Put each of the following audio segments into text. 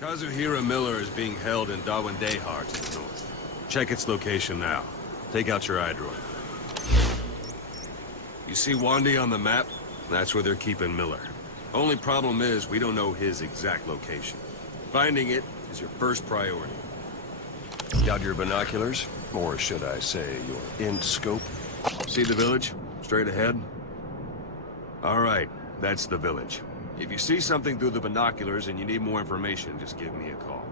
Kazuhira Miller is being held in Dawandehar to the north. Check its location now. Take out your iDroid. You see Wandi on the map? That's where they're keeping Miller. Only problem is, we don't know his exact location. Finding it is your first priority. Got your binoculars? Or should I say, your int scope? See the village? Straight ahead? All right, that's the village. If you see something through the binoculars and you need more information, just give me a call.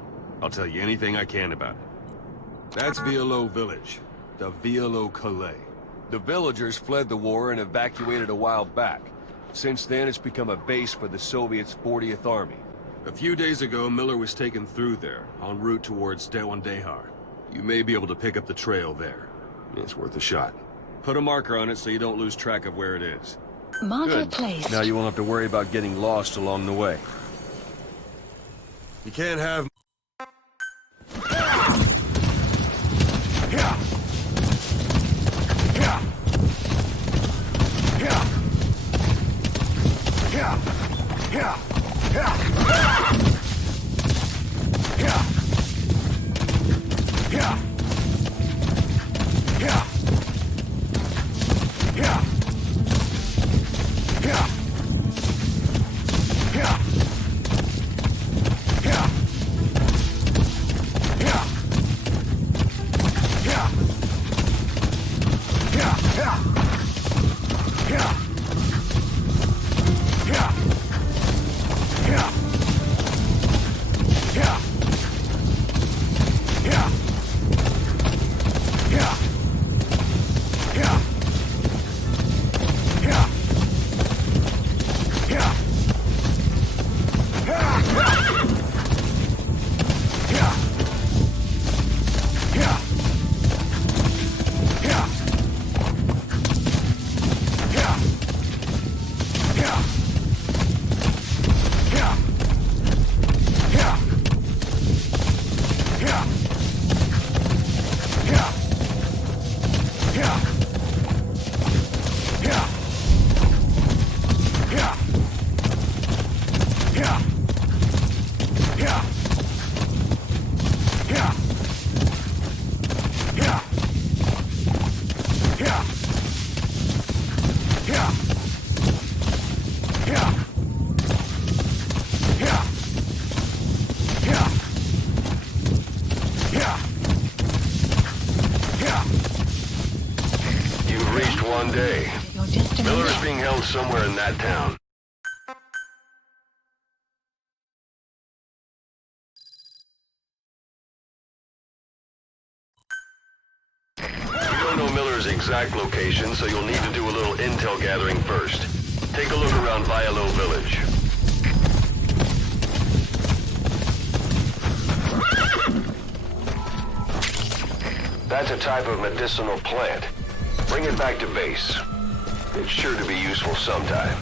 I'll tell you anything I can about it. That's Violo Village, the Violo Calais. The villagers fled the war and evacuated a while back. Since then, it's become a base for the Soviets' 40th Army. A few days ago, Miller was taken through there, en route towards Dawandehar. You may be able to pick up the trail there. It's worth a shot. Put a marker on it so you don't lose track of where it is. Marker Good. placed. Now you won't have to worry about getting lost along the way. You can't have... One day. Miller is being held somewhere in that town. We don't know Miller's exact location, so you'll need to do a little intel gathering first. Take a look around Violo Village. That's a type of medicinal plant. Bring it back to base. It's sure to be useful sometime.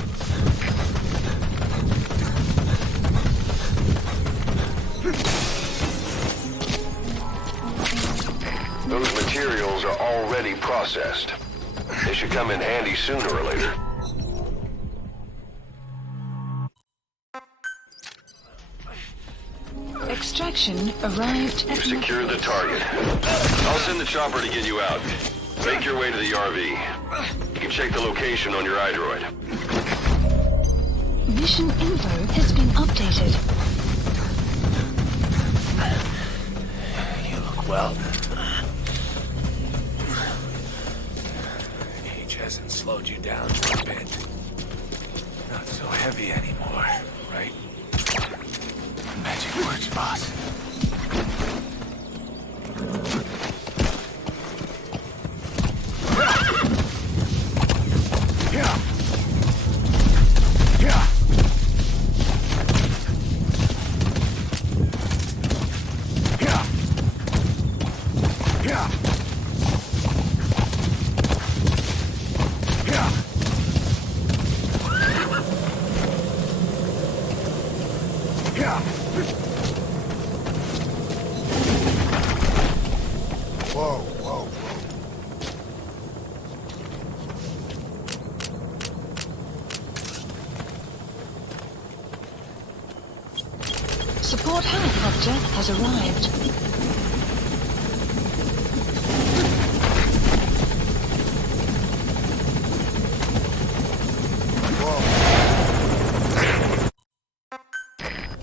Those materials are already processed. They should come in handy sooner or later. Extraction arrived at... You've secured the target. I'll send the chopper to get you out. Make your way to the RV. You can check the location on your iDroid. Mission info has been updated. You look well. Age hasn't slowed you down a bit. Not so heavy anymore, right? Magic works, boss. Support helicopter has arrived.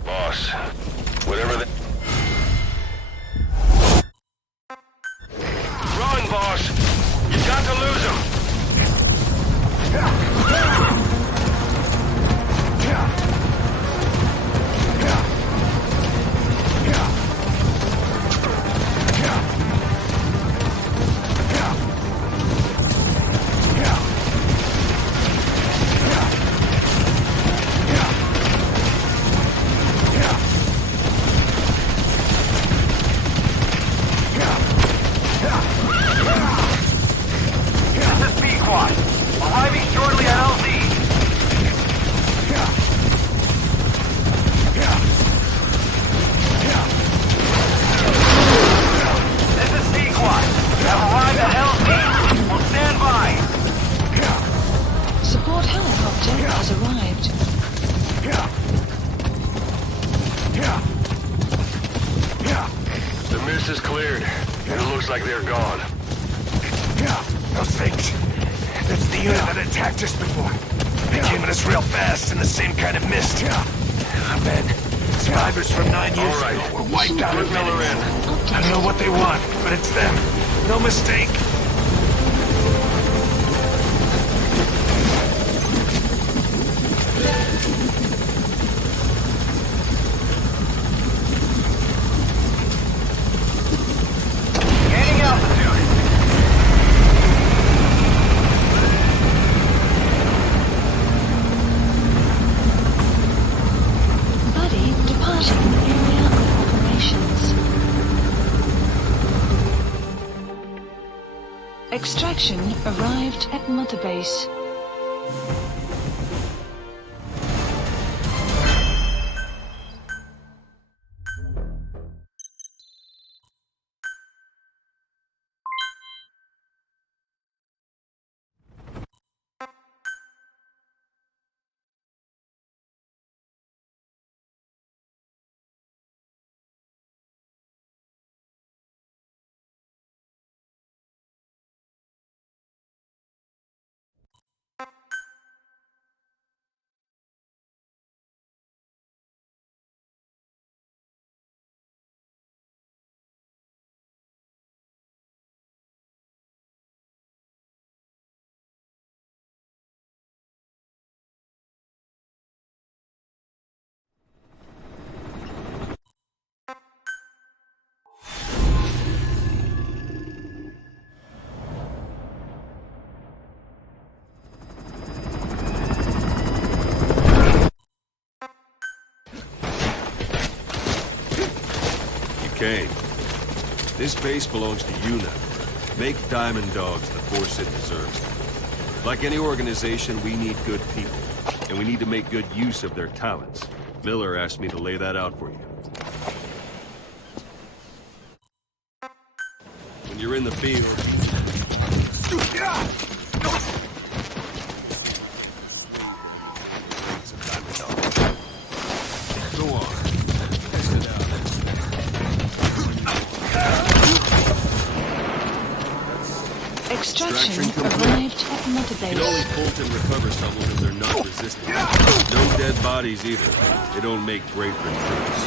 Boss, whatever the... Run, boss! You got to lose him! Arriving shortly at LZ. This is P-Quad. Have arrived at LZ. We'll stand by. Support helicopter has arrived. The mist is cleared. It looks like they're gone. Those things. That's the unit that attacked us before. They came at us real fast in the same kind of mist. Our men, survivors from 9 years All right. ago, were wiped out. Put Miller in. I don't know what they want, but it's them. No mistake. Gaining altitude. Buddy departing area of operations. Extraction arrived at Mother Base. Kane, this base belongs to you now. Make Diamond Dogs the force it deserves. Like any organization, we need good people, and we need to make good use of their talents. Miller asked me to lay that out for you. When you're in the field... Some Diamond Dogs. Go on. Test it out. Extraction arrived at Mother You can only Base. pull and recover someone if they're not resistant. No dead bodies either. They don't make great recruits.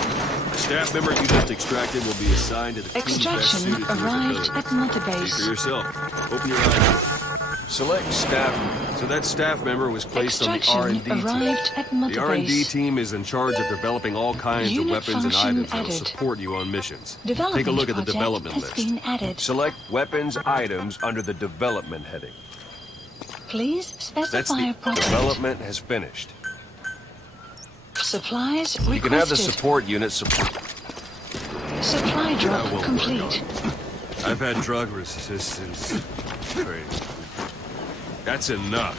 The staff member you just extracted will be assigned to the team best Extraction suited to his arrived abilities. at Mother See Base. for yourself. Open your eyes. Select staff. So that staff member was placed on the Extraction R&D team. arrived at Mother The R&D Base. team is in charge of developing all kinds Unit of weapons and function items that will added. support you on missions. Development Take a look at the project development has list. been added. Select weapons items under the development heading. Please That's specify a the project. development has finished. Supplies You can have the requested. support unit support. Supply drop That won't complete. work out. I've had drug resistance. Great. That's enough.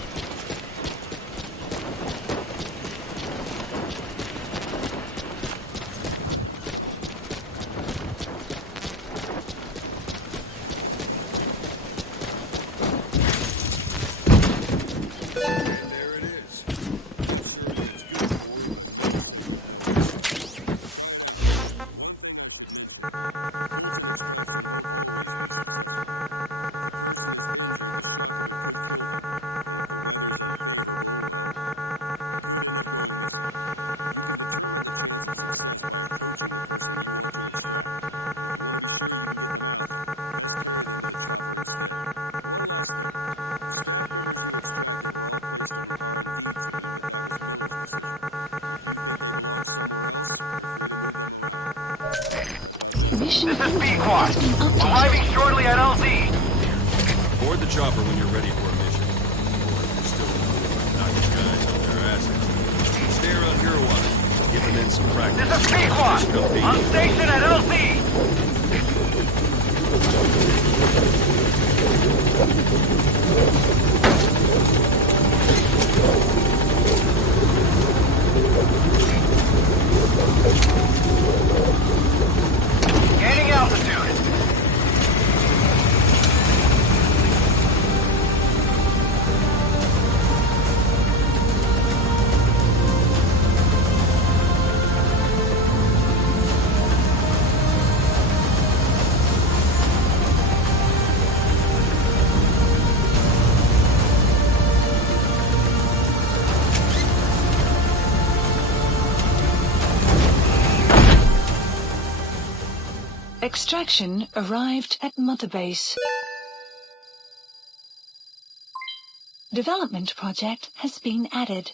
There it is. Sure, it's good for you. Mission This is info B-Quad. has been updated. Arriving shortly at LZ. Board the chopper when you're ready for a mission. Or if you're still knocking guys on their asses. Stay around here a while. Give the men some practice. This is B-Quad. Just come On beat. station at LZ. Gaining altitude. Extraction arrived at Mother Base. Development project has been added.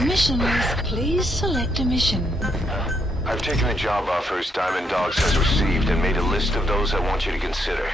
Missioners, please select a mission. I've taken the job offers Diamond Dogs has received and made a list of those I want you to consider.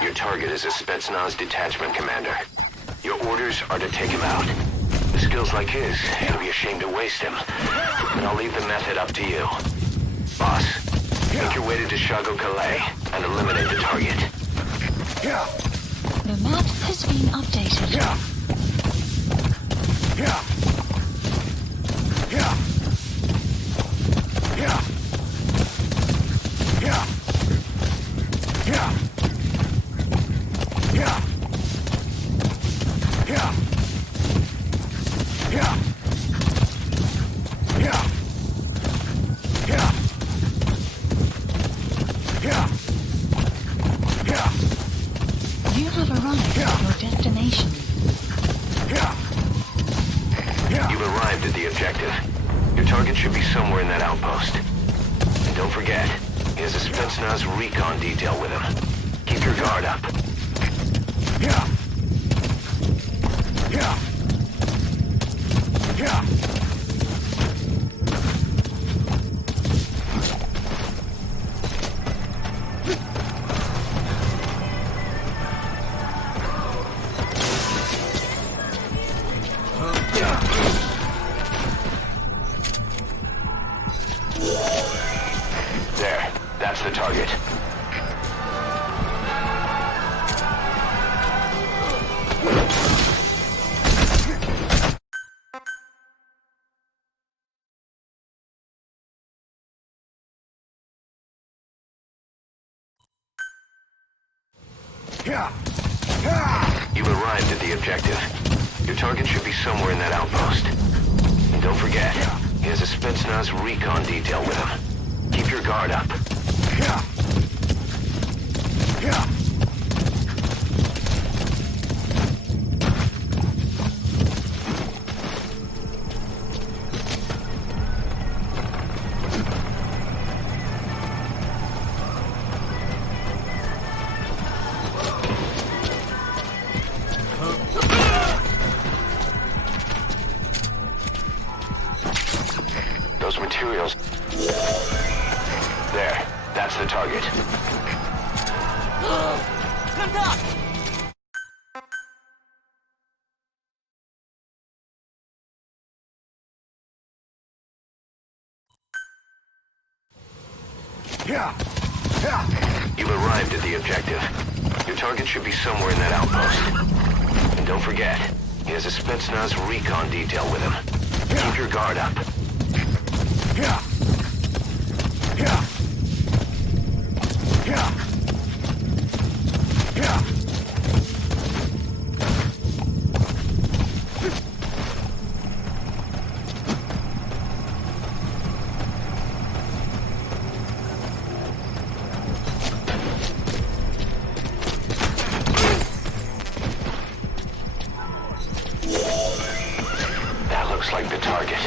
Your target is a Spetsnaz detachment commander. Your orders are to take him out. With skills like his, you'll be ashamed to waste him. And I'll leave the method up to you. Boss, make your way to Dishago Calais and eliminate the target. The map has been updated. You have arrived at your destination. You've arrived at the objective. Your target should be somewhere in that outpost. And don't forget, he has a Spetsnaz recon detail with him. Keep your guard up. There, that's the target. You've arrived at the objective. Your target should be somewhere in that outpost. And don't forget, he has a Spetsnaz recon detail with him. Keep your guard up. There, that's the target. You've arrived at the objective. Your target should be somewhere in that outpost. And don't forget, he has a Spetsnaz recon detail with him. Keep your guard up. That looks like the target.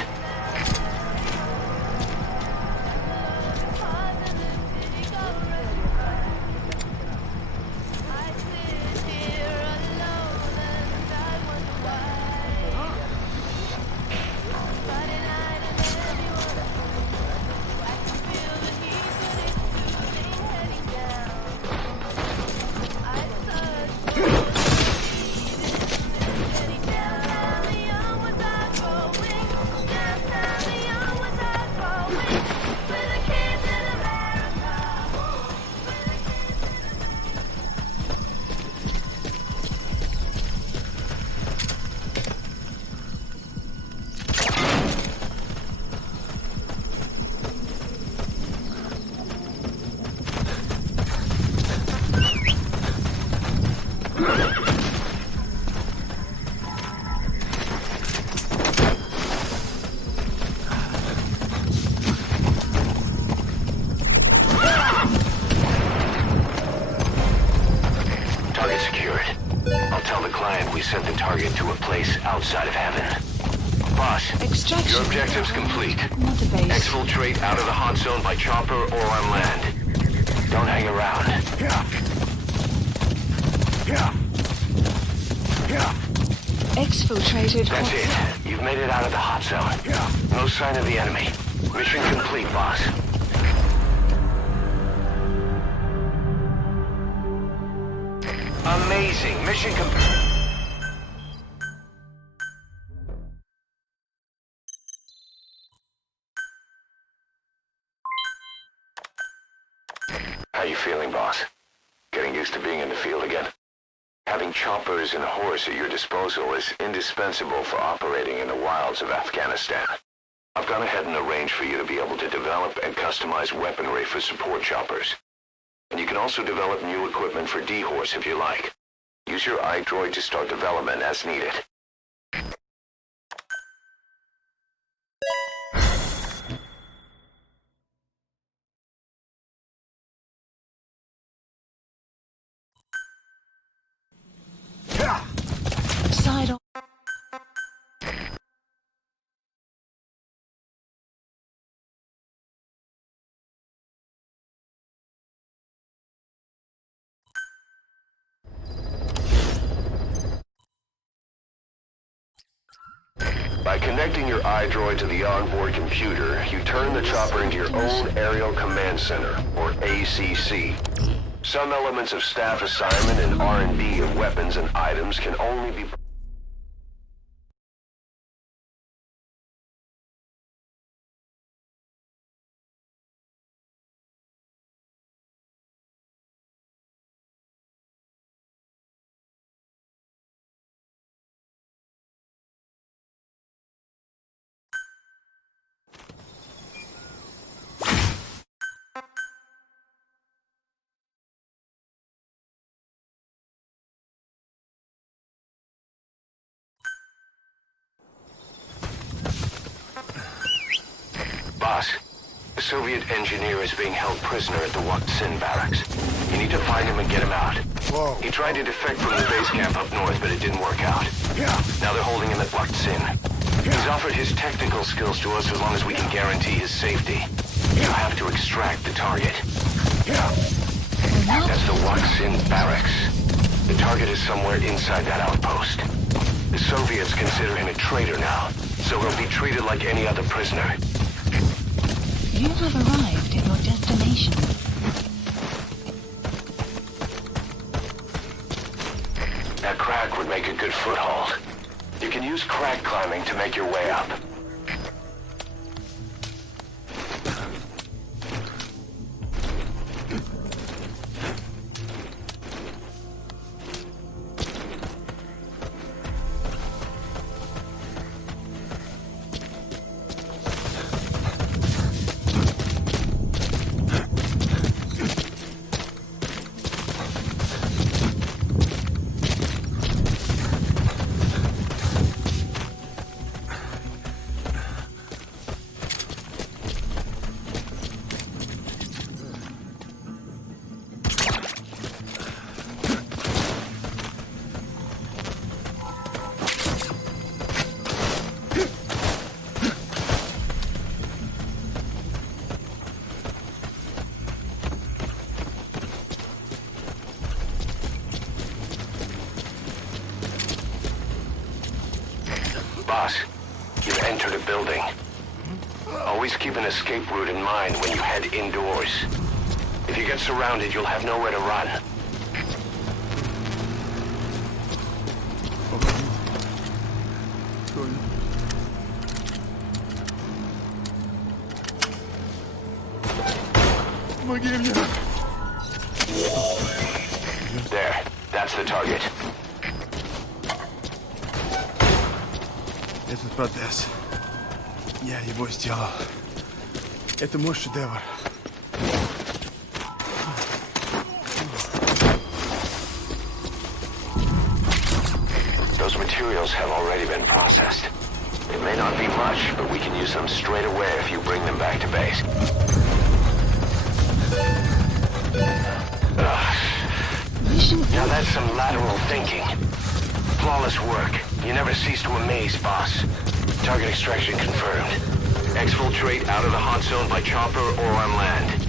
Target secured. I'll tell the client we sent the target to a place outside of heaven. Boss, Extraction. your objective's complete. Mother base. Exfiltrate out of the hot zone by chopper or on land. Don't hang around. Exfiltrated. That's it. You've made it out of the hot zone. No sign of the enemy. Mission complete, boss. Amazing. Mission complete. How you feeling, boss? Getting used to being in the field again? Having choppers and horse at your disposal is indispensable for operating in the wilds of Afghanistan. I've gone ahead and arranged for you to be able to develop and customize weaponry for support choppers. And you can also develop new equipment for D-Horse if you like. Use your iDroid to start development as needed. Side on. By connecting your iDroid to the onboard computer, you turn the chopper into your own Aerial Command Center, or ACC. Some elements of staff assignment and R&D of weapons and items can only be... Boss, the Soviet engineer is being held prisoner at the Wakhtsin barracks. You need to find him and get him out. Whoa. He tried to defect from the base camp up north, but it didn't work out. Now they're holding him at Wakhtsin. He's offered his technical skills to us as long as we can guarantee his safety. You have to extract the target. That's the Wakhtsin barracks. The target is somewhere inside that outpost. The Soviets consider him a traitor now, so he'll be treated like any other prisoner. You have arrived at your destination. That crack would make a good foothold. You can use crack climbing to make your way up. Boss, you've entered a building. Always keep an escape route in mind when you head indoors. If you get surrounded, you'll have nowhere to run. There, that's the target. Этот протез. Я его сделал. Это мой шедевр. Those materials have already been processed. It may not be much, but we can use them straight away if you bring them back to base. Now that's some lateral thinking. Flawless work. You never cease to amaze, boss. Target extraction confirmed. Exfiltrate out of the hot zone by chopper or on land.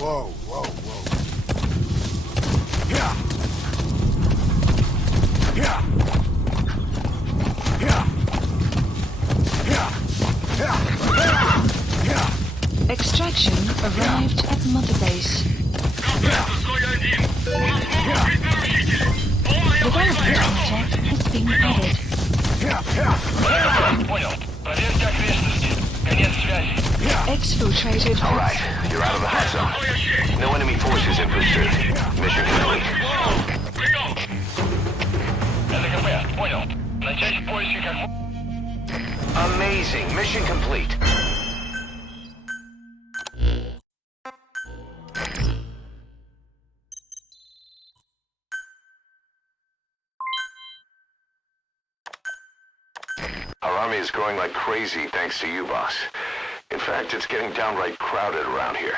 Whoa, whoa, whoa. Extraction arrived at Mother Base. Development project has been added. Exfiltrated. All right, you're out of the hot zone. No enemy forces in pursuit. Mission complete. Amazing. Mission complete. Our army is growing like crazy thanks to you, boss. In fact, it's getting downright crowded around here.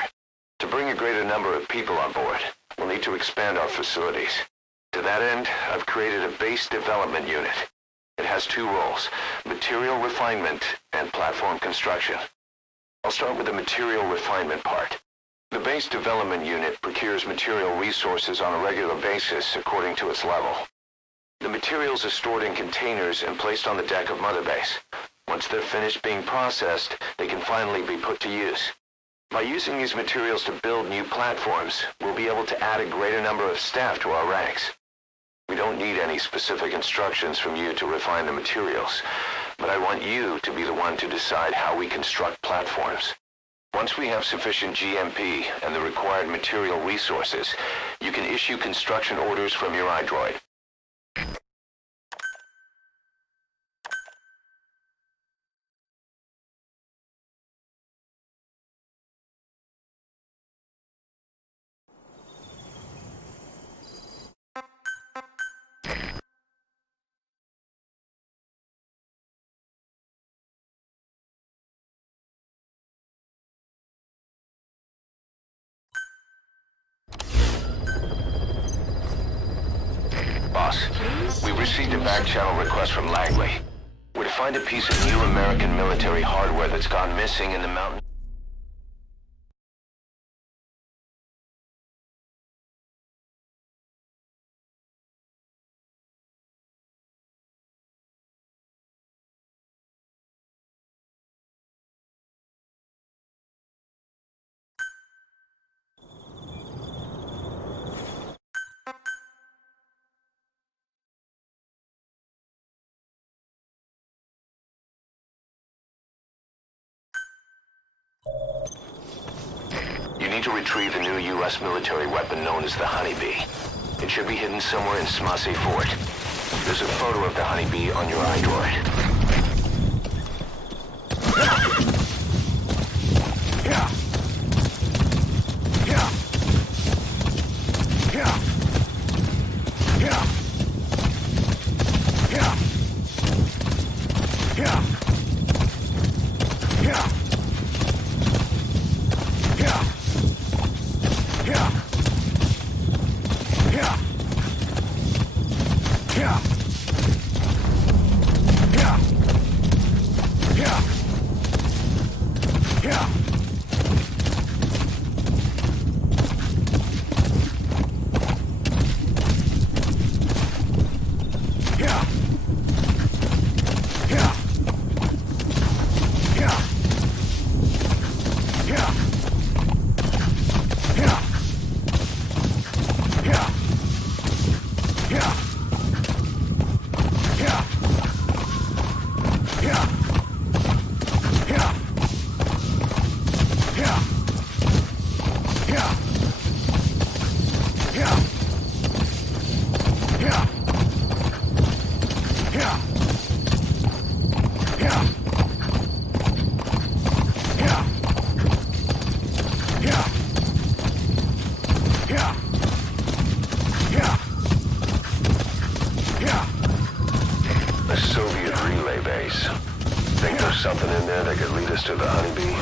To bring a greater number of people on board, we'll need to expand our facilities. To that end, I've created a base development unit. It has two roles, material refinement and platform construction. I'll start with the material refinement part. The base development unit procures material resources on a regular basis according to its level. The materials are stored in containers and placed on the deck of Mother Base. Once they're finished being processed, they can finally be put to use. By using these materials to build new platforms, we'll be able to add a greater number of staff to our ranks. We don't need any specific instructions from you to refine the materials, but I want you to be the one to decide how we construct platforms. Once we have sufficient GMP and the required material resources, you can issue construction orders from your iDroid. Boss, we received a back channel request from Langley. We're We're to find a piece of new American military hardware that's gone missing in the mountain. You need to retrieve a new U.S. military weapon known as the Honeybee. It should be hidden somewhere in Smasei Fort. There's a photo of the Honeybee on your iDroid. A Soviet relay base. Think there's something in there that could lead us to the Honeybee?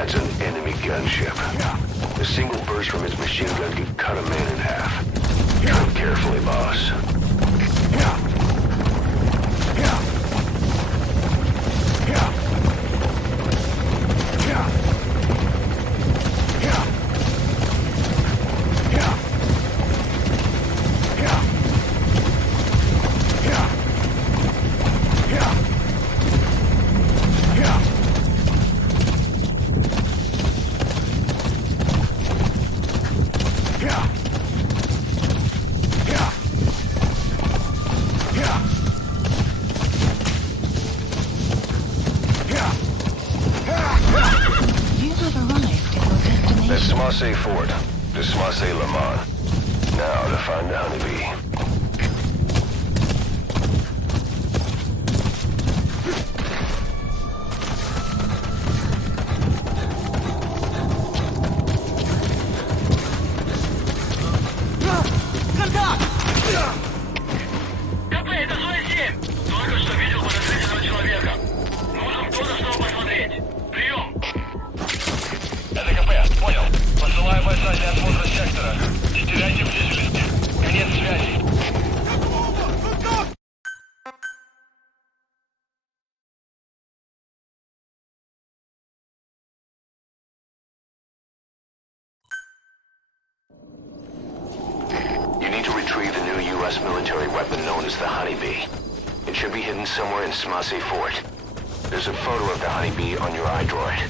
That's an enemy gunship. A single burst from its machine gun could cut a man in half. Tread carefully, boss. Yeah. Smasse Fort to Smasse Lamont. Now to find the honeybee. КП, это зона 7. Только что видел подозрительного человека. Нужен кто-то, чтобы посмотреть. Прием. Это КП, понял. Посылаю бойца для осмотра сектора. Не теряйте бдительности. Конец связи. You need to retrieve the new U.S. military weapon known as the honeybee. It should be hidden somewhere in Smasse Fort. There's a photo of the honeybee on your iDroid.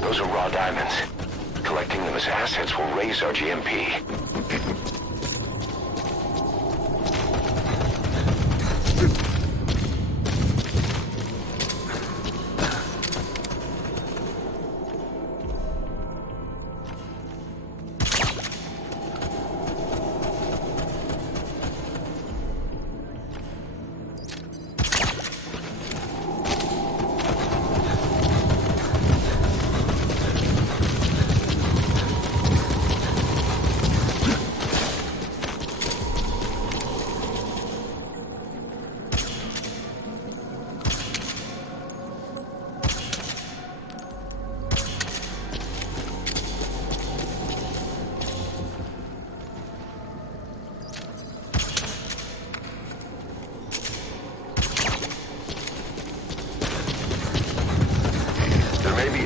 Those are raw diamonds. Collecting them as assets will raise our GMP.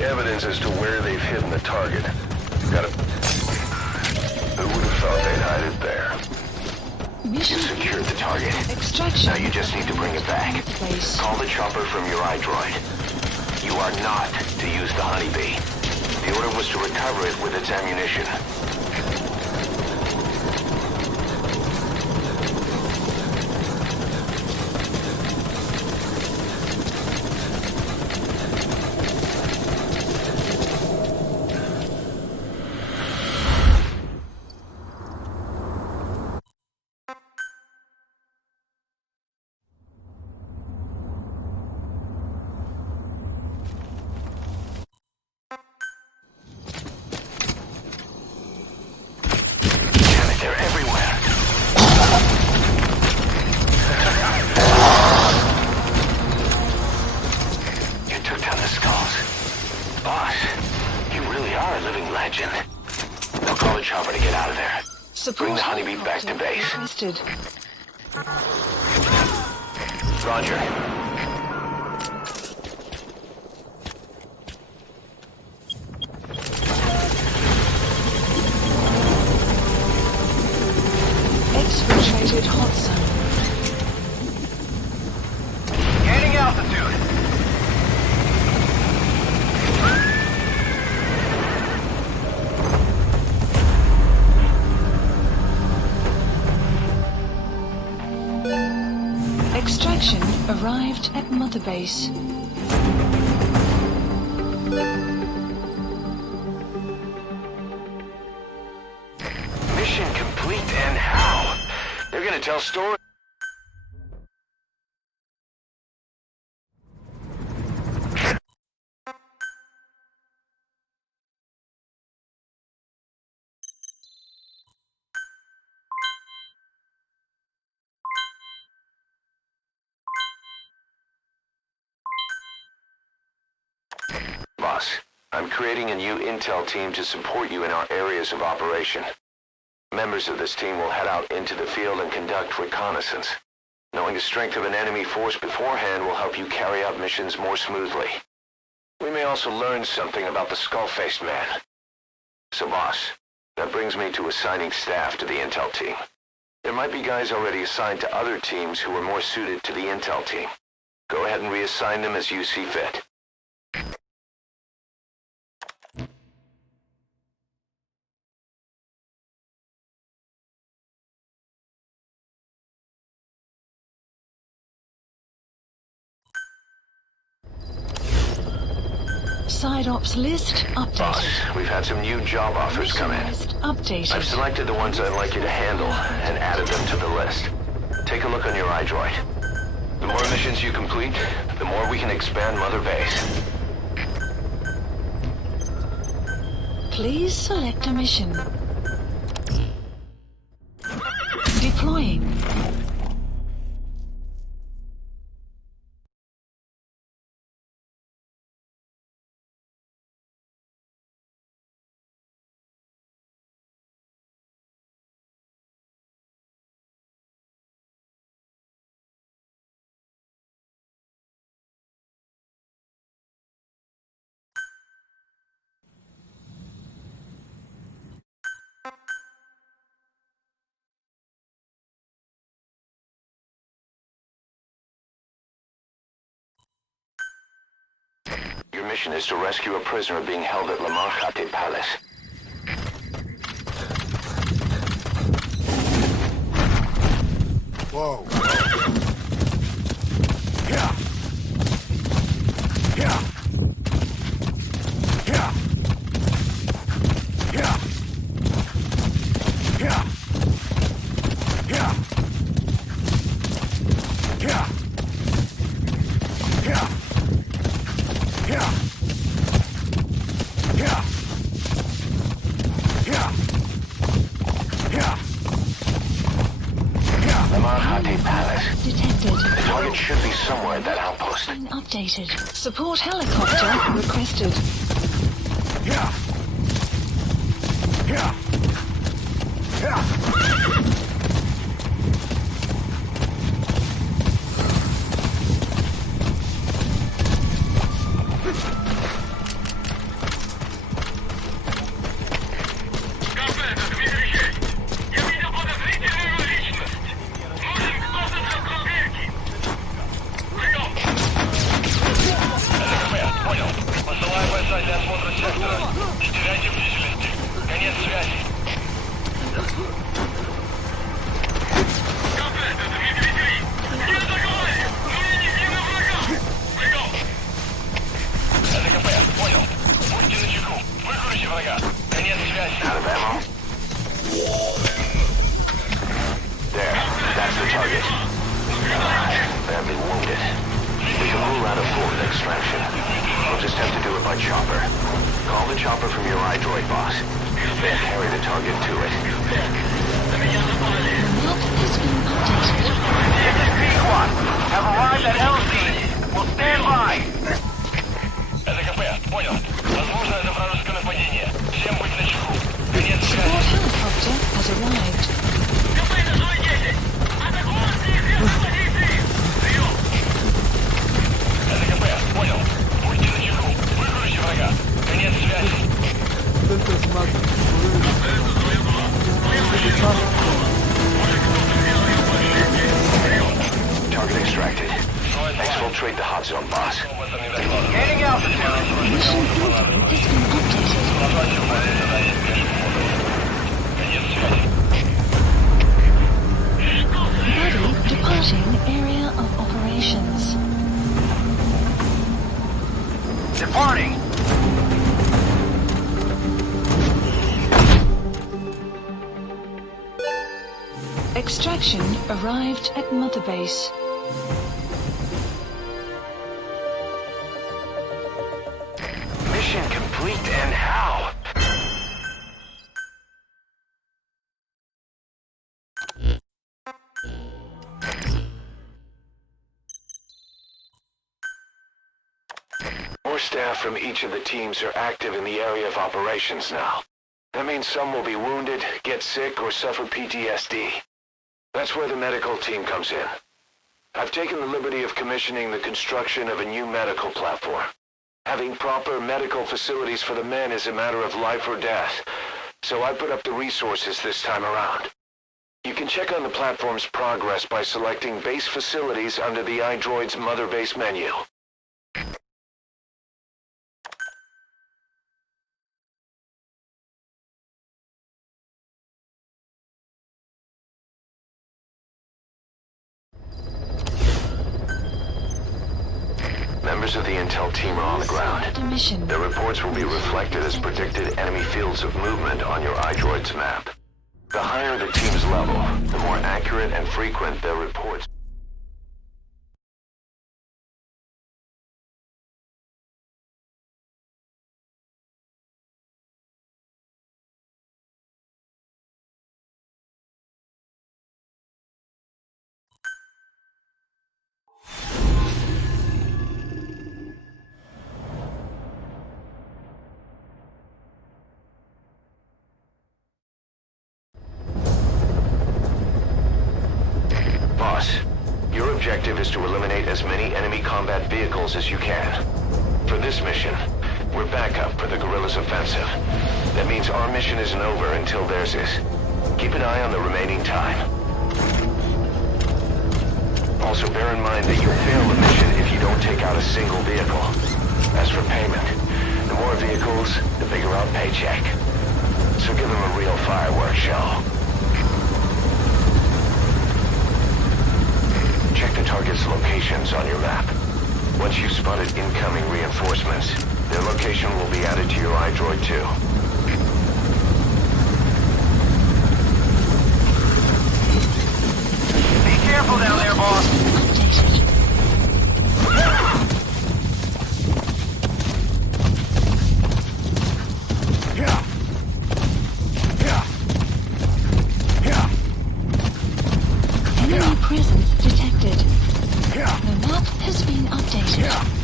Evidence as to where they've hidden the target. Who would have thought they'd hide it there? Mission You secured the target. extraction. Now you just need to bring it back. Base. Call the chopper from your iDroid. You are not to use the honeybee. The order was to recover it with its ammunition. They're everywhere. You took down the skulls. Boss, you really are a living legend. I'll call the chopper to get out of there. Bring the honeybee back to base. Requested. Roger. Exfiltrated hot zone. Gaining altitude. Extraction arrived at Mother Base. Mission complete, and how? They're gonna tell stories. Boss, I'm creating a new intel team to support you in our areas of operation. Members of this team will head out into the field and conduct reconnaissance. Knowing the strength of an enemy force beforehand will help you carry out missions more smoothly. We may also learn something about the skull-faced man. So boss, that brings me to assigning staff to the intel team. There might be guys already assigned to other teams who are more suited to the intel team. Go ahead and reassign them as you see fit. Side ops list updated. Boss, we've had some new job offers come in. List updated. I've selected the ones I'd like you to handle and added them to the list. Take a look on your iDroid. The more missions you complete, the more we can expand Mother Base. Please select a mission. Deploying. Your mission is to rescue a prisoner being held at La Marjate Palace. Whoa. Yeah. Yeah. Yeah. Yeah. Yeah. Yeah. Yeah. Yeah. Yeah. Yeah. Yeah. Yeah. La Marjate Palace. Detected. The target should be somewhere at that outpost. Being updated. Support helicopter requested. Yeah. Yeah. Yeah. Кафе, Дмитрий. Я видел подозрительную личность. Нужен кто-то для проверки. Прием. ЛГП, понял. Посылаю бойца для осмотра сектора. Не теряйте бдительности. Конец связи. Кафе, Дмитрий. Я заговорил. Мы не на врага. Прием. ЛГП, понял. Будьте начеку. Выкурите врага. Конец связи. Out of ammo? There. That's the target. Badly wounded. We can rule out a full extraction. We'll just have to do it by chopper. Call the chopper from your iDroid, boss. Then carry the target to it. Map has been updated. P1, have arrived at LZ. We'll stand by. ЛГП, понял. Возможно, это вражеское нападение. Всем быть начеку. Конец Support связи. helicopter has arrived. КП на 010. Атакуйте их позиции. Прием. ЛГП, понял. Будьте начеку. Выкурите врага. Конец связи. Target extracted. Exfiltrate the hot zone, boss. Gaining altitude. Mission building has been updated. Конец связи. Buddy departing area of operations. Departing. Extraction arrived at Mother Base. Mission complete, and how? More staff from each of the teams are active in the area of operations now. That means some will be wounded, get sick, or suffer PTSD. That's where the medical team comes in. I've taken the liberty of commissioning the construction of a new medical platform. Having proper medical facilities for the men is a matter of life or death, so I put up the resources this time around. You can check on the platform's progress by selecting Base Facilities under the iDroid's Mother Base menu. Members of the intel team are on the ground. Mission. Their reports will be reflected as predicted enemy fields of movement on your iDroid's map. The higher the team's level, the more accurate and frequent their reports. Boss, your objective is to eliminate as many enemy combat vehicles as you can. For this mission, we're backup for the guerrillas' offensive. That means our mission isn't over until theirs is. Keep an eye on the remaining time. Also bear in mind that you'll fail the mission if you don't take out a single vehicle. As for payment, the more vehicles, the bigger our paycheck. So give them a real fireworks show. Check the target's locations on your map. Once you've spotted incoming reinforcements, their location will be added to your iDroid too. Be careful down there, boss. Updated. Enemy presence detected. The map has been updated.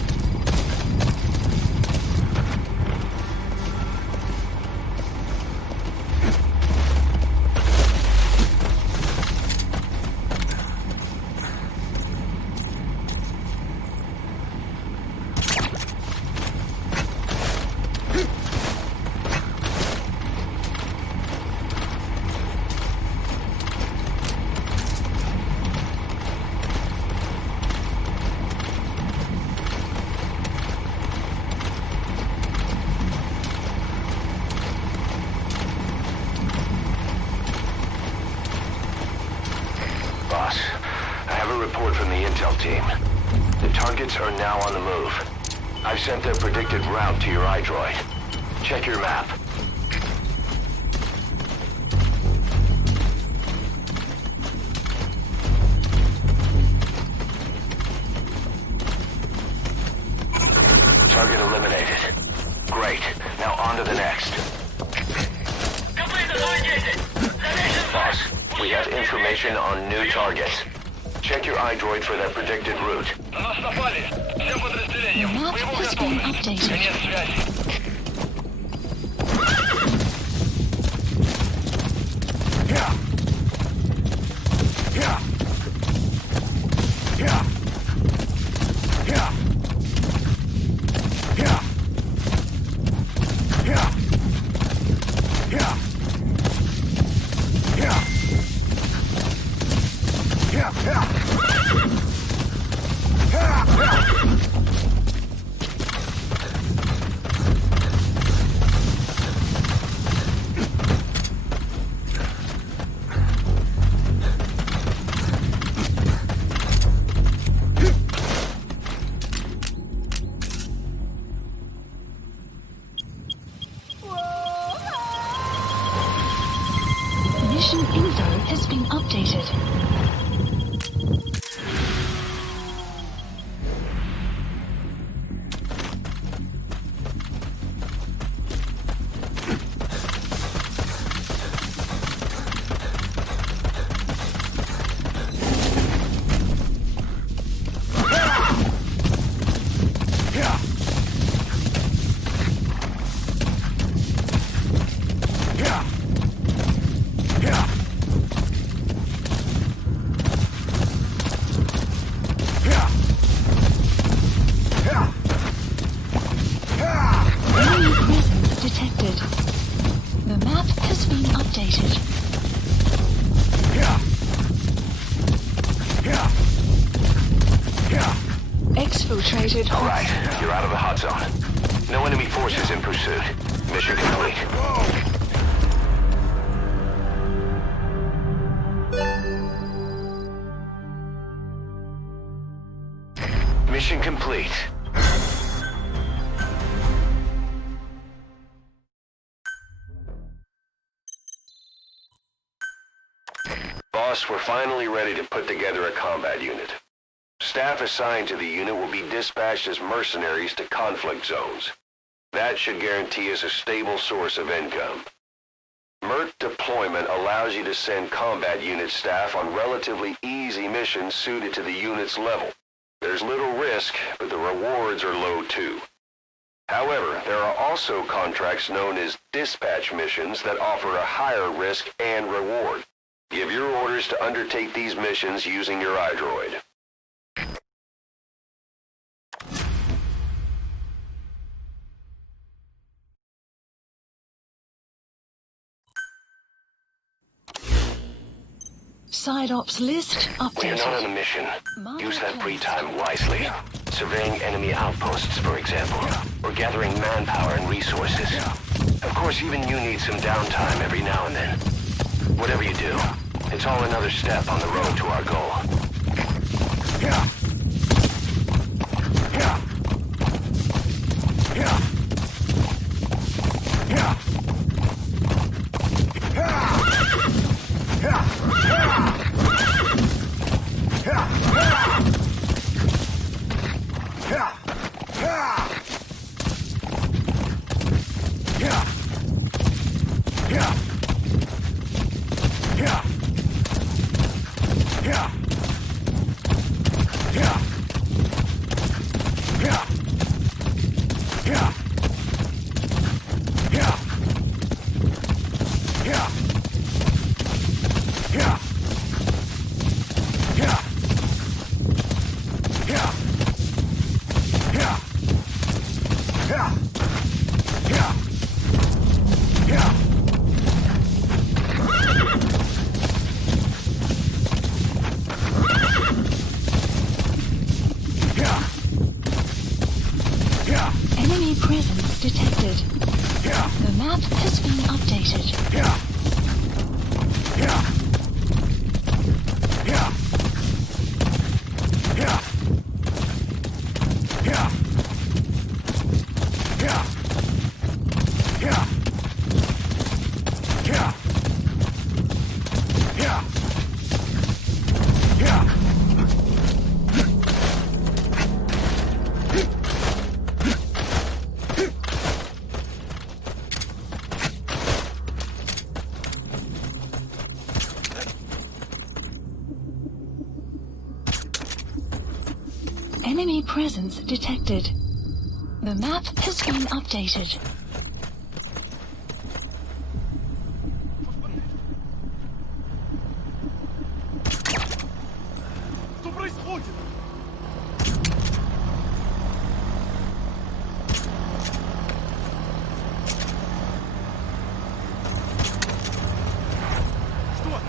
Boss, I have a report from the intel team. The targets are now on the move. I've sent their predicted route to your iDroid. Check your map. Target eliminated. Great. Now on to the next. Boss, we have information on new targets. Check your iDroid for their predicted route. На нас напали. Всем подразделениям. The map Боевую has been готовность. updated. Конец связи. Mission info has been updated. Enemy presence detected. The map has been updated. activated. All right, you're out of the hot zone. No enemy forces in pursuit. Mission complete. Mission complete. Boss, we're finally ready to put together a combat unit. Staff assigned to the unit will be dispatched as mercenaries to conflict zones. That should guarantee us a stable source of income. MERT deployment allows you to send combat unit staff on relatively easy missions suited to the unit's level. There's little risk, but the rewards are low too. However, there are also contracts known as dispatch missions that offer a higher risk and reward. Give your orders to undertake these missions using your iDroid. Side ops list When you're not on a updated. mission, use that free time wisely. Surveying enemy outposts, for example, or gathering manpower and resources. Of course, even you need some downtime every now and then. Whatever you do, it's all another step on the road to our goal. Enemy presence detected. The map has been updated. Enemy presence detected. The map has been updated. Что происходит? Что?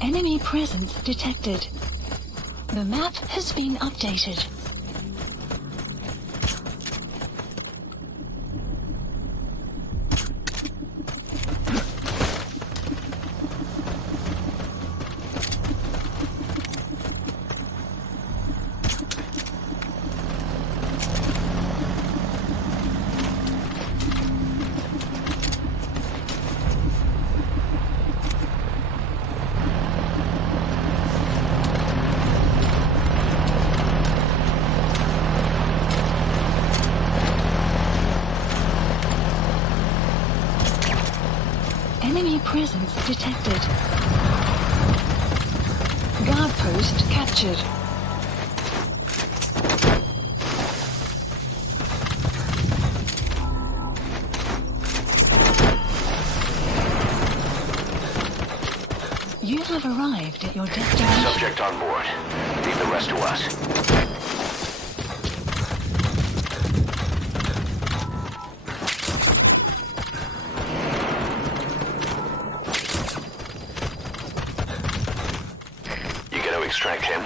Enemy presence detected. The map has been updated. presence detected. Guard post captured. You have arrived at your destination. Subject on board. Leave the rest to us. You gonna extract him?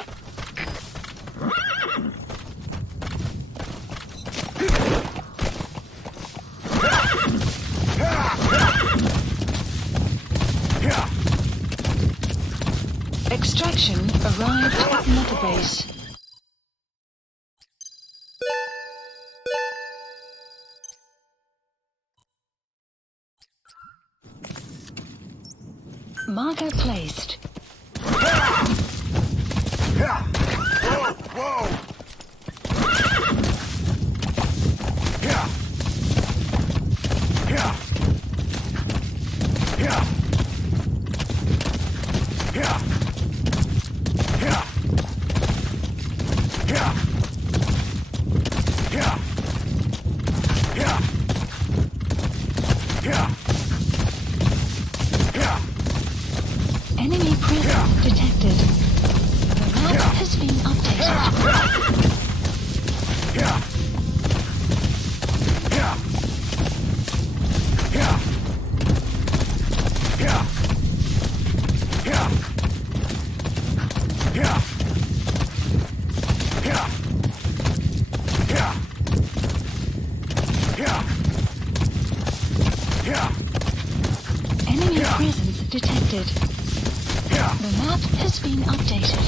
Extraction arrived at Mother-Base. Marker placed. Enemy presence detected. The map has been updated. Enemy presence detected. The map has been updated.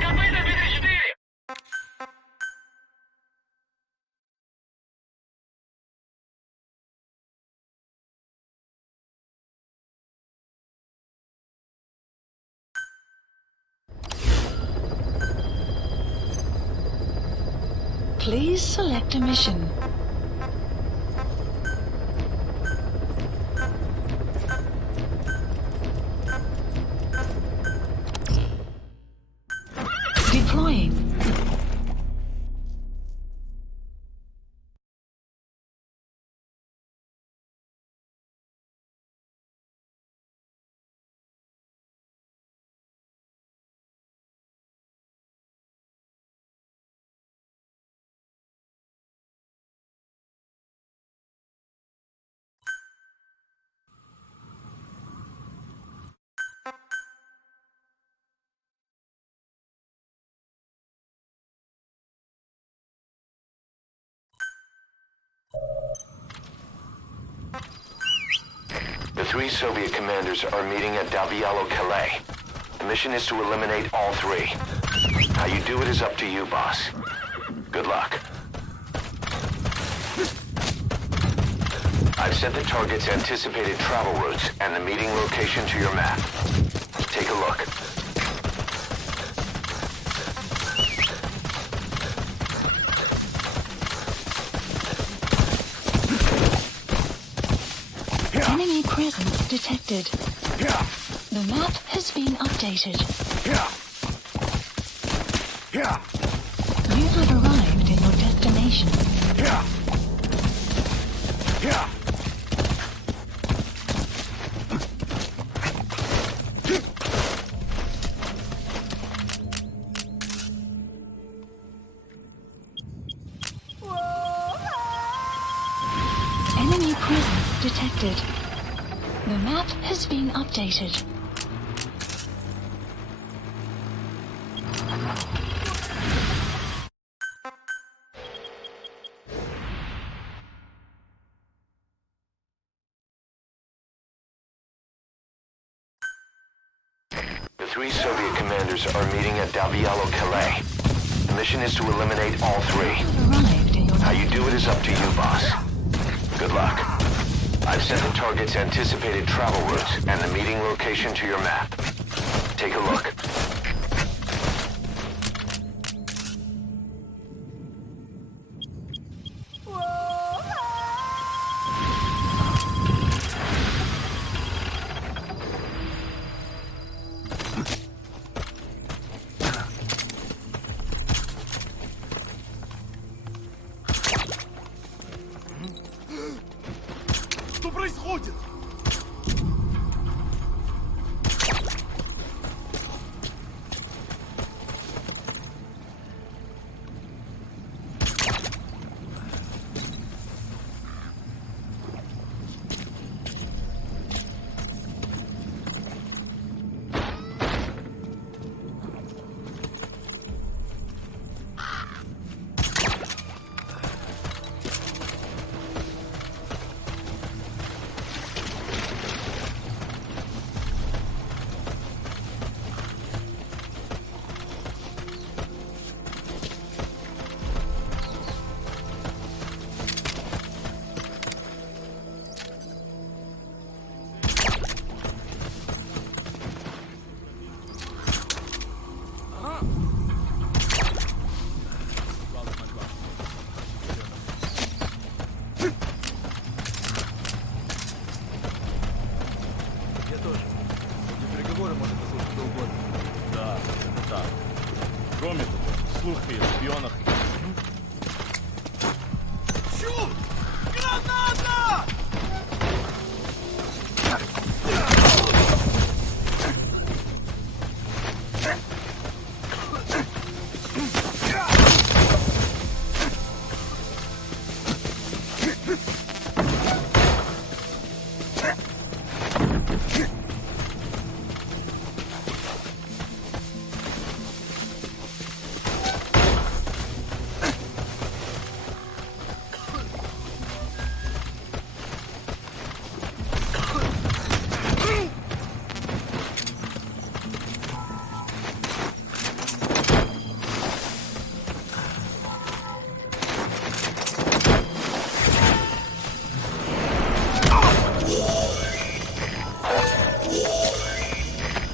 Копыта 4! Please select a mission. Deploying. The 3 Soviet commanders are meeting at Calais. The mission is to eliminate all 3. How you do it is up to you, boss. Good luck. I've sent the target's anticipated travel routes and the meeting location to your map. Take a look. Enemy presence detected. The map has been updated. You have arrived at your destination. Enemy presence detected. The map has been updated. The 3 Soviet commanders are meeting at Calais. The mission is to eliminate all 3. Arrived in your How you do it is up to you, boss. Good luck. I've sent the target's anticipated travel routes and the meeting location to your map. Take a look. Что происходит? Кроме того, слухи о шпионах... Чур! Граната!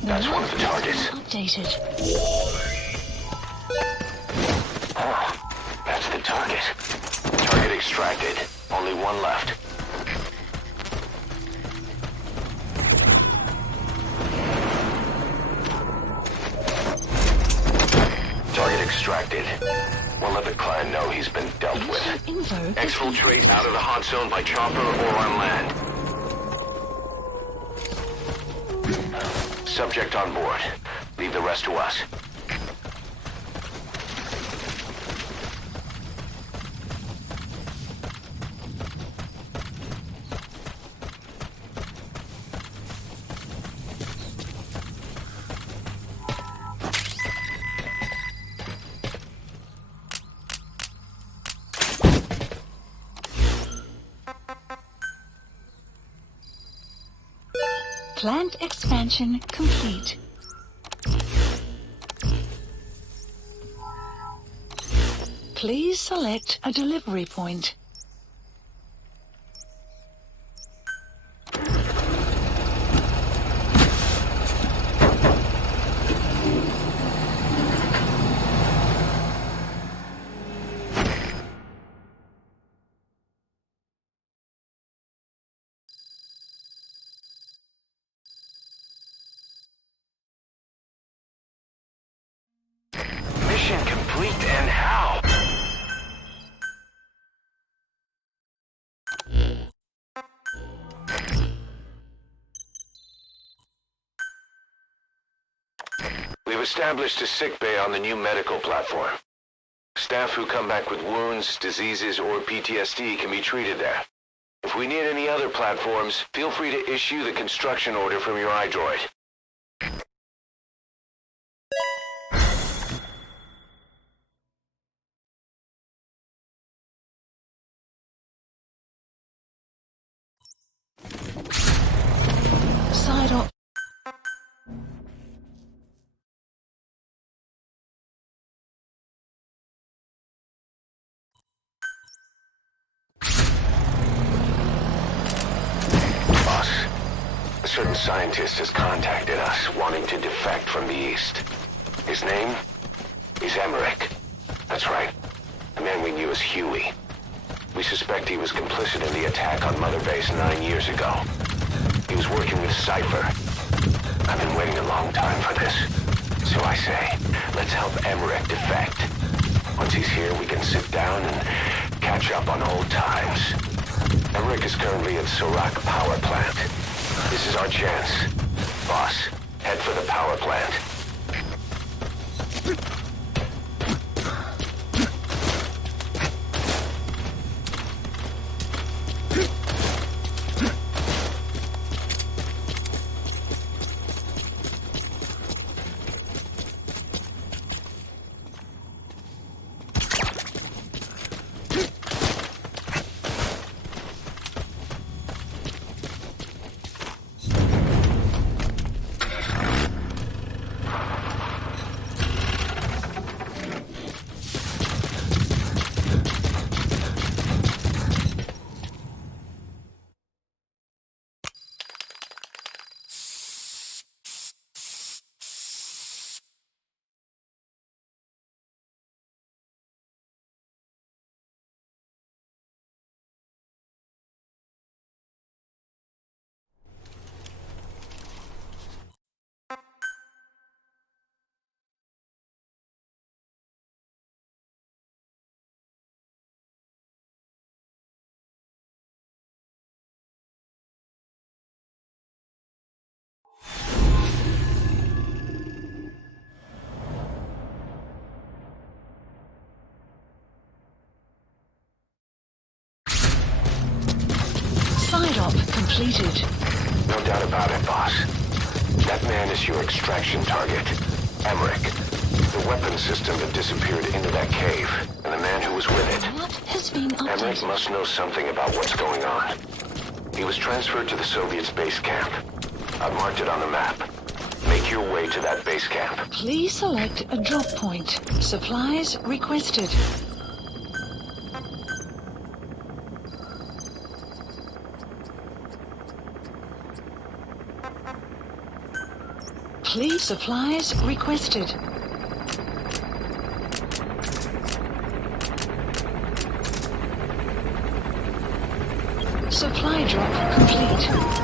That's one of the targets. Updated. That's the target. Target extracted. Only one left. Target extracted. We'll let the client know he's been dealt with. Info. Exfiltrate out of the hot zone by chopper or on land. Subject on board. Leave the rest to us. Plant expansion complete. Please select a delivery point. Mission complete, and how? We've established a sick bay on the new medical platform. Staff who come back with wounds, diseases, or PTSD can be treated there. If we need any other platforms, feel free to issue the construction order from your iDroid. Side op. certain scientist has contacted us, wanting to defect from the east. His name is Emmerich. That's right. The man we knew as Huey. We suspect he was complicit in the attack on Mother Base 9 years ago. He was working with Cypher. I've been waiting a long time for this. So I say, let's help Emmerich defect. Once he's here, we can sit down and catch up on old times. Emmerich is currently at Serac Power Plant. This is our chance. Boss, head for the power plant. Completed. No doubt about it, boss. That man is your extraction target. Emmerich. The weapon system that disappeared into that cave, and the man who was with it. What has been updated? Emmerich must know something about what's going on. He was transferred to the Soviets' base camp. I've marked it on the map. Make your way to that base camp. Please select a drop point. Supplies requested. Please supplies requested. Supply drop complete.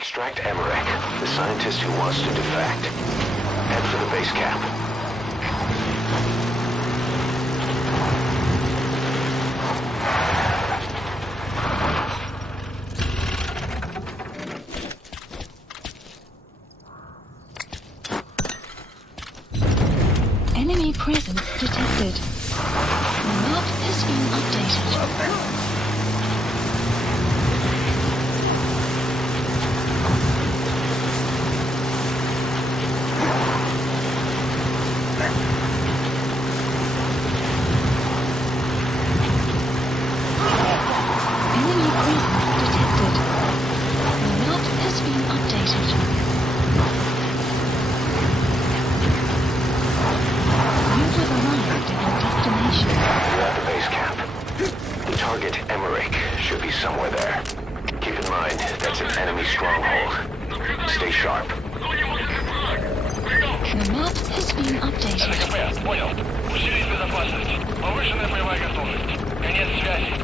Extract Emmerich, the scientist who wants to defect. Head for the base camp. Enemy presence detected. The map has been updated. Enemy presence detected. The map has been updated. You have arrived at your destination. You're at the base camp. The target, Emmerich, should be somewhere there. Keep in mind, that's an enemy stronghold. Stay sharp. The map has been updated. АВКП, понял. Усилить безопасность. Повышенная боевая готовность. Конец связи.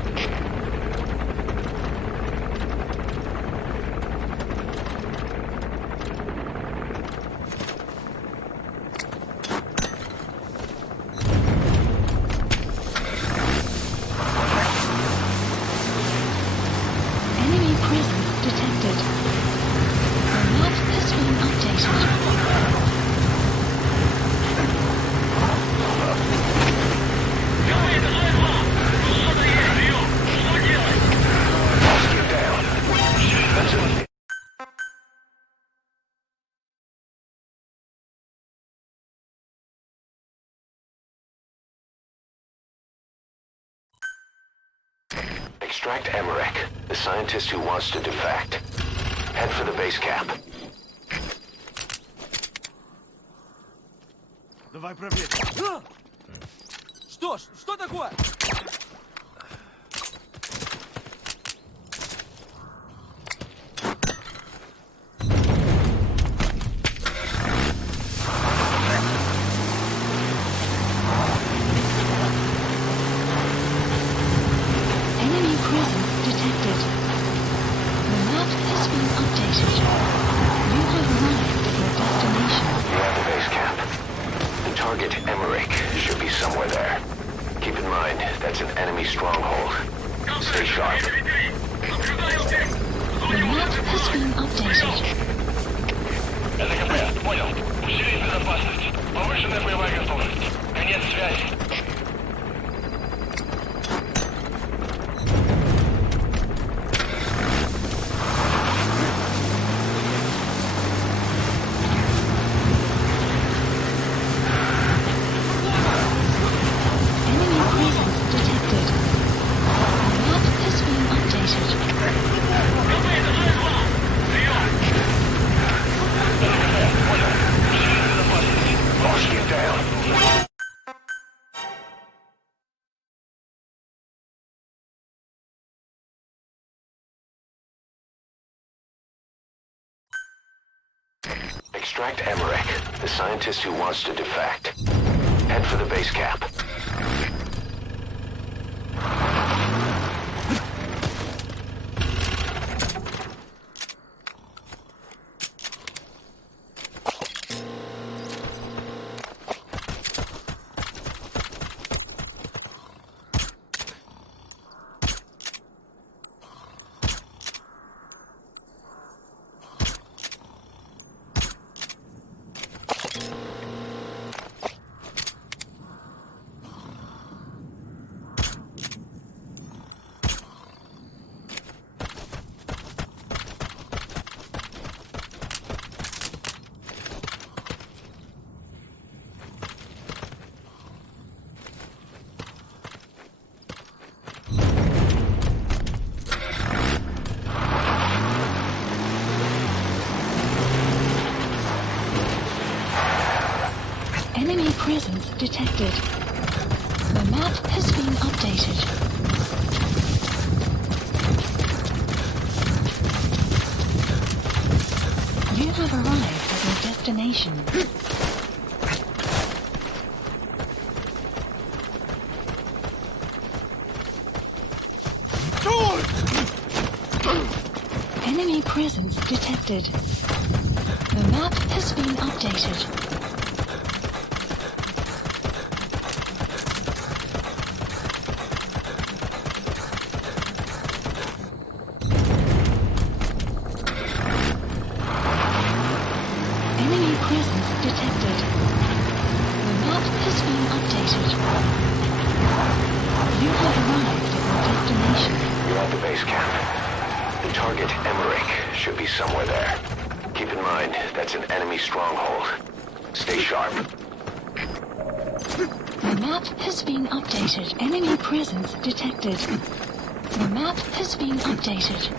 Enemy presence detected. The map has been updated. Get down. Extract Emmerich, the scientist who wants to defect. Head for the base camp. Давай проверим. Что ж, что такое? Enemy presence detected. The map has been updated. You have arrived at your destination. You're at the base camp. The target, Emmerich, should be somewhere there. Keep in mind, that's an enemy stronghold. Stay sharp. The map has been updated. АВКП, понял. Усилить безопасность. Повышенная боевая готовность. Конец связи. Enemy presence detected. The map has been updated. Boss, get down. Extract Emmerich, the scientist who wants to defect. Head for the base camp. Enemy presence detected. The map has been updated. You have arrived at your destination. Enemy presence detected. The map has been updated. Enemy presence detected. The map has been updated. You have arrived at your destination. You're at the base camp. The target, Emmerich, should be somewhere there. Keep in mind, that's an enemy stronghold. Stay sharp. The map has been updated. Enemy presence detected. The map has been updated.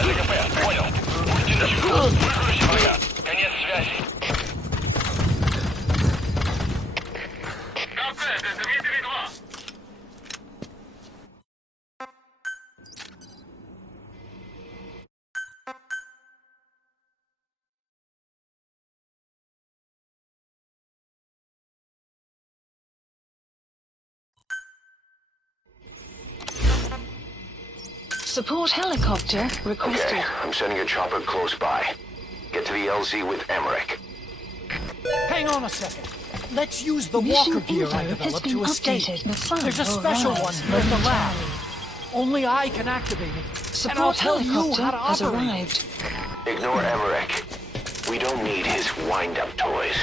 ЛГП, понял. Будьте начеку. Выслушайте врага. Конец связи. КП, это Дмитрий 2. Support helicopter requested. Okay, I'm sending a chopper close by. Get to the LZ with Emmerich. Hang on a second. Let's use the Mission walker gear I info has developed been to escape. updated. The phone There's a will special rise one here in the lab. Only I can activate it. And I'll Support tell you helicopter how to has operate. arrived. Ignore Emmerich. We don't need his wind-up toys.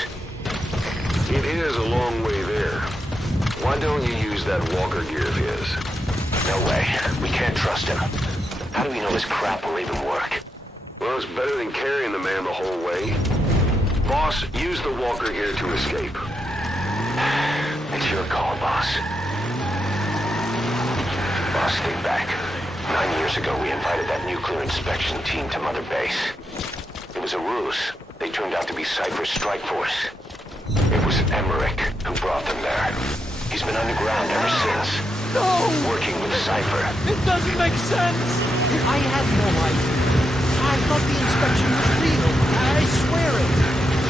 It is a long way there. Why don't you use that walker gear of his? No way. We can't trust him. How do we know this crap will even work? Well, it's better than carrying the man the whole way. Boss, use the walker gear to escape. It's your call, boss. Boss, think back. 9 years ago, we invited that nuclear inspection team to Mother Base. It was a ruse. They turned out to be Cypher's strike force. It was Emmerich who brought them there. He's been underground ever since. No! Working with Cypher. It doesn't make sense! I had no idea. I thought the inspection was real. I swear it.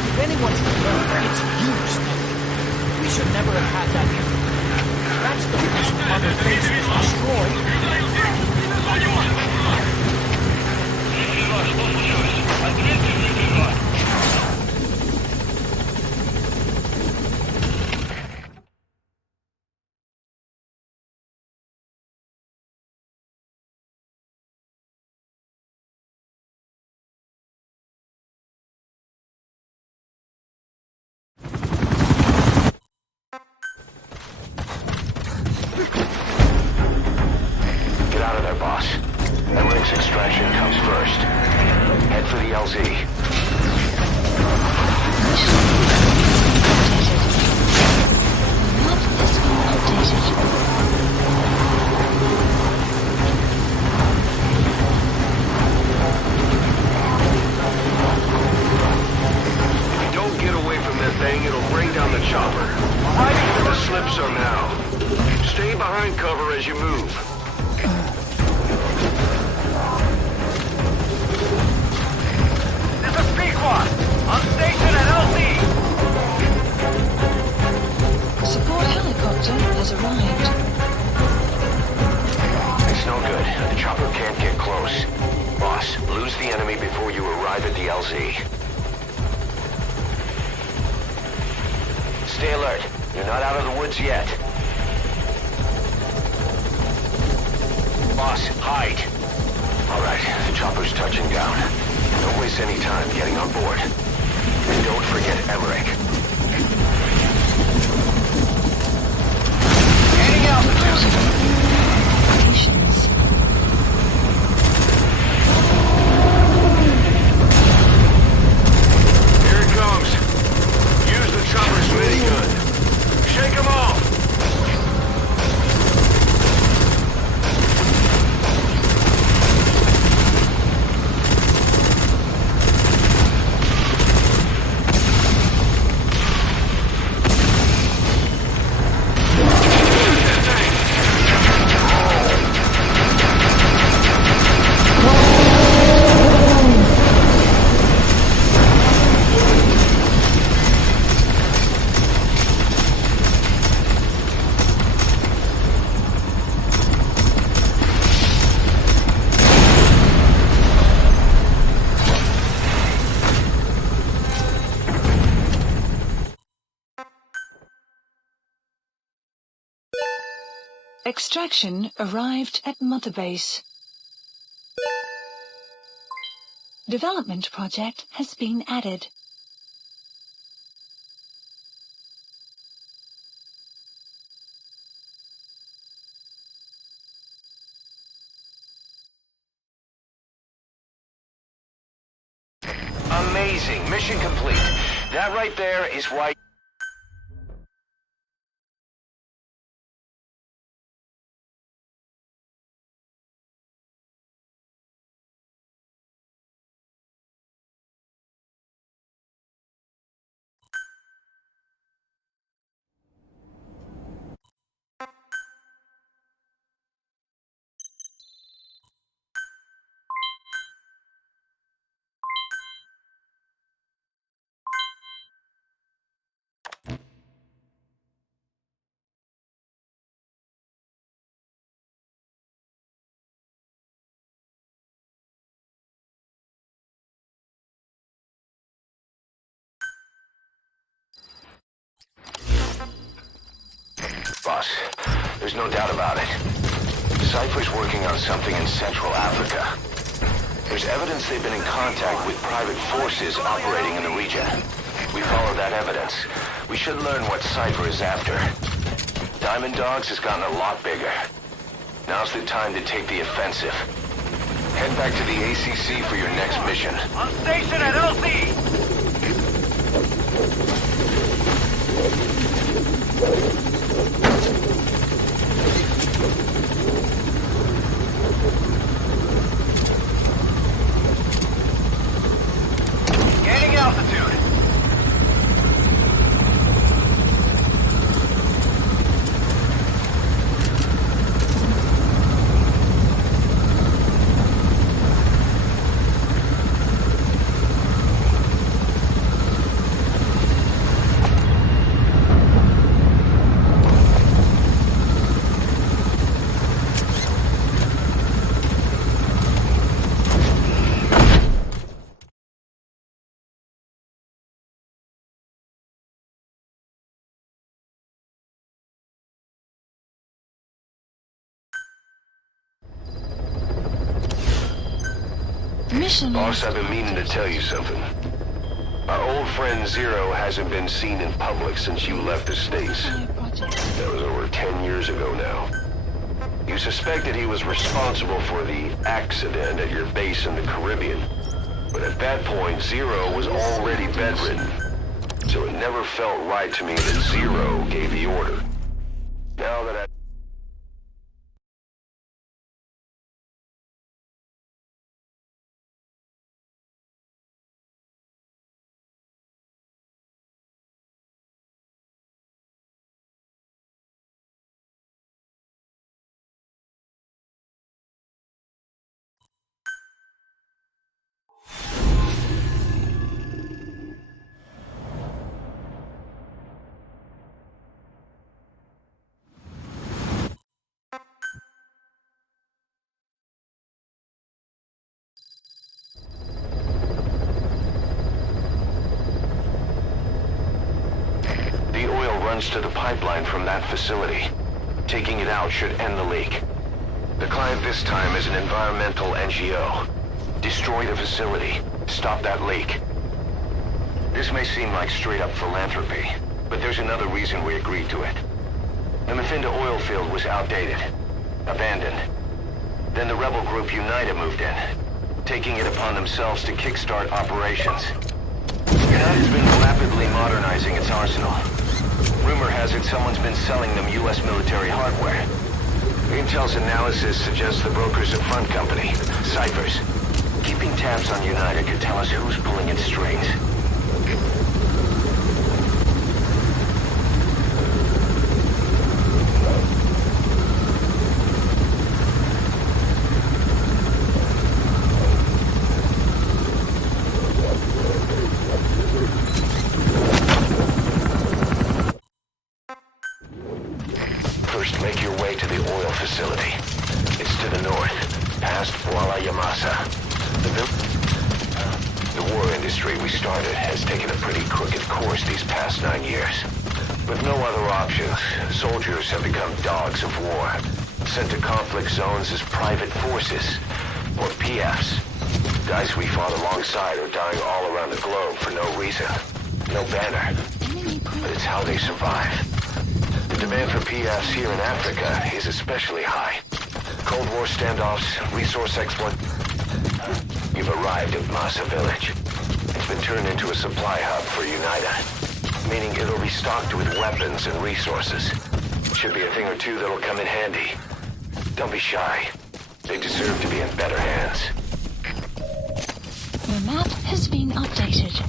If anyone's to blame, it's you, Snake. We should never have had that here. That's the reason Mother Base was destroyed. Дмитрий 2, что случилось? Ответьте, Дмитрий 2. Get out of there, boss. Emmerich's extraction comes first. Head for the LZ. The map has been updated. If you don't get away from that thing, it'll bring down the chopper. The slips are now. Stay behind cover as you move. This is Pequod. On station at LZ. Support helicopter has arrived. It's no good. The chopper can't get close. Boss, lose the enemy before you arrive at the LZ. Stay alert. You're not out of the woods yet. Boss, hide. All right, the chopper's touching down. Don't waste any time getting on board. And don't forget Emmerich. Heading altitude. Operations. Extraction arrived at Mother Base. Development project has been added. Amazing. Mission complete. That right there is why... Boss, there's no doubt about it. Cypher's working on something in Central Africa. There's evidence they've been in contact with private forces operating in the region. We follow that evidence. We should learn what Cypher is after. Diamond Dogs has gotten a lot bigger. Now's the time to take the offensive. Head back to the ACC for your next mission. On station at LC! Gaining altitude. Mission Boss, I've been meaning to tell you something. Our old friend Zero hasn't been seen in public since you left the States. project. That was over 10 years ago now. You suspected he was responsible for the accident at your base in the Caribbean. But at that point, Zero was already bedridden. So it never felt right to me that Zero gave the order. Now that I... runs to the pipeline from that facility. Taking it out should end the leak. The client this time is an environmental NGO. Destroy the facility. Stop that leak. This may seem like straight-up philanthropy, but there's another reason we agreed to it. The Mafinda oil field was outdated, abandoned. Then the rebel group United moved in, taking it upon themselves to kickstart operations. United's been rapidly modernizing its arsenal. Rumor has it someone's been selling them U.S. military hardware. Intel's analysis suggests the broker's a front company, Cyphers. Keeping tabs on United could tell us who's pulling its strings. First, make your way to the oil facility. It's to the north, past Kuala Yamasa. The war industry we started has taken a pretty crooked course these past 9 years. With no other options, soldiers have become dogs of war, sent to conflict zones as private forces, or PFs. Guys we fought alongside are dying all around the globe for no reason. No banner. But it's how they survive. The demand for PFs here in Africa is especially high. Cold War standoffs, resource exploit. You've arrived at Massa Village. It's been turned into a supply hub for UNITA, meaning it'll be stocked with weapons and resources. Should be a thing or two that'll come in handy. Don't be shy. They deserve to be in better hands. The map has been updated.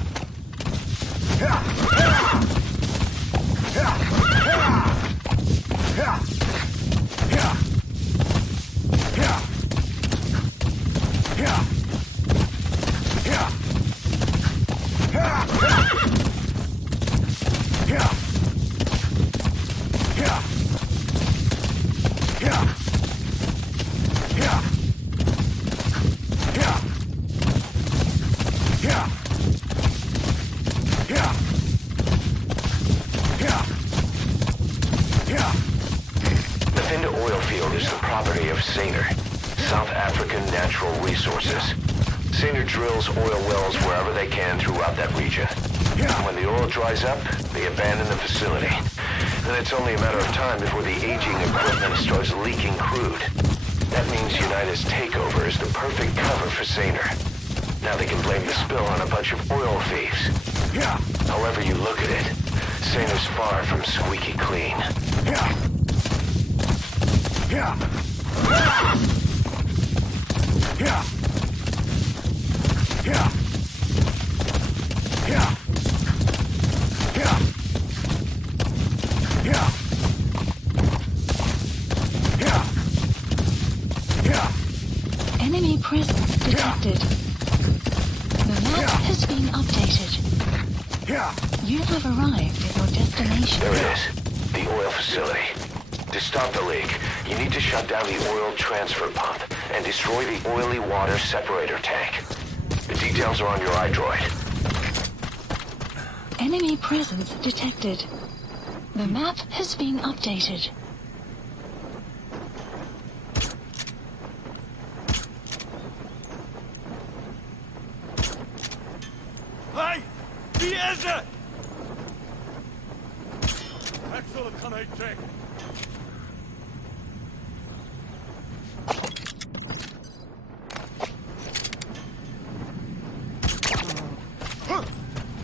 South African Natural Resources. Saner drills oil wells wherever they can throughout that region. When the oil dries up, they abandon the facility. Then it's only a matter of time before the aging equipment starts leaking crude. That means UNITA's takeover is the perfect cover for Saner. Now they can blame the spill on a bunch of oil thieves. However you look at it, Saner's far from squeaky clean. Enemy presence detected. The map has been updated. You have arrived at your destination. There it is. The oil facility. To stop the leak, you need to shut down the oil transfer pump and destroy the oily water separator tank. The details are on your iDroid. Enemy presence detected. The map has been updated. Hey! Wie is het? Ik zal het gaan uitchecken.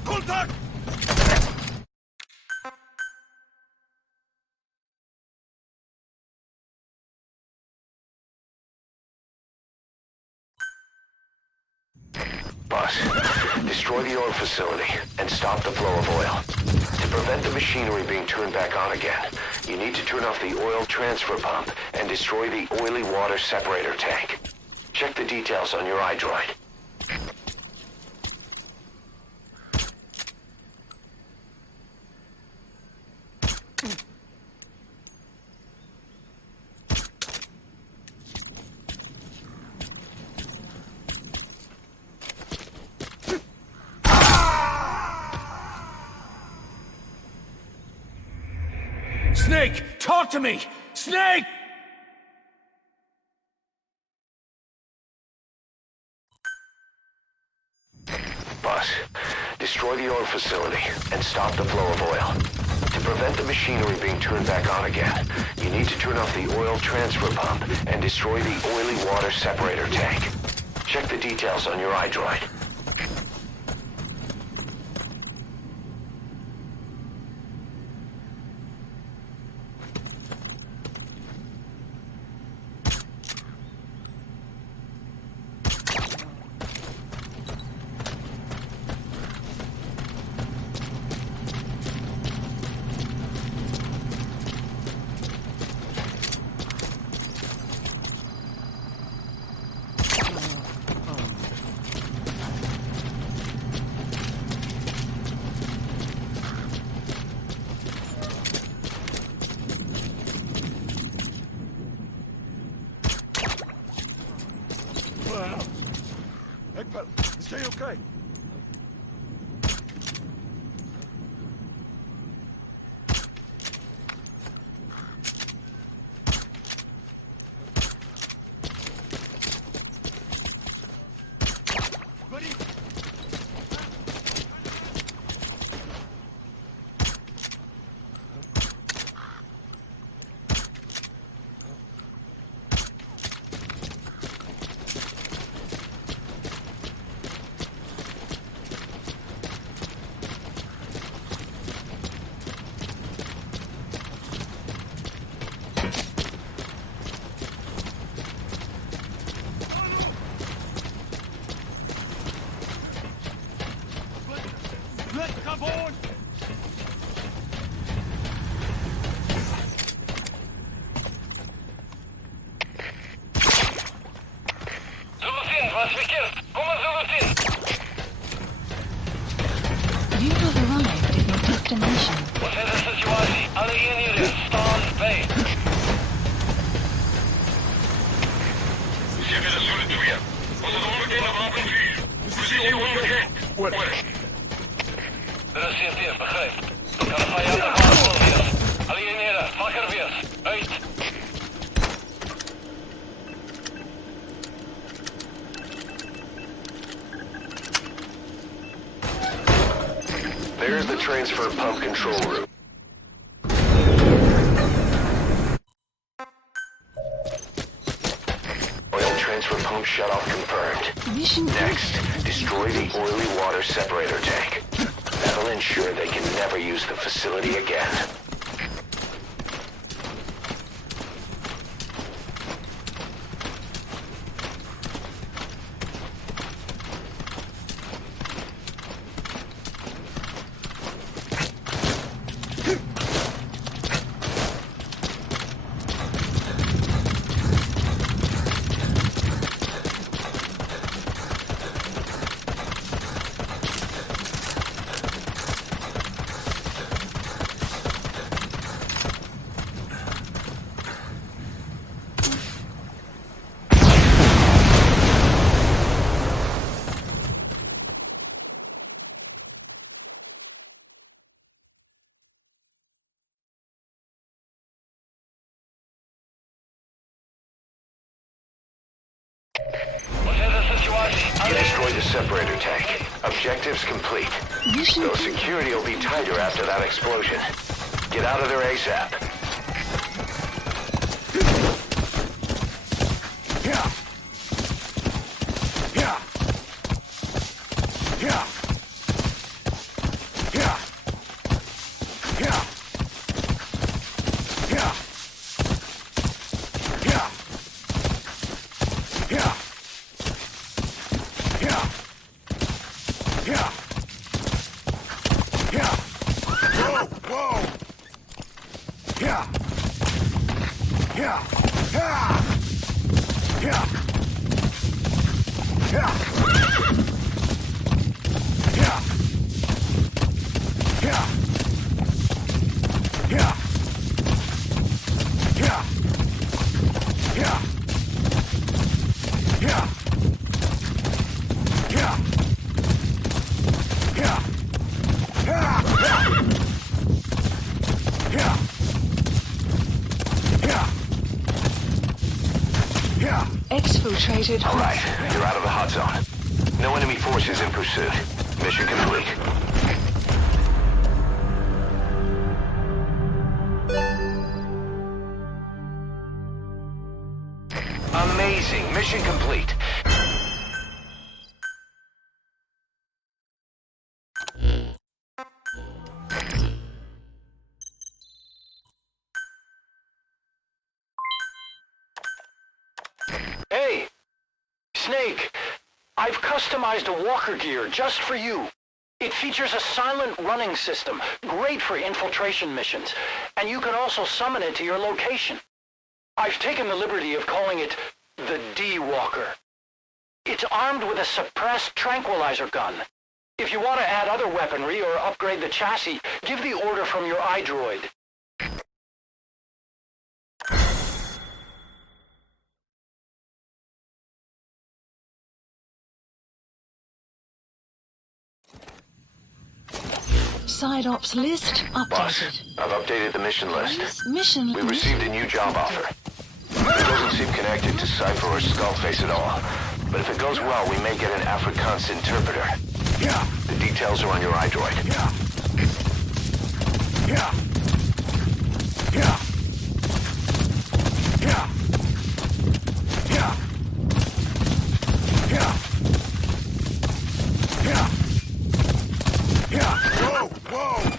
Contact! Boss, destroy the oil facility and stop the flow of oil. To prevent the machinery being turned back on again, you need to turn off the oil transfer pump and destroy the oily water separator tank. Check the details on your iDroid. Snake, talk to me! Snake! Boss, destroy the oil facility and stop the flow of oil. To prevent the machinery being turned back on again, you need to turn off the oil transfer pump and destroy the oily water separator tank. Check the details on your iDroid. Is hij oké? PSNK born! Zulufin, вас векер! Кума Zulufin! You have arrived at your destination. Оценка ситуации. Алиениры. Stand by. Север Zulufin. Позаду на Вапен Фиш. Высоти он Здравствуйте, Бахай. Карфаяна Хасвелвес. Алиенира. Фахервес. Эйт. There's the transfer pump control room. Oil transfer pump shutoff confirmed. Mission Next, destroy the oily water separator tank. That'll ensure they can never use the facility again. Оценка ситуации. You destroyed the separator tank. Objectives complete. Mission Though security will be tighter after that explosion. Get out of there ASAP. exfiltrated. All right, you're out of the hot zone. No enemy forces in pursuit. Mission complete. Amazing. Mission complete. Hey, Snake. I've customized a walker gear just for you. It features a silent running system, great for infiltration missions, and you can also summon it to your location. I've taken the liberty of calling it the D-Walker. It's armed with a suppressed tranquilizer gun. If you want to add other weaponry or upgrade the chassis, give the order from your iDroid. Side ops list Boss, updated. I've updated the mission list. Mission We list. received a new job offer. It doesn't seem connected to Cypher or Skullface at all. But if it goes well, we may get an Afrikaans interpreter. The details are on your iDroid. Whoa, whoa!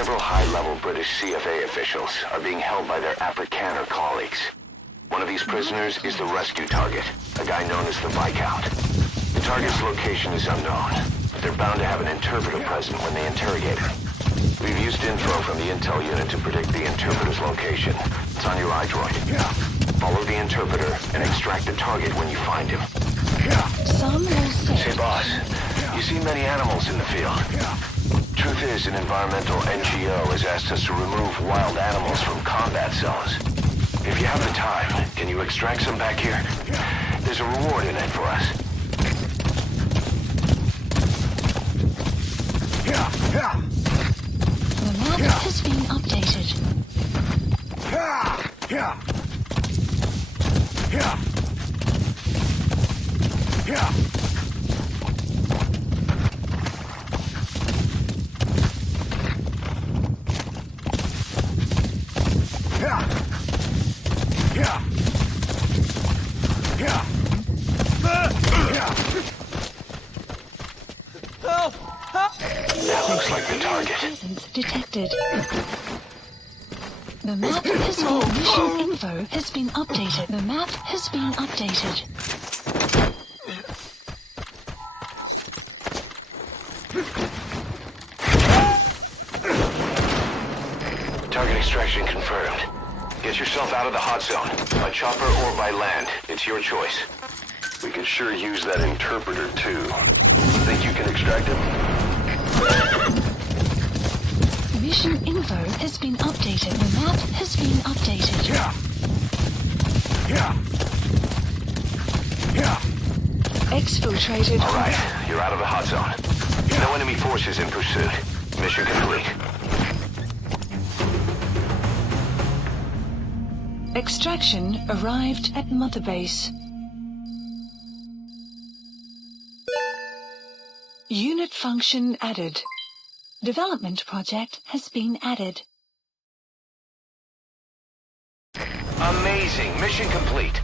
Several high-level British CFA officials are being held by their Afrikaner colleagues. One of these prisoners is the rescue target, a guy known as the Viscount. The target's location is unknown, but they're bound to have an interpreter present when they interrogate him. We've used info from the intel unit to predict the interpreter's location. It's on your iDroid. Follow the interpreter and extract the target when you find him. Some will say... Say, boss, you see many animals in the field. Truth is, an environmental NGO has asked us to remove wild animals from combat zones. If you have the time, can you extract some back here? There's a reward in it for us. The map has been updated. Help! Help! That looks like the target. Presence detected. The map has been... Mission info has been updated. The map has been updated. Target extraction confirmed. Get yourself out of the hot zone. By chopper or by land. It's your choice. We could sure use that interpreter, too. Think you can extract him? Mission info has been updated. The map has been updated. Exfiltrated. All right, you're out of the hot zone. No enemy forces in pursuit. Mission complete. Extraction arrived at Mother Base. Unit function added. Development project has been added. Amazing. Mission complete.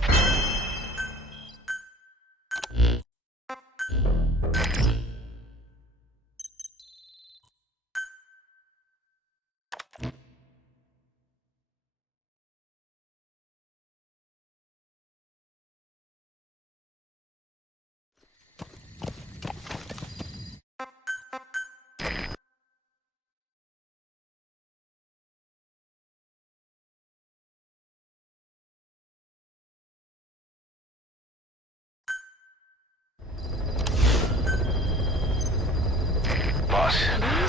Boss,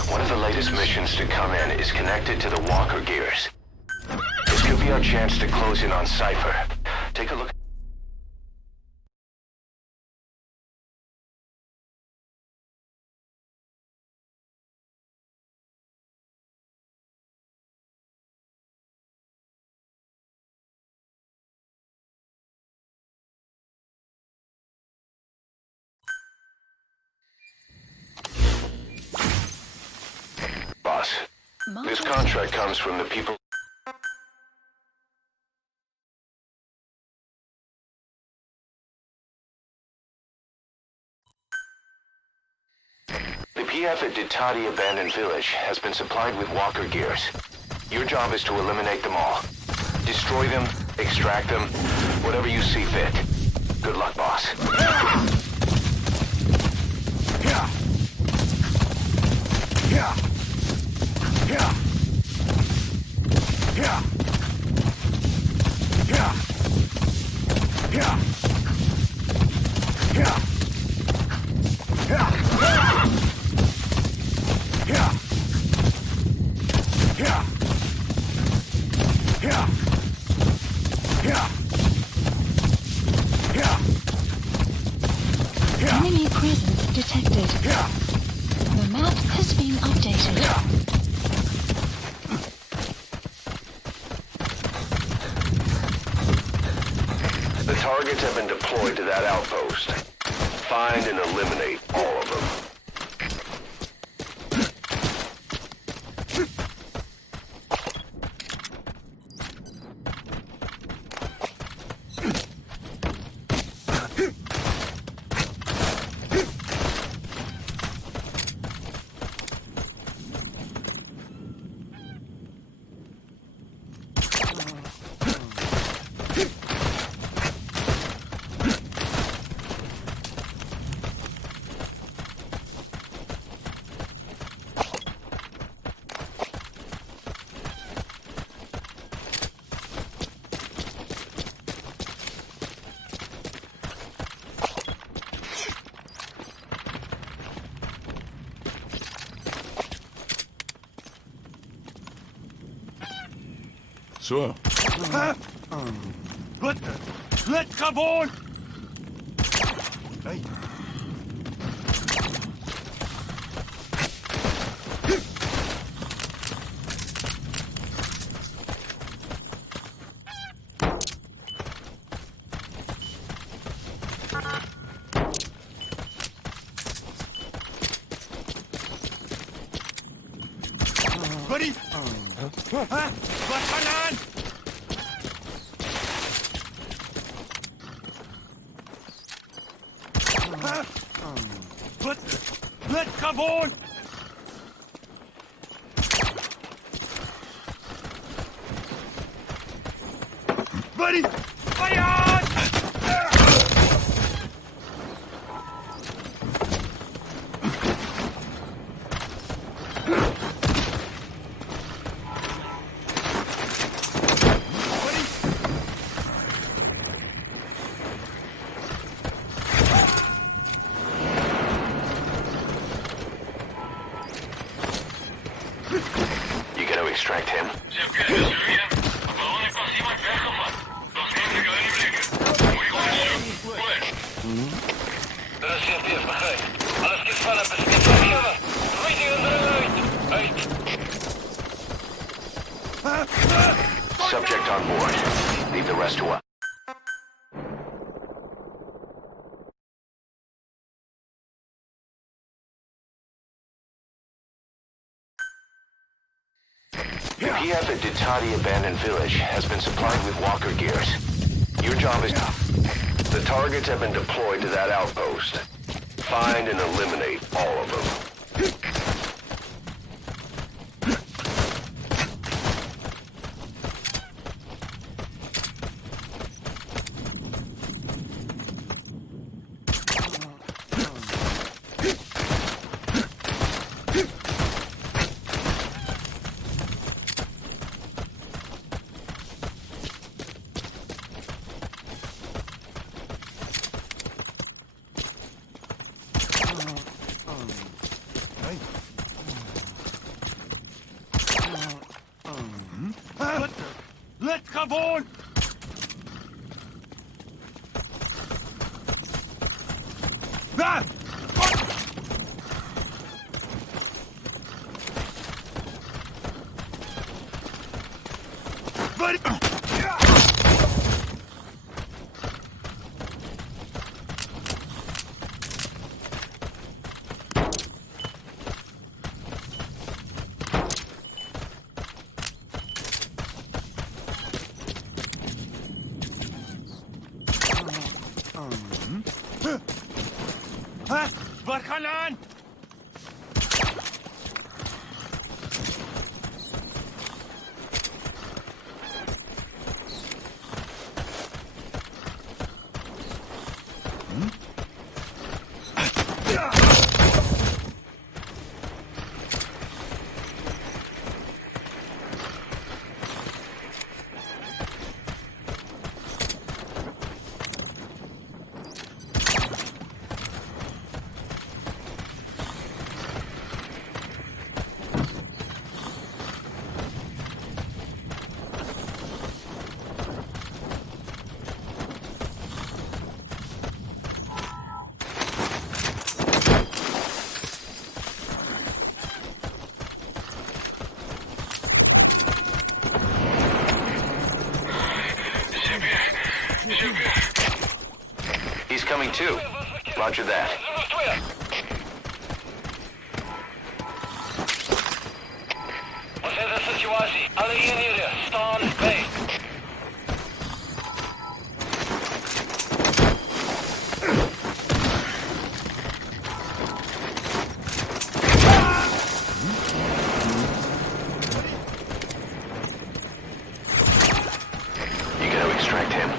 one of the latest missions to come in is connected to the Walker Gears. This could be our chance to close in on Cypher. Take a look. Boss, this contract comes from the people. The PF at Ditati Abandoned Village has been supplied with Walker Gears. Your job is to eliminate them all. Destroy them, extract them, whatever you see fit. Good luck, boss. Enemy presence detected. The map has been updated. The targets have been deployed to that outpost. Find and eliminate all of them. So. Let's come on! Hey. Buddy! Huh? What's going on? Huh? Let's come on! Buddy! Fire! You gotta extract him. Subject on board. Leave the rest to us. The PF at Ditati Abandoned Village has been supplied with walker gears. Your job is... The targets have been deployed to that outpost. Find and eliminate all of them. Let's come on! Ah! Buddy! Huh? Wat gaan aan? He's coming too. Roger that. Оценка ситуации. Алиенеры. Stand by. You gotta extract him.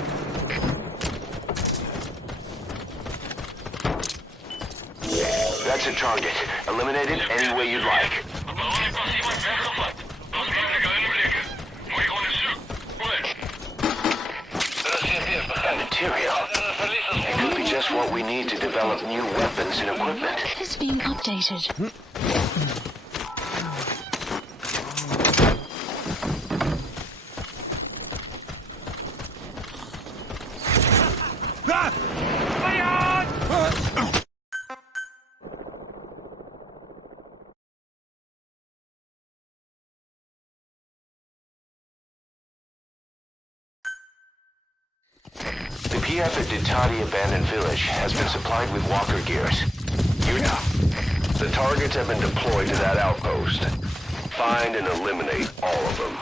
That's a target. Eliminate it any way you'd like. That material. It could be just what we need to develop new weapons and equipment. Is being updated. PF at Ditati Abandoned Village has been supplied with walker gears. The targets have been deployed to that outpost. Find and eliminate all of them.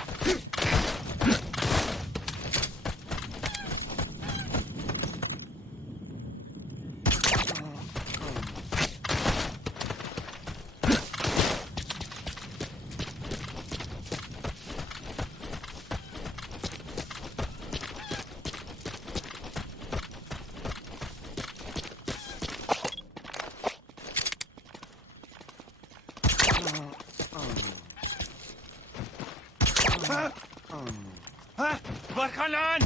Barkanan!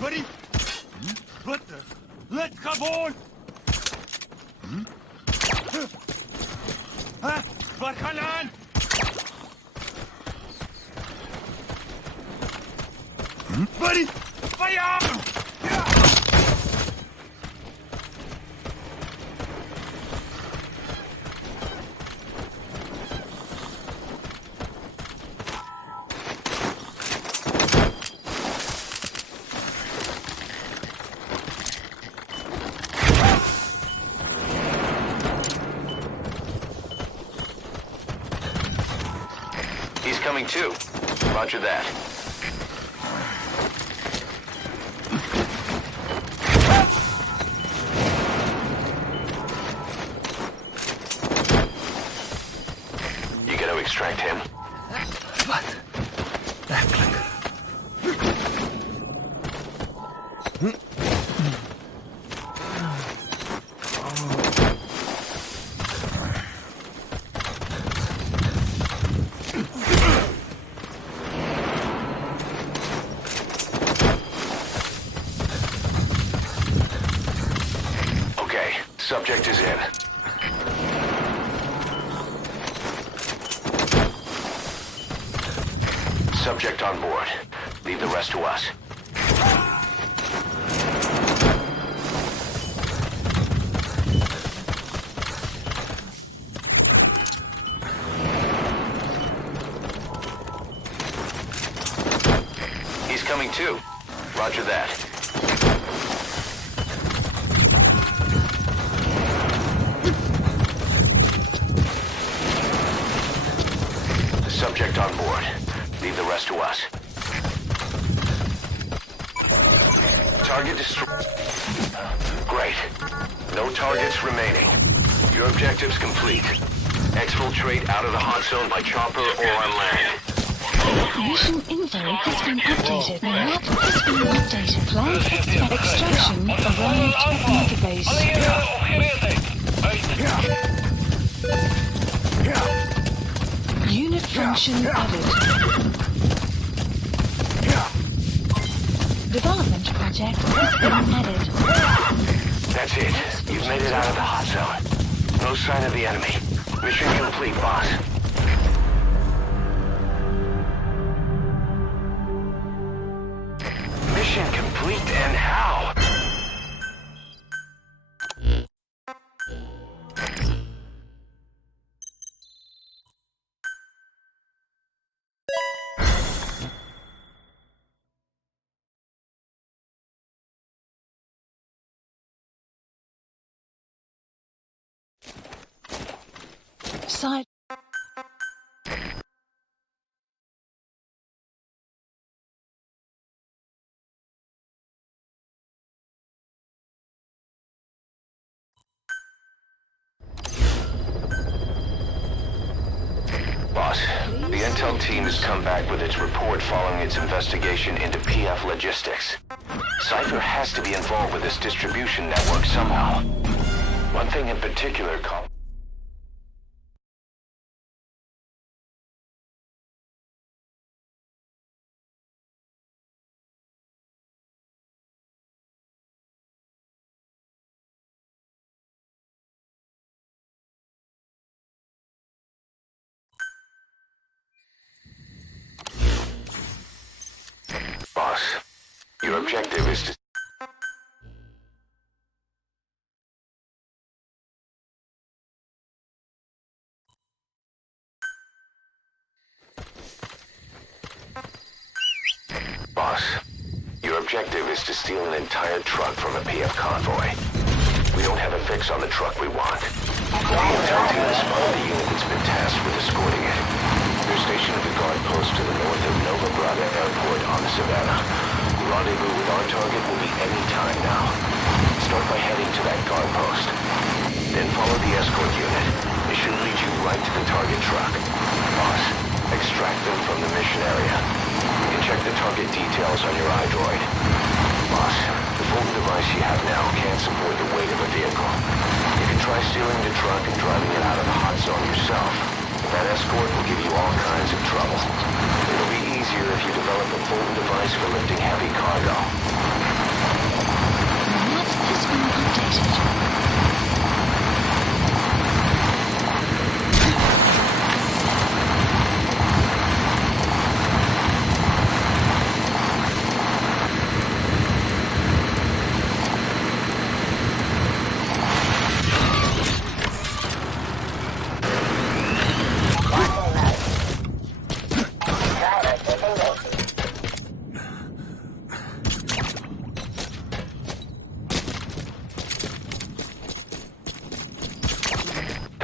Buddy! What the? Let's come on! Barkanan! Buddy! Fire! He's coming too. Roger that. You gonna extract him? What? Backling. Okay, subject is in. Subject on board. Leave the rest to us. He's coming too. Roger that. Subject on board. Leave the rest to us. Target destroyed. Great. No targets remaining. Your objective's complete. Exfiltrate out of the hot zone by chopper or on land. Mission info has been updated. Map has been updated. Plan for extraction arrived at Mega Base. Unit function added. Development project has been added. That's it. You've made it out of the hot zone. No sign of the enemy. Mission complete, boss. Mission complete and how? Side. Boss, the intel team has come back with its report following its investigation into PF logistics. Cypher has to be involved with this distribution network somehow. One thing in particular caught objective is to... Boss, your objective is to steal an entire truck from a PF convoy. We don't have a fix on the truck we want. The intel team has spotted the unit that's been tasked with escorting it. They're stationed at the guard post to the north of Nova Brava Airport on the Savannah. The rendezvous with our target will be any time now. Start by heading to that guard post. Then follow the escort unit. It should lead you right to the target truck. Boss, extract them from the mission area. You can check the target details on your iDroid. Boss, the Fulton device you have now can't support the weight of a vehicle. You can try stealing the truck and driving it out of the hot zone yourself. That escort will give you all kinds of trouble. It'll be easier if you develop a Fulton device for lifting heavy cargo. The map has been updated.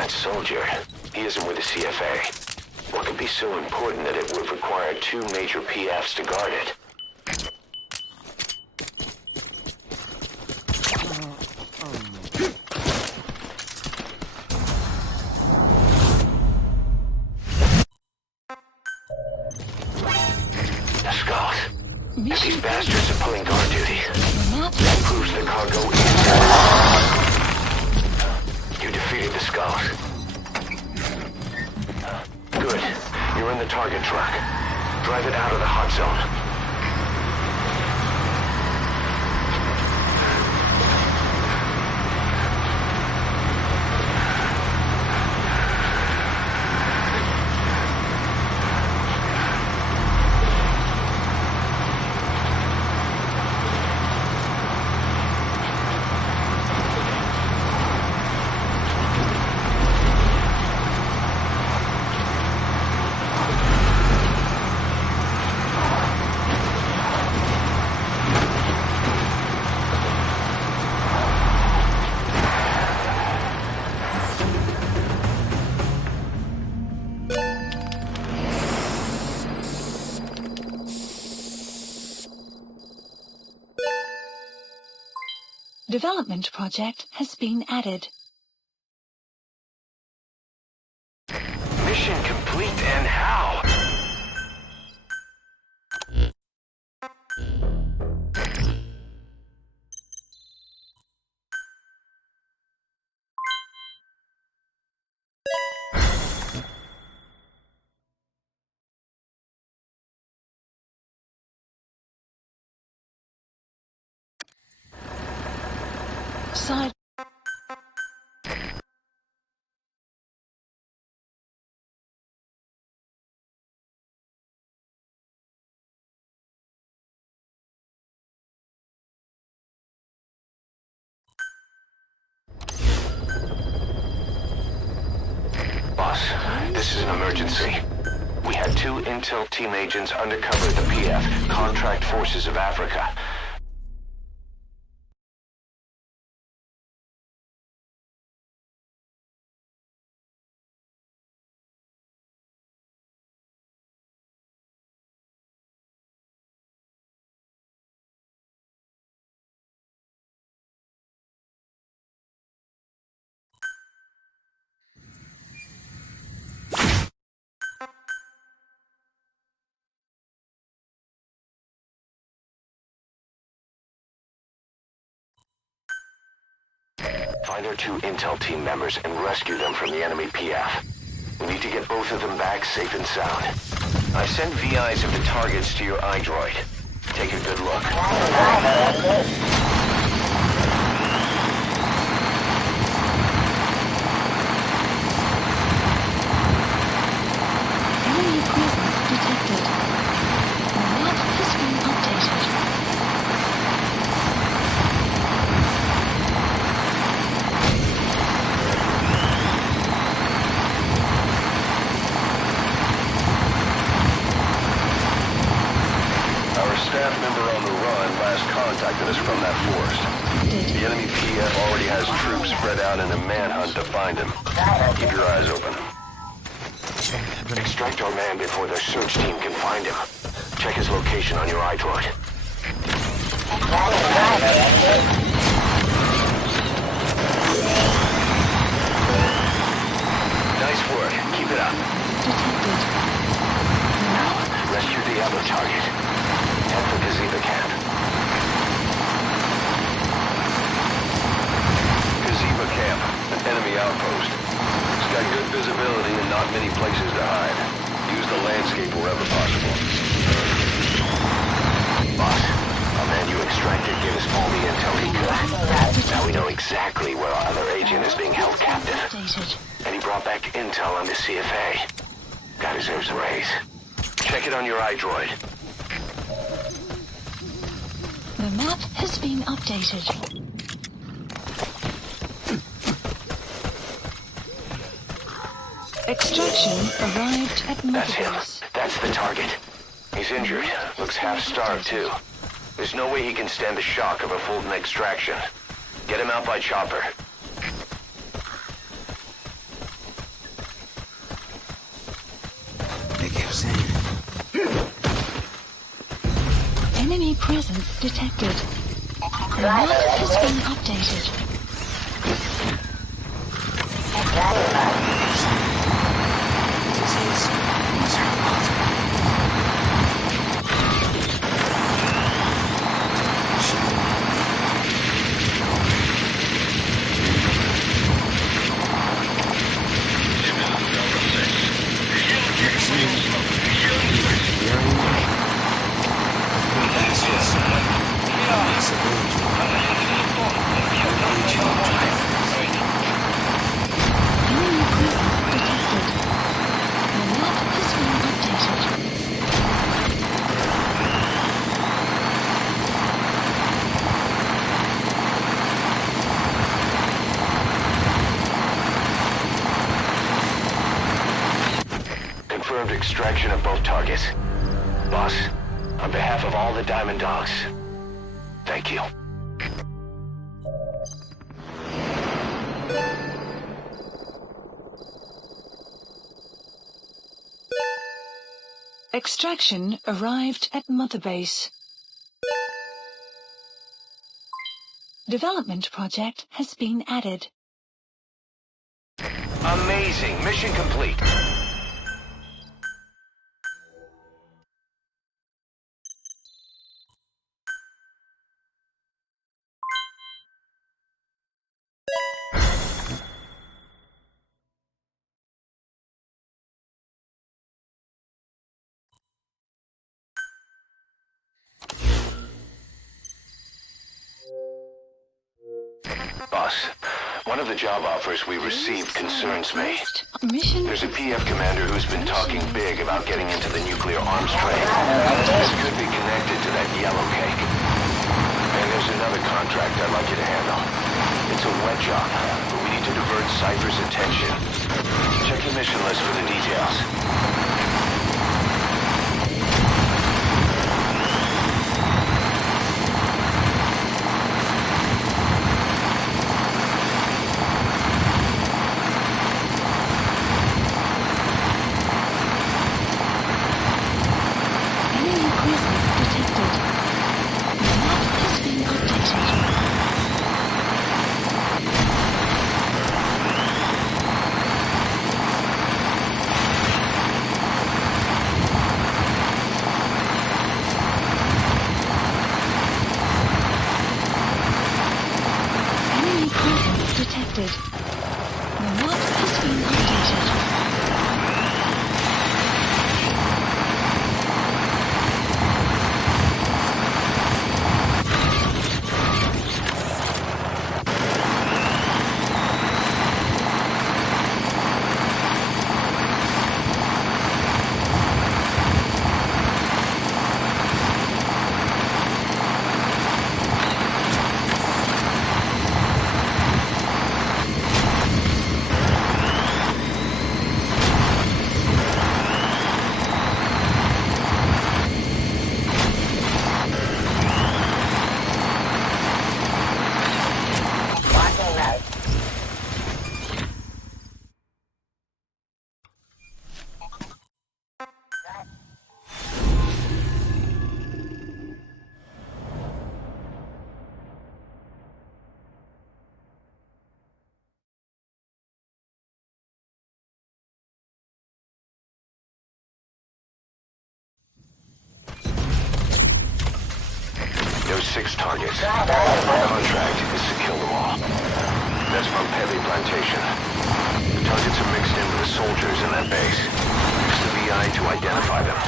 Soldier. He isn't with the CFA. What could be so important that it would require 2 major PFs to guard it? The skulls. These bastards are pulling guard duty. That proves the cargo is... You defeated the skulls. Good. You're in the target truck. Drive it out of the hot zone. Development project has been added. Mission complete, and how? Side. Boss, this is an emergency. We had 2 intel team agents undercover at the PF, Contract Forces of Africa. Find our 2 intel team members and rescue them from the enemy PF. We need to get both of them back safe and sound. I've sent VIs of the targets to your iDroid. Take a good look. Enemy presence detected. The map has been updated. spread out in a manhunt to find him. Keep your eyes open. Extract our man before their search team can find him. Check his location on your iDroid. Nice work. Keep it up. Detected. Now, rescue the other target. Head for Gazeba Camp. Gazeba Camp, an enemy outpost. It's got good visibility and not many places to hide. Use the landscape wherever possible. Boss, our man you extracted gave us all the intel he could. Now we know exactly where our other agent is being held captive. Updated. And he brought back intel on the CFA. Guy deserves a raise. Check it on your iDroid. The map has been updated. Extraction arrived at That's him. Mother's. That's the target. He's injured. Looks half-starved, too. There's no way he can stand the shock of a Fulton extraction. Get him out by chopper. Enemy presence detected. The map has been updated. Enemy presence detected. The map has been updated. Confirmed extraction of both targets. Boss, on behalf of all the Diamond Dogs, thank you. Extraction arrived at Mother Base. Development project has been added. Amazing. Mission complete. Boss, one of the job offers we received concerns me. Mission There's a PF commander who's been talking big about getting into the nuclear arms trade. This could be connected to that yellow cake. And there's another contract I'd like you to handle. It's a wet job, but we need to divert Cypher's attention. Check the mission list for the details. enemy presence detected. The map has been updated. Enemy presence detected. The map has been updated. those 6 targets. Our contract is to kill them all. That's from Pepe Plantation. The targets are mixed in with the soldiers in that base. Use the VI to identify them.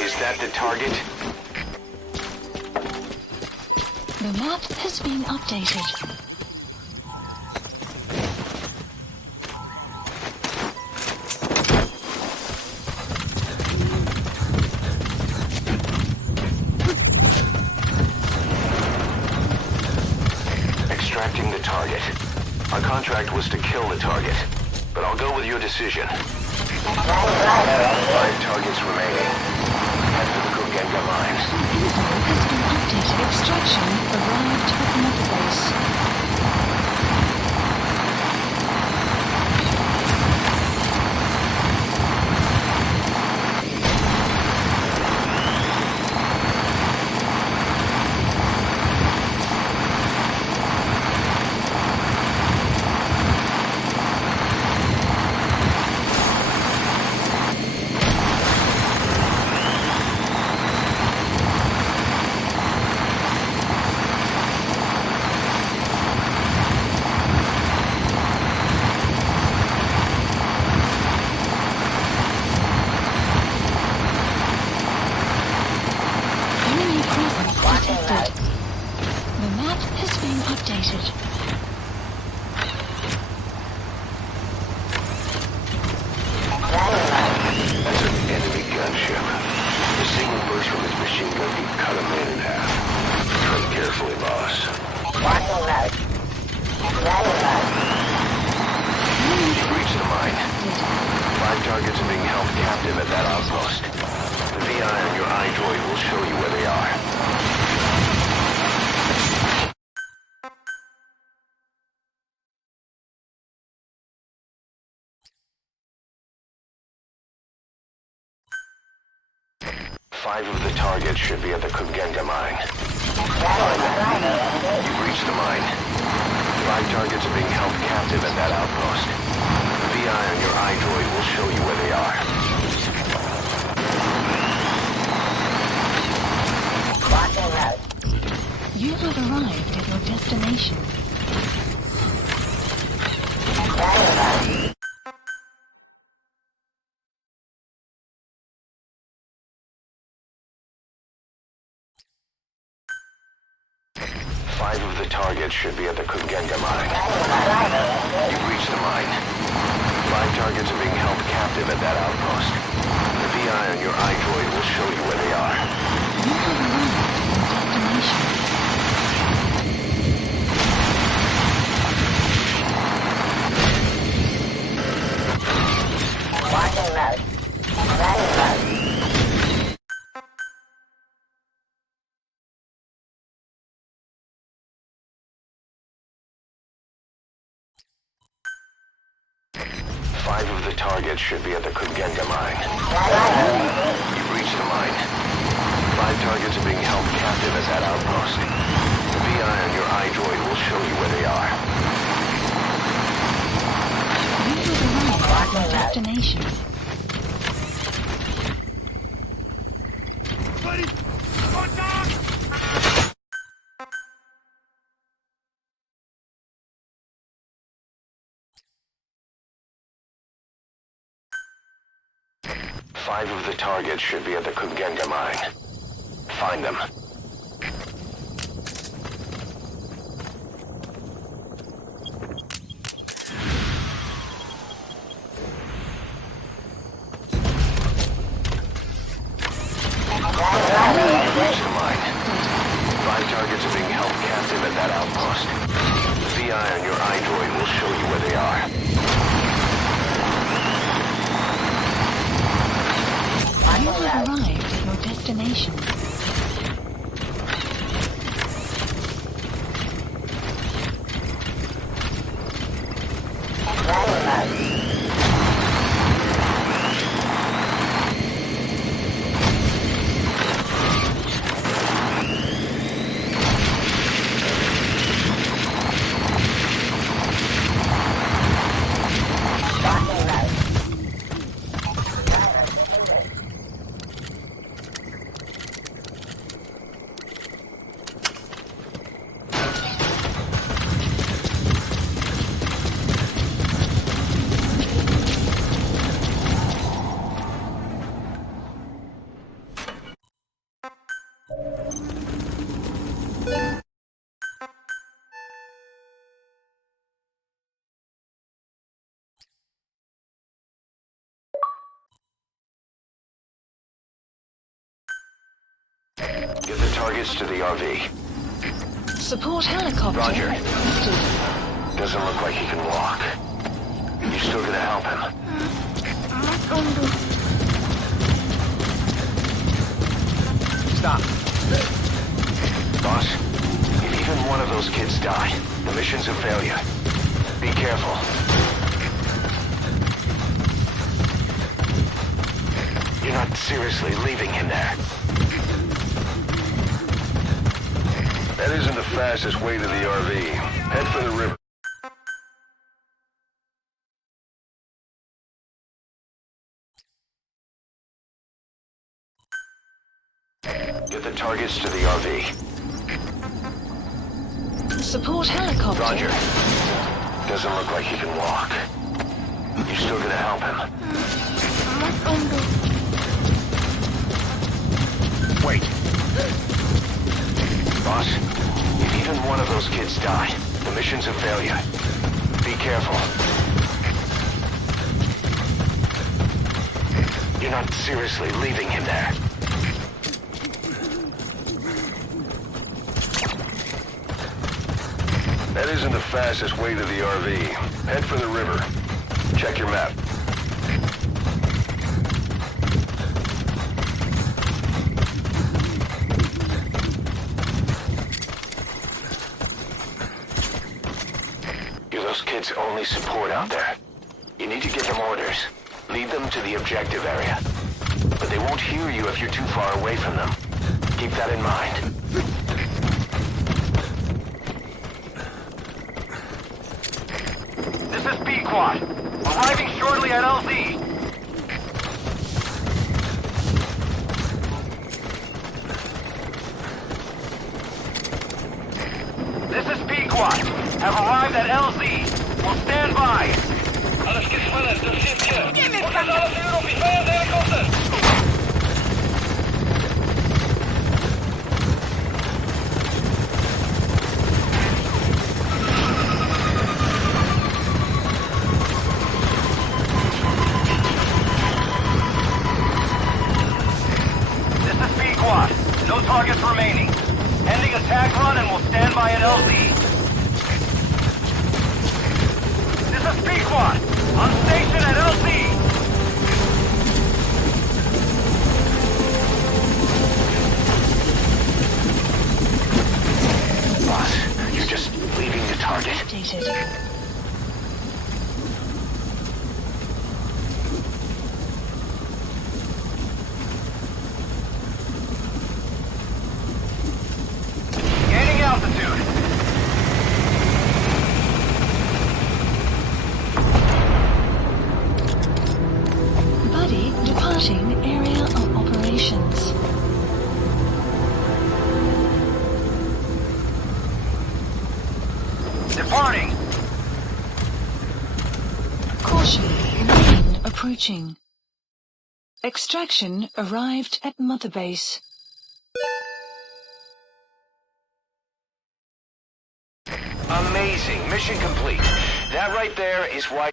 Is that the target? The map has been updated. Extracting the target. Our contract was to kill the target, but I'll go with your decision. 5 targets remaining. Head for the Kugenga mines. Info has been updated. Extraction arrived at another base. Enemy presence detected. The map has been updated. That's an enemy gunship. The single burst from his machine gun can cut a man in half. Tread carefully, boss. You've reached the mine. 5 targets are being held captive at that outpost. The VI on your iDroid will show you where they are. Five of the targets should be at the Kugenga mine. You've reached the mine. 5 targets are being held captive at that outpost. The VI on your iDroid will show you where they are. You have arrived at your destination. Five of the targets should be at the Kugenga mine. You've reached the mine. 5 targets are being held captive at that outpost. The VI on your iDroid will show you where they are. You have arrived at your destination. Five of the targets should be at the Kugenga mine. You've reached the mine. 5 targets are being held captive at that outpost. The VI on your iDroid will show you where they are. You have arrived at your destination. Buddy! Contact! Five of the targets should be at the Kugenga mine. Find them. Reach the mine. 5 targets are being held captive at that outpost. The VI on your iDroid will show you where they are. You have arrived destination. Get the targets to the RV. Support helicopter Roger. requested. Doesn't look like he can walk. You still gonna help him? Stop. Boss, if even one of those kids die, the mission's a failure. Be careful. You're not seriously leaving him there. That isn't the fastest way to the RV. Head for the river. Get the targets to the RV. Support helicopter. Roger. Doesn't look like he can walk. You still gonna help him? Wait. Boss, if even one of those kids die, the mission's a failure. Be careful. You're not seriously leaving him there. That isn't the fastest way to the RV. Head for the river. Check your map. You're those kids' only support out there. You need to give them orders. Lead them to the objective area. But they won't hear you if you're too far away from them. Keep that in mind. This is B-Quad. Arriving shortly at LZ. This is P-Quad. Have arrived at LZ. Will stand by. Alles gespannt, das steht hier. Und das alles in Europa, ich feiere der Helikopter. This is B-Quad. No targets remaining. Ending attack run and will stand by at LZ. This is B-Quad. On station at LZ. Boss, you're just leaving the target. Updated. Gaining altitude. Buddy departing area of operations. Departing. Caution, rain approaching. Extraction arrived at Mother Base. Amazing. Mission complete. That right there is why...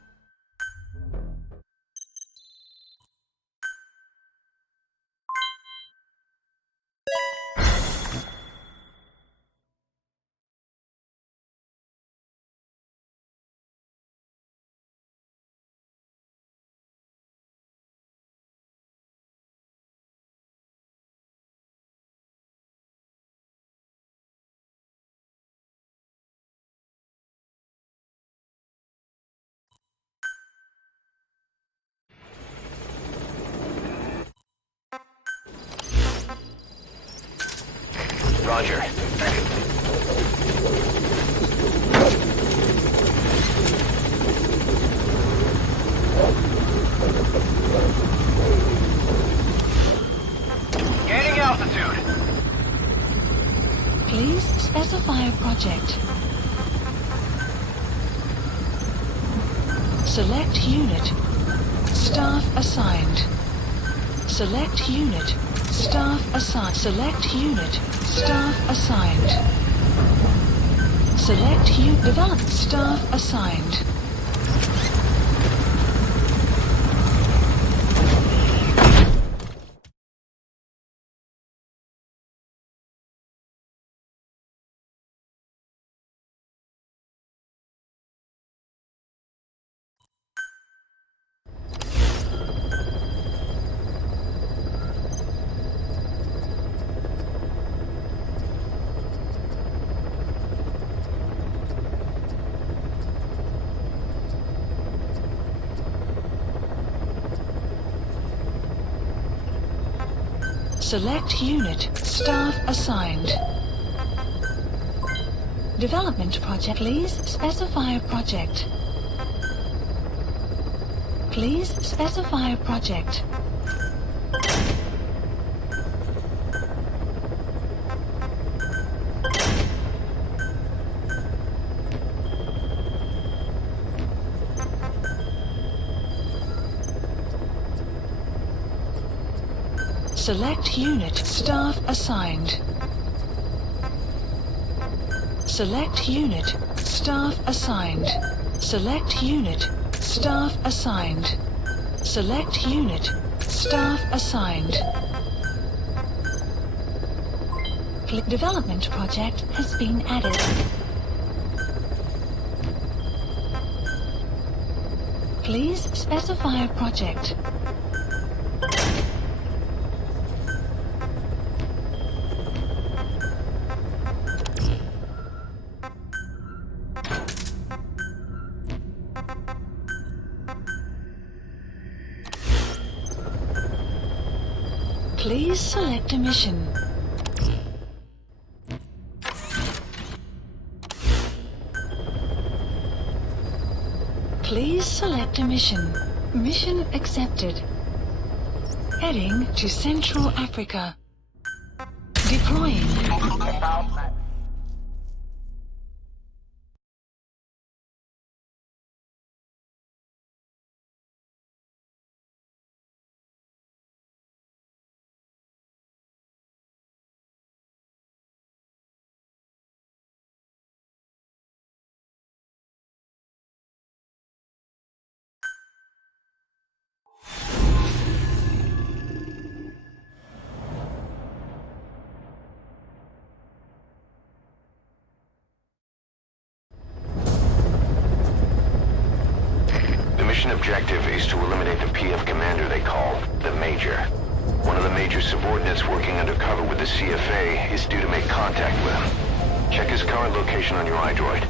Roger. Gaining altitude. Please specify a project. Select unit. Staff assigned. Select unit. Staff assigned. Select unit. Staff assigned. Select unit. Develop. Staff assigned. Select unit. Staff assigned. Development project. Please specify a project. Please specify a project. Select unit. Staff assigned. Select unit. Staff assigned. Select unit. Staff assigned. Select unit. Staff assigned. Development project has been added. Please specify a project. Please select a mission. Please select a mission. Mission accepted. Heading to Central Africa. Deploying. Mission objective is to eliminate the PF commander they call the Major. One of the Major's subordinates working undercover with the CFA is due to make contact with him. Check his current location on your iDroid.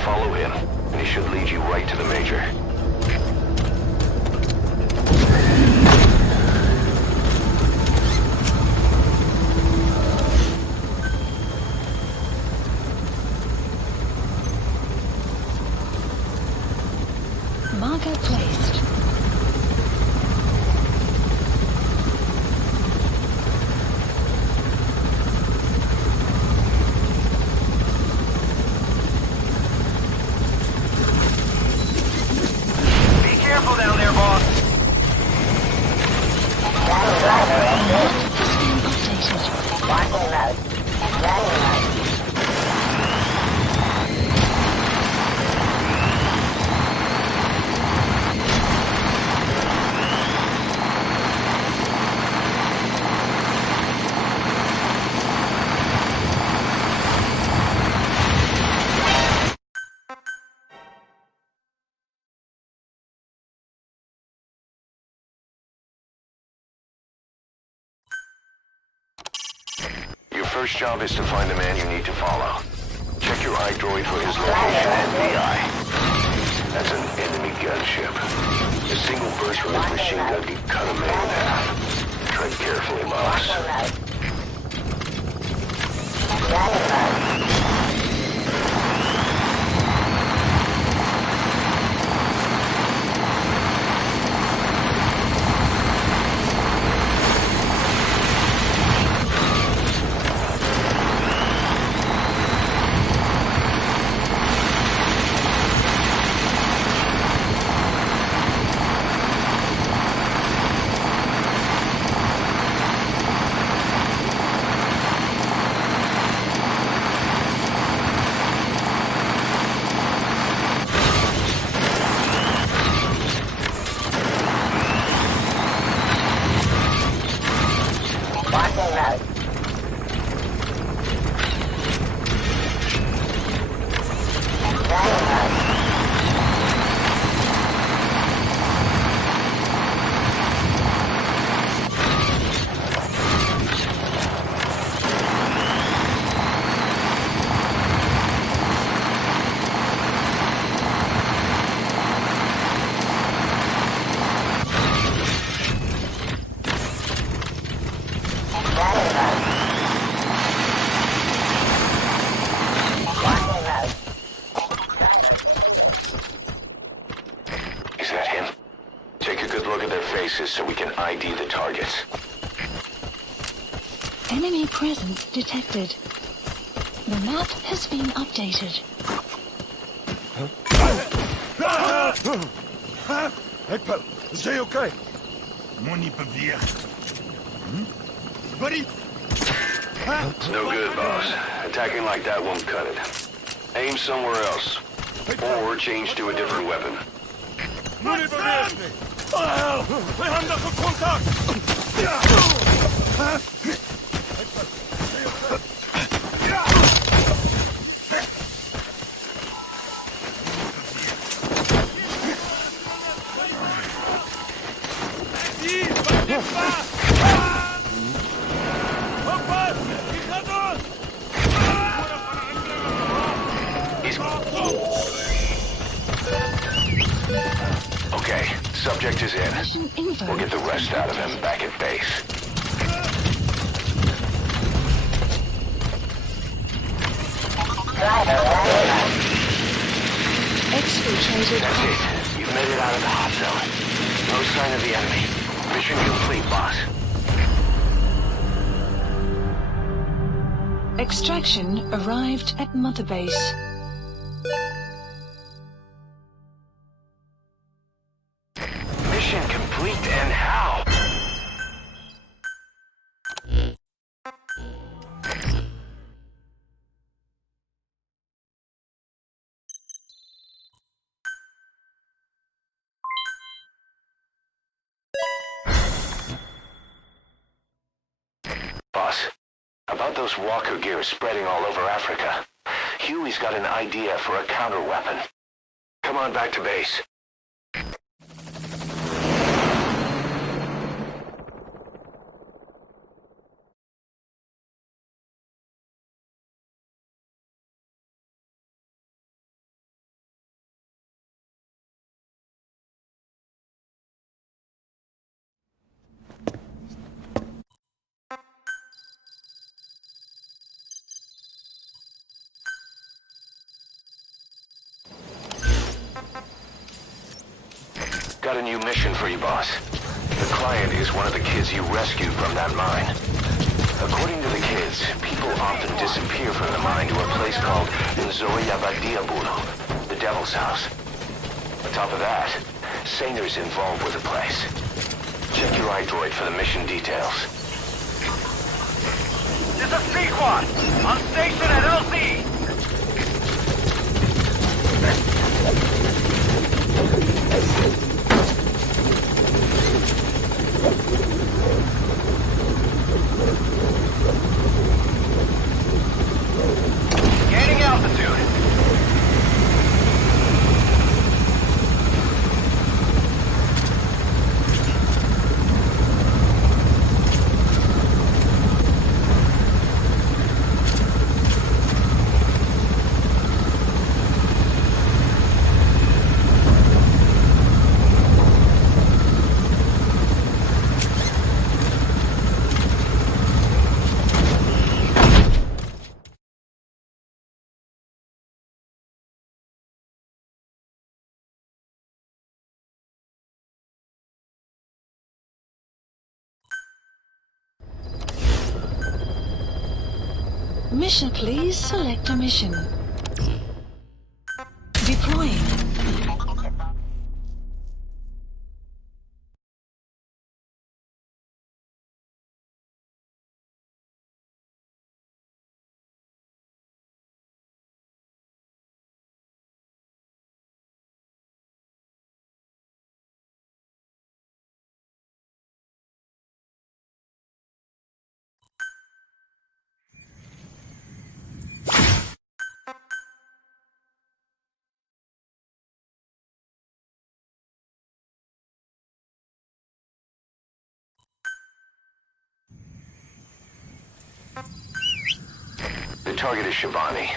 Follow him, and he should lead you right to the Major. Marker placed. Be careful down there, boss. Map has been updated. Your first job is to find the man you need to follow. Check your iDroid for his location and AI. That's an enemy gunship. A single burst from his machine gun can cut a man in half. Tread carefully, boss. So we can ID the targets. Enemy presence detected. The map has been updated. Hey, pal, is Jay okay? Money papier. Buddy? It's no good, boss. Attacking like that won't cut it. Aim somewhere else. Or change to a different weapon. Money papier. We haben dafür Kontakt! Okay, subject is in. Mission info. We'll get the rest out of him back at base. Exfiltrated. That's it. You've made it out of the hot zone. No sign of the enemy. Mission complete, boss. Extraction arrived at Mother Base. Mission complete, and how? Boss, about those walker gears spreading all over Africa. Huey's got an idea for a counter-weapon. Come on back to base. Got a new mission for you, boss. The client is one of the kids you rescued from that mine. According to the kids, people often disappear from the mine to a place called Nzoyabadiabulu, the Devil's House. On top of that, Saner's involved with the place. Check your iDroid for the mission details. This is C-Quad. On station at LZ. Gaining altitude. Mission, please select a mission. Deploying. The target is Shivani.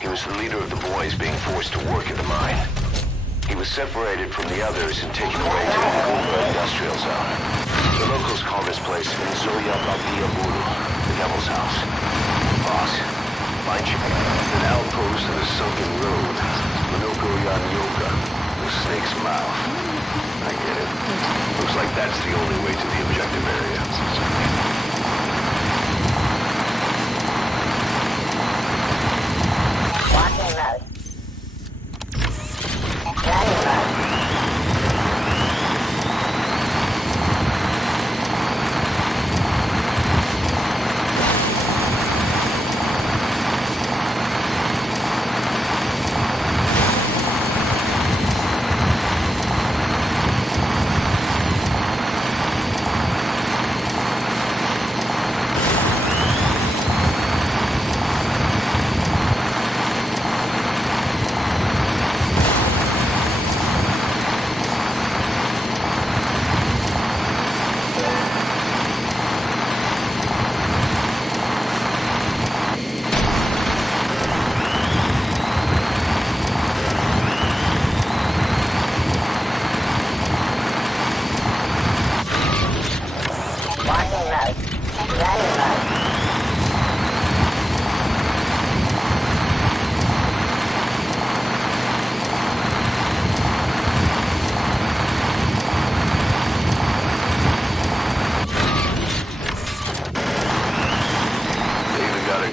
He was the leader of the boys being forced to work at the mine. He was separated from the others and taken away to the Kumba industrial zone. The locals call this place Nzoya Badia Buru, the Devil's House. Boss, find an outpost of the sunken road, Minoko Yanyoka, the Snake's Mouth. I get it. Looks like that's the only way to the objective area. Walking mode. Running mode.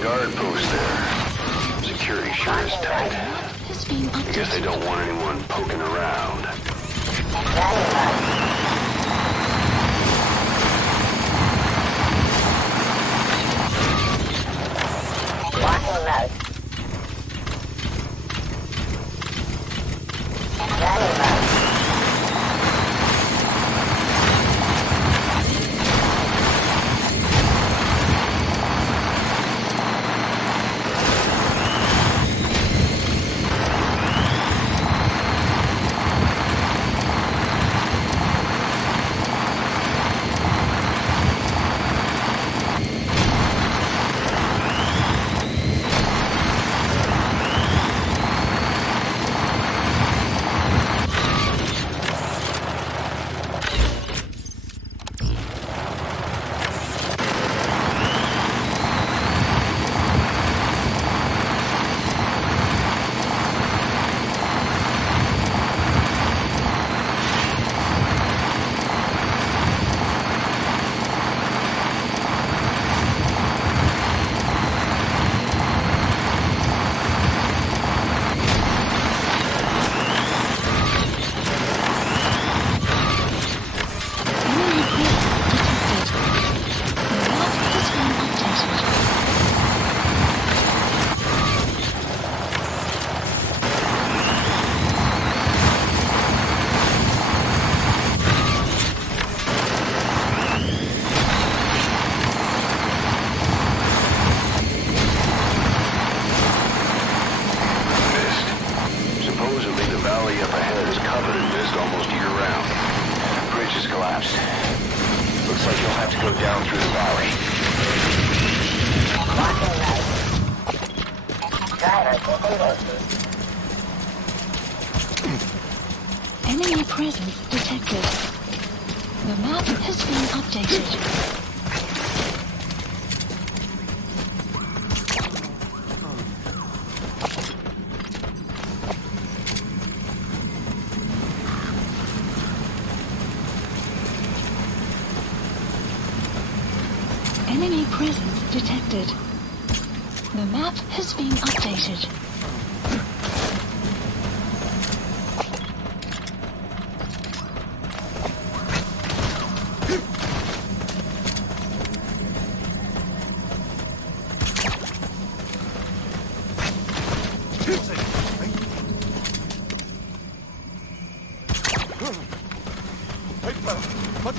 Guard post there. Security sure is tight. I guess they don't want anyone poking around. Walking mode. Running mode. Looks like you'll have to go down through the valley. Enemy presence detected. The map has been updated. Enemy presence detected. The map has been updated.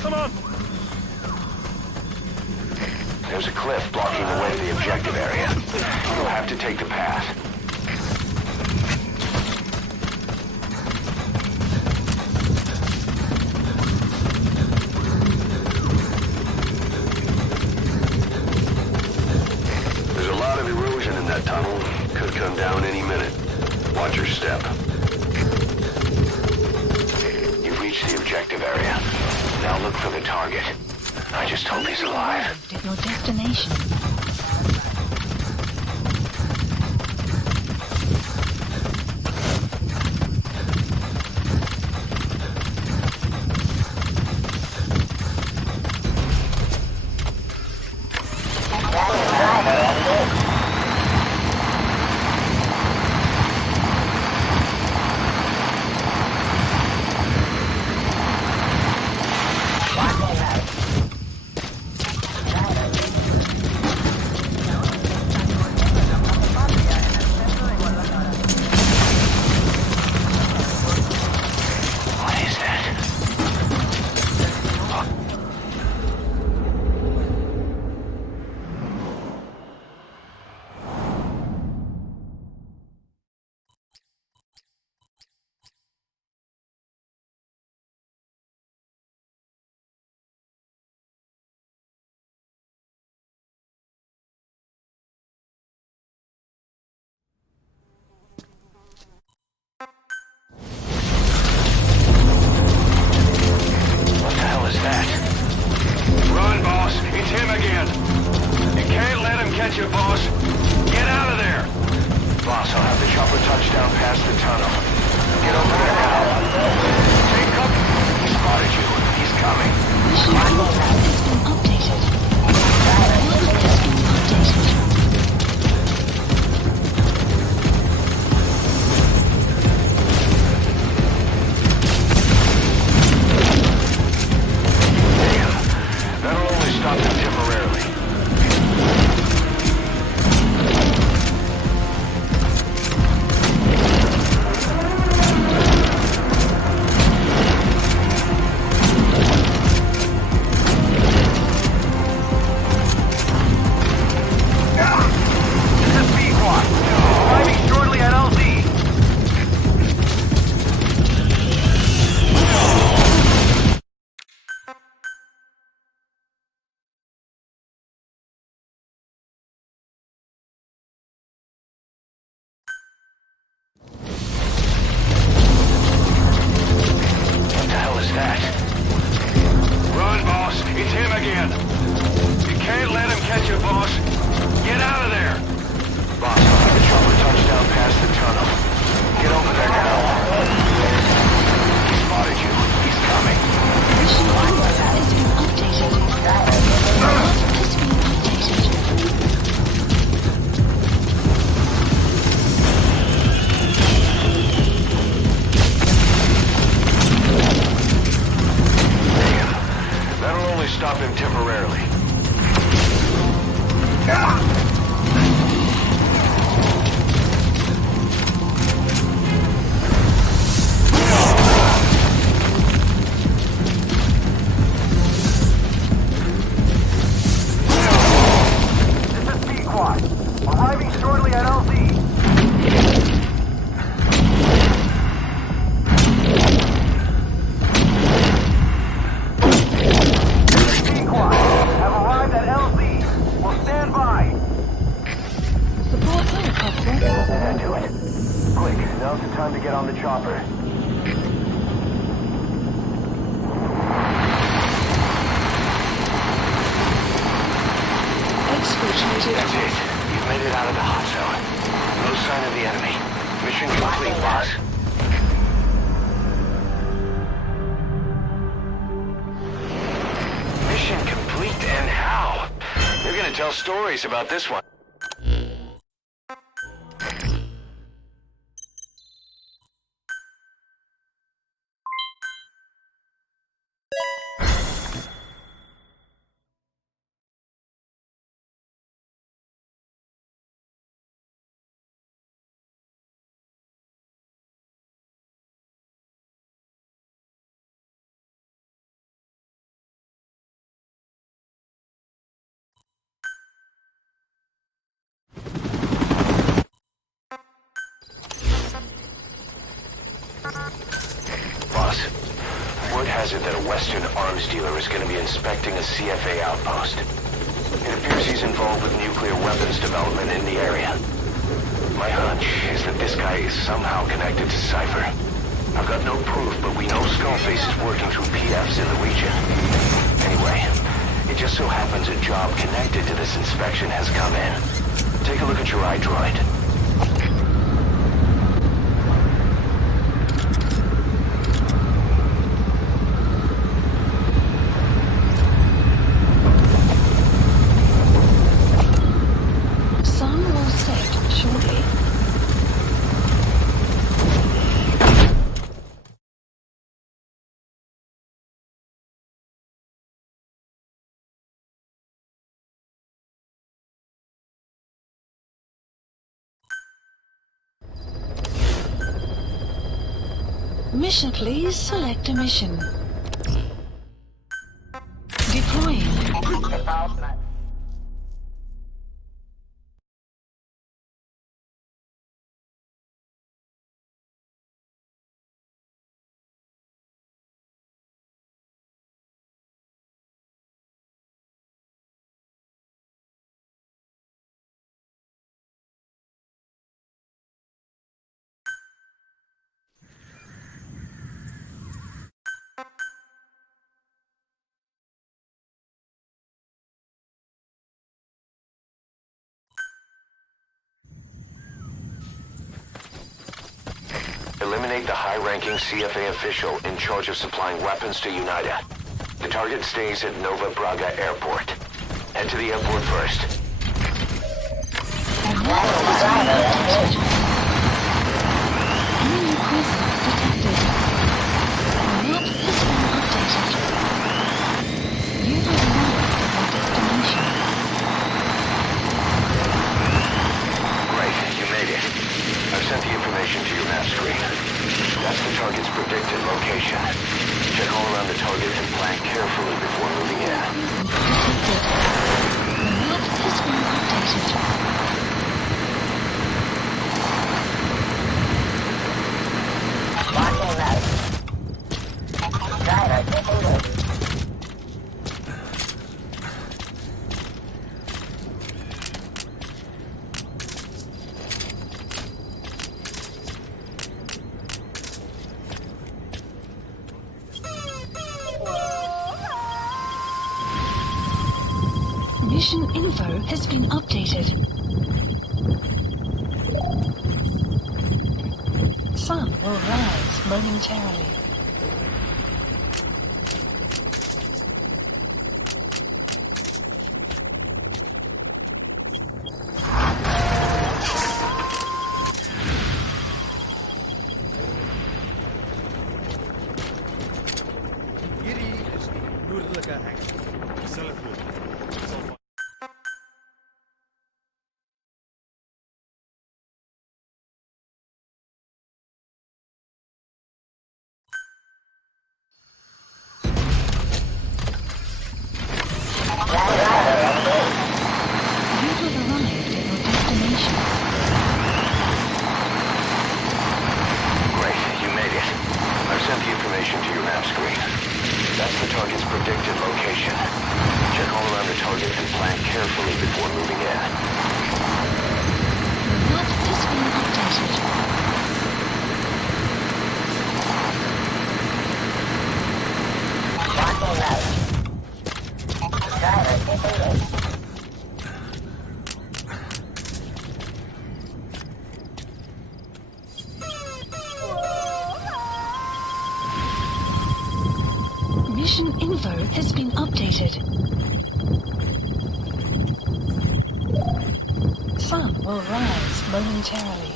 Come on! There's a cliff blocking the way to the objective area. You'll have to take the path. There's a lot of erosion in that tunnel. Could come down any minute. Watch your step. You've reached the objective area. Now look for the target. I just hope he's alive. Arrived at your destination. Run, boss. It's him again. You can't let him catch you, boss. Get out of there. Boss, I'll have the chopper touch down past the tunnel. Get over there now. Take cover. He spotted you. He's coming. Mission control has been updated. Map has been updated. That'll only stop them temporarily. This is B-Quad. Arriving shortly at LZ. What the hell is that? Run, boss. It's him again. You can't let him catch you, boss. Get out of there. Boss, I'll have the chopper touch down past the tunnel. Get over there now. He spotted you. He's coming. Mission control has been updated. Map has been updated. That'll only stop him temporarily. This is B-Quad. Arriving shortly at LZ. B-Quad have arrived at LZ. We'll stand by. Support helicopter. That do it. Quick, now's the time to get on the chopper. Exfiltrated. That's it. You've made it out of the hot zone. No sign of the enemy. Mission complete, boss. Mission complete, and how? You're gonna tell stories about this one. has it that a Western arms dealer is going to be inspecting a CFA outpost. It appears he's involved with nuclear weapons development in the area. My hunch is that this guy is somehow connected to Cypher. I've got no proof, but we know Skullface is working through PFs in the region. Anyway, it just so happens a job connected to this inspection has come in. Take a look at your iDroid. Sun will set shortly. Mission, please select a mission. Deploying. Default mode. Eliminate the high-ranking CFA official in charge of supplying weapons to UNITA. The target stays at Nova Braga Airport. Head to the airport first. Enemy presence detected. Map has been updated. You have arrived at your destination. Great, you made it. I've sent the information to your map screen. That's the target's predicted location. Check all around the target and plan carefully before moving in. Detected. The map has been updated. Locking mode. Driver disengaged. Mission info has been updated. Sun will rise momentarily. Hierdie is die noordelike hek. Sal dit word. You have arrived at your destination. Great, you made it. I've sent the information to your map screen. That's the target's predicted location. Check all around the target and plan carefully before moving in. The map has been updated. Locking mode. Driver disengaged. Mission info has been updated. Sun will rise momentarily.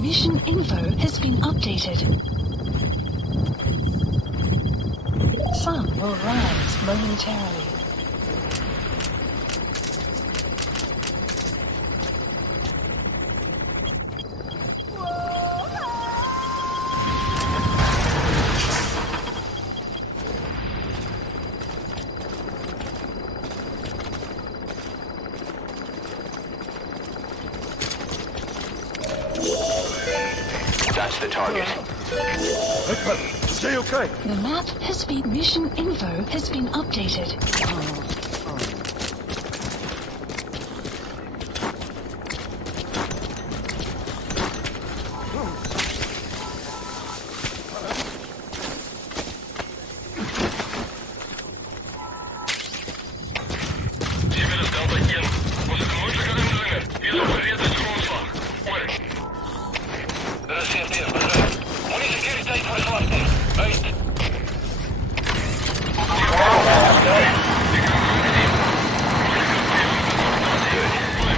Mission info has been updated. Sun will rise momentarily. That's the target. Stay okay. The map has been... Mission info has been updated.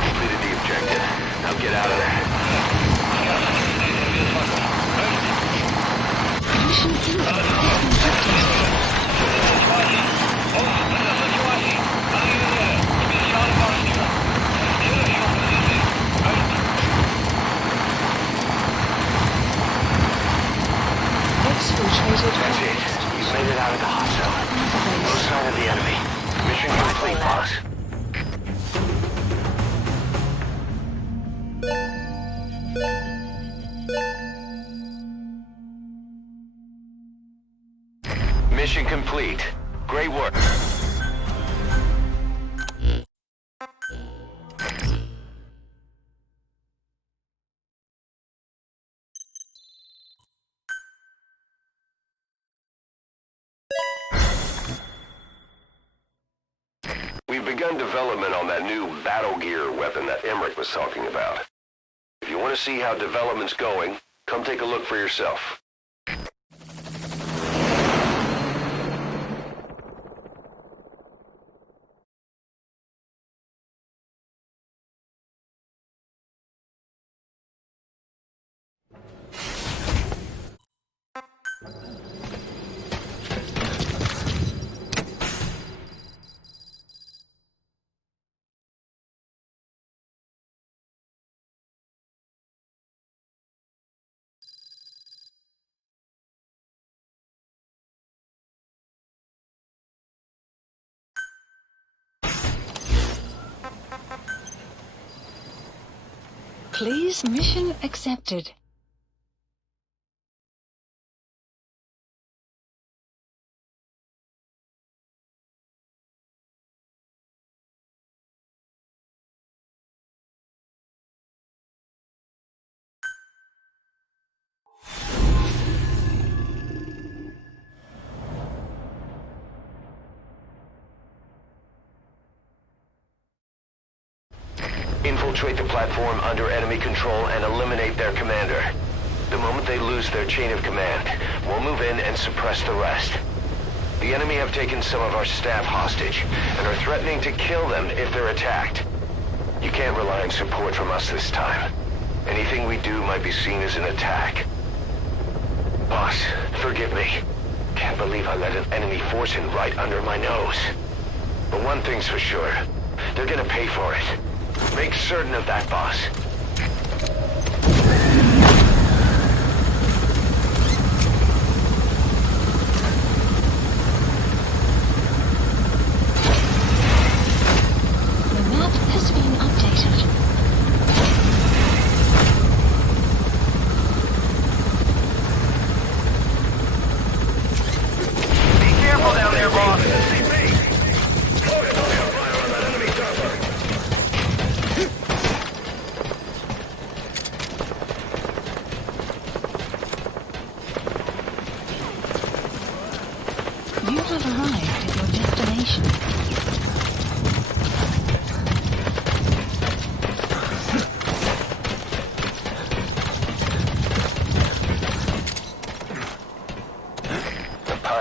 Completed the objective. Now get out of there. Mission info has been updated. Exfiltrated. That's it. You've made it out of the hot zone. No sign of the enemy. Mission complete, boss. Mission complete. Great work. We've begun development on that new battle gear weapon that Emmerich was talking about. If you want to see how development's going, come take a look for yourself. Please, mission accepted. Infiltrate the platform under enemy control and eliminate their commander. The moment they lose their chain of command, we'll move in and suppress the rest. The enemy have taken some of our staff hostage and are threatening to kill them if they're attacked. You can't rely on support from us this time. Anything we do might be seen as an attack. Boss, forgive me. Can't believe I let an enemy force in right under my nose. But one thing's for sure. They're gonna pay for it. Make certain of that, boss. The map has been updated. Be careful down there, boss. You have arrived at your destination.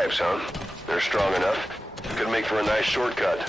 pipes, huh? They're strong enough. Could make for a nice shortcut.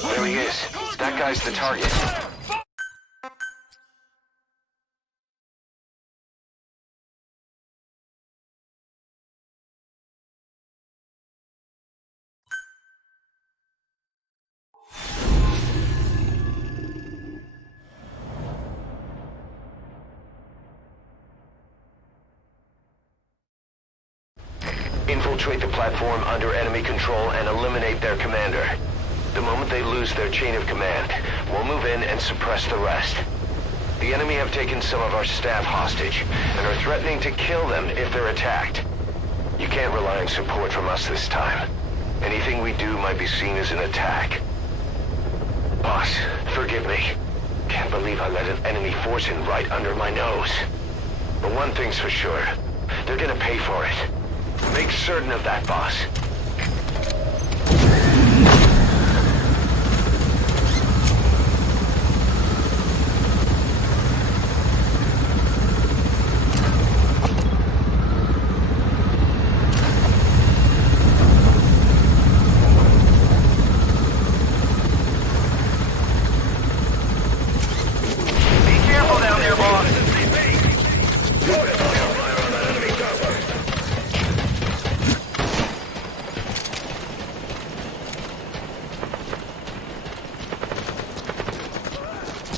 There he is. That guy's the target. Infiltrate the platform under enemy control and eliminate their commander. The moment they lose their chain of command, we'll move in and suppress the rest. The enemy have taken some of our staff hostage and are threatening to kill them if they're attacked. You can't rely on support from us this time. Anything we do might be seen as an attack. Boss, forgive me. Can't believe I let an enemy force in right under my nose. But one thing's for sure. They're gonna pay for it. Make certain of that, boss.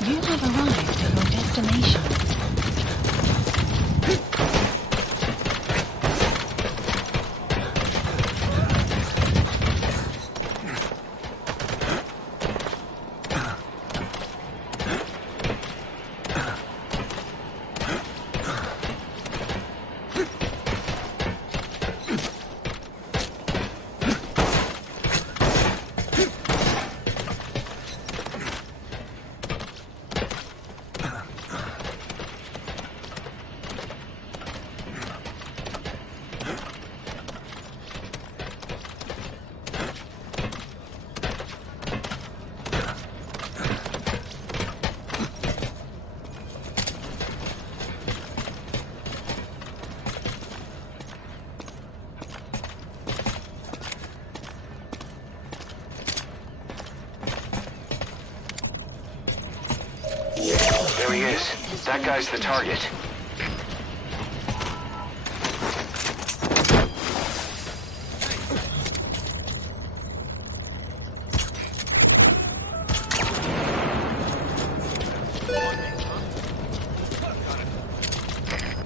You have arrived at your destination. There he is. That guy's the target.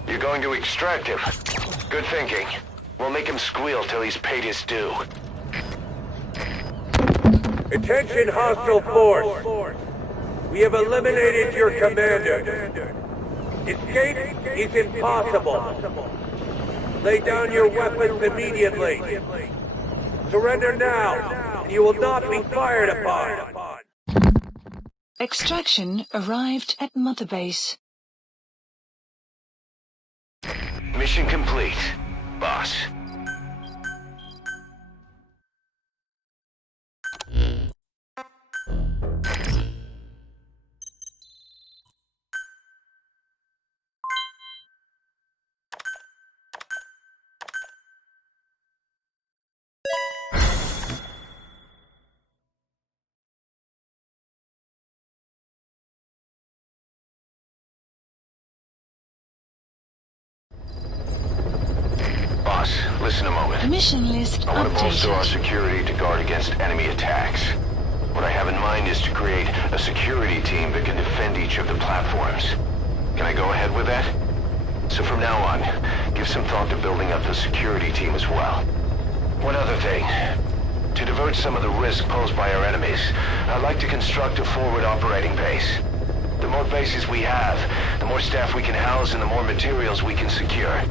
You're going to extract him. Good thinking. We'll make him squeal till he's paid his due. Attention, hostile force. We have eliminated your commander. Escape is impossible. Lay down your weapons immediately. Surrender now, and you will not be fired upon. Extraction arrived at Mother Base. Mission complete, boss. Listen a moment. Mission list I want to bolster our updated. security to guard against enemy attacks. What I have in mind is to create a security team that can defend each of the platforms. Can I go ahead with that? So from now on, give some thought to building up the security team as well. One other thing. To divert some of the risk posed by our enemies, I'd like to construct a forward operating base. The more bases we have, the more staff we can house and the more materials we can secure.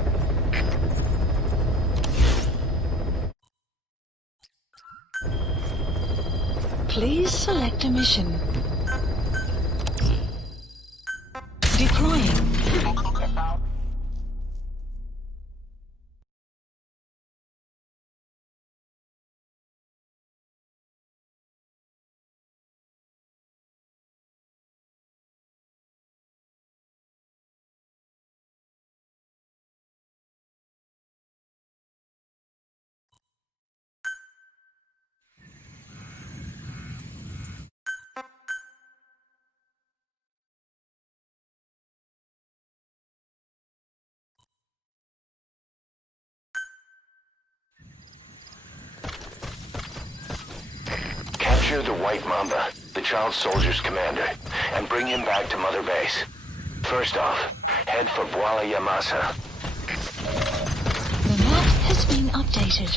Please select a mission. Deploying. Capture the White Mamba, the child soldier's commander, and bring him back to Mother Base. First off, head for Bwala Yamasa. The map has been updated.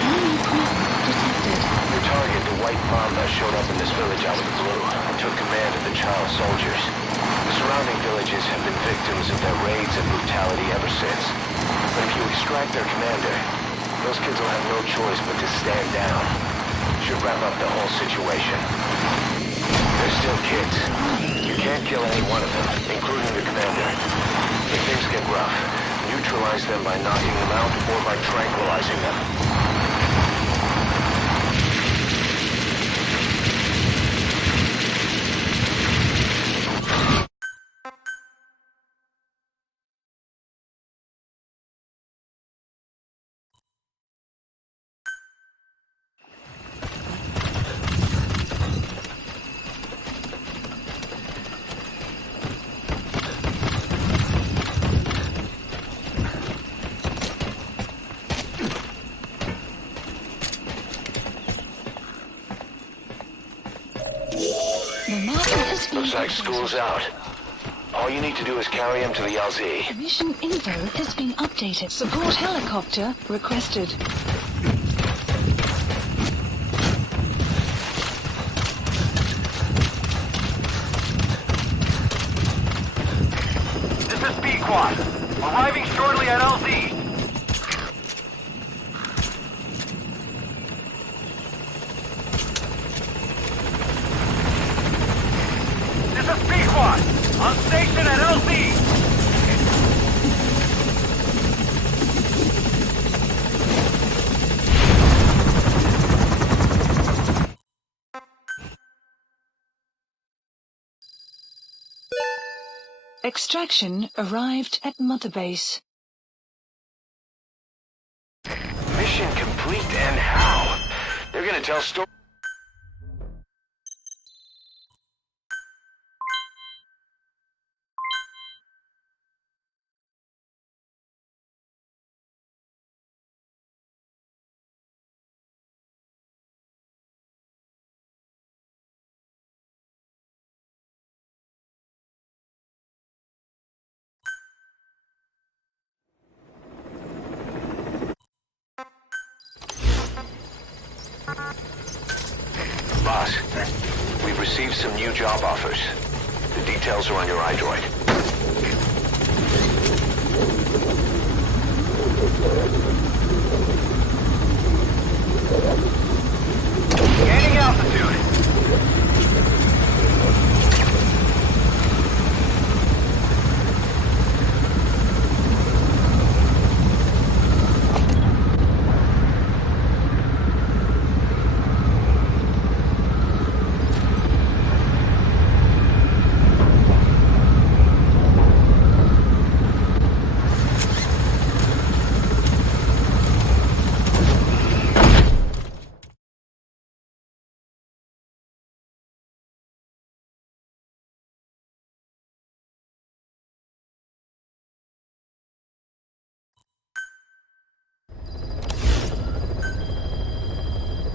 Enemy presence detected. Your target, the White Mamba, showed up in this village out of the blue and took command of the child soldiers. The surrounding villages have been victims of their raids and brutality ever since. But if you extract their commander, those kids will have no choice but to stand down. Should wrap up the whole situation. They're still kids. You can't kill any one of them, including the commander. If things get rough, neutralize them by knocking them out or by tranquilizing them. The map has been Looks like school's out. All you need to do is carry him to the LZ. Mission info has been updated. Support helicopter requested. This is B-Quad. Arriving shortly at LZ. This is B-Quad. On station at LZ. Extraction arrived at Mother Base. Mission complete, and how? They're gonna tell stories. Boss, we've received some new job offers. The details are on your iDroid. Gaining altitude.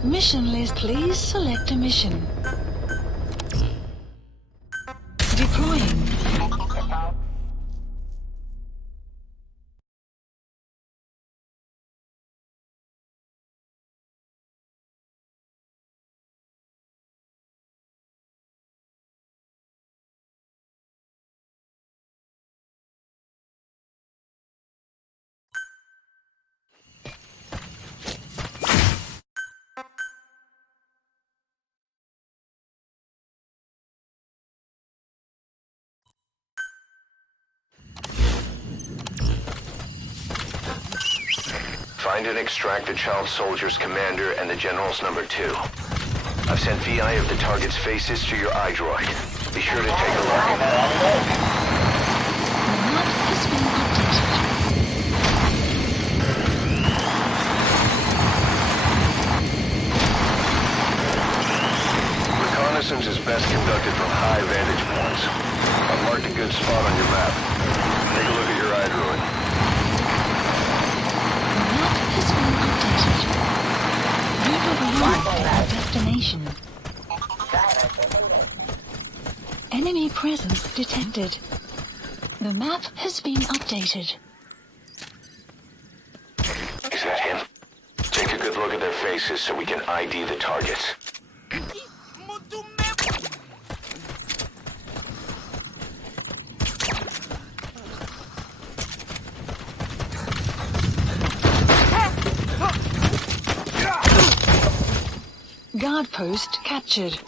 Mission list. Please select a mission. Deploying. Find and extract the child soldier's commander and the general's number 2. I've sent VI of the target's faces to your iDroid. Be sure to take a look. The map has been updated. Reconnaissance is best conducted from high vantage points. I've marked a good spot on your map. Take a look at your iDroid. The map has been updated. You have arrived at your destination. Enemy presence detected. The map has been updated. Is that him? Take a good look at their faces so we can ID the targets. Guard post captured.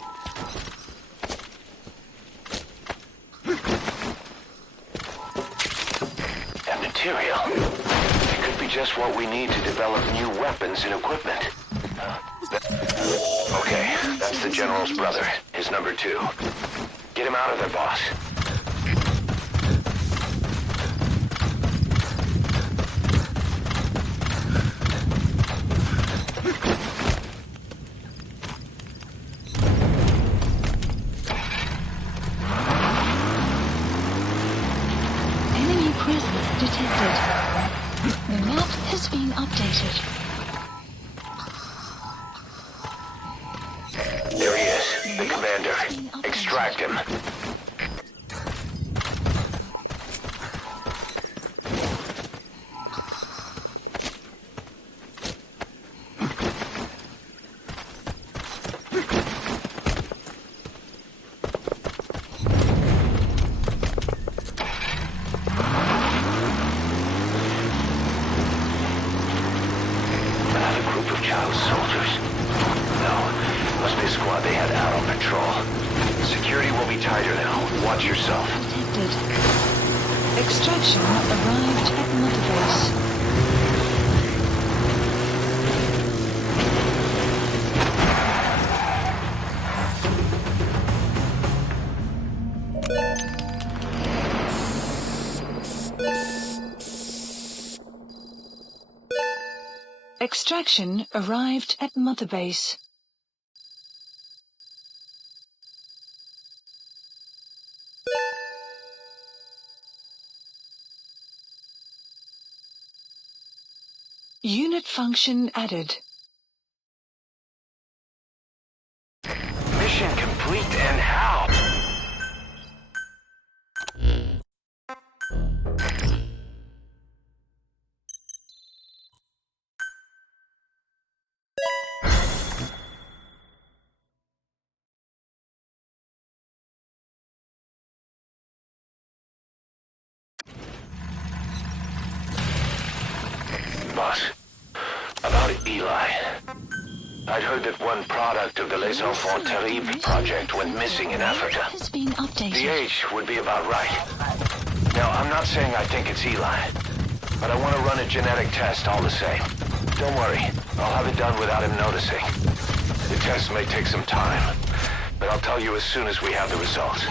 That material. It could be just what we need to develop new weapons and equipment. Okay, that's the general's brother, his number 2. Get him out of there, boss. Enemy presence detected. The map has been updated. There he is, the commander. Extract him. Another group of child soldiers. No, must be a squad they had out on patrol. Security will be tighter now. Watch yourself. Detected. Extraction arrived at Mother Base. Extraction arrived at Mother Base. Unit function added. Mission complete, and how? Boss, about Eli. I'd heard that one product of the Les Enfants Terribles project went missing in Africa. Has been updated. The age would be about right. Now, I'm not saying I think it's Eli, but I want to run a genetic test all the same. Don't worry, I'll have it done without him noticing. The test may take some time, but I'll tell you as soon as we have the results.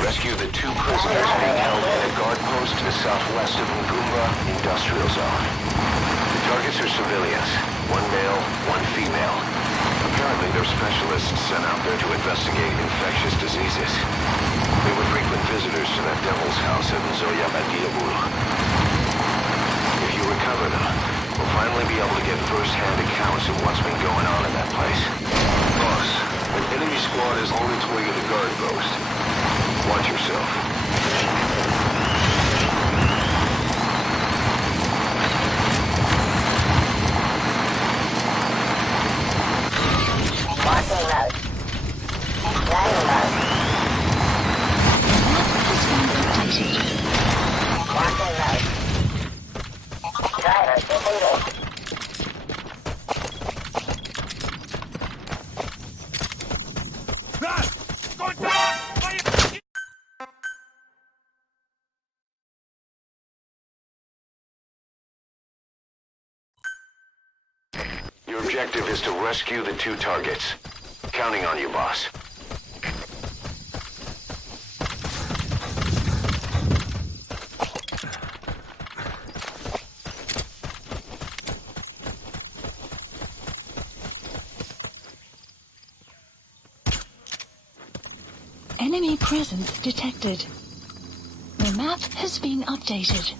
Rescue the 2 prisoners being held at a guard post to the southwest of Ngumba Industrial Zone. The targets are civilians. 1 male, 1 female. Apparently they're specialists sent out there to investigate infectious diseases. They were frequent visitors to that devil's house at Nzoya Badiabulu. If you recover them, we'll finally be able to get first-hand accounts of what's been going on in that place. Boss, an enemy squad has only twig of the guard post. objective is to rescue the 2 targets. Counting on you, boss. Enemy presence detected. The map has been updated.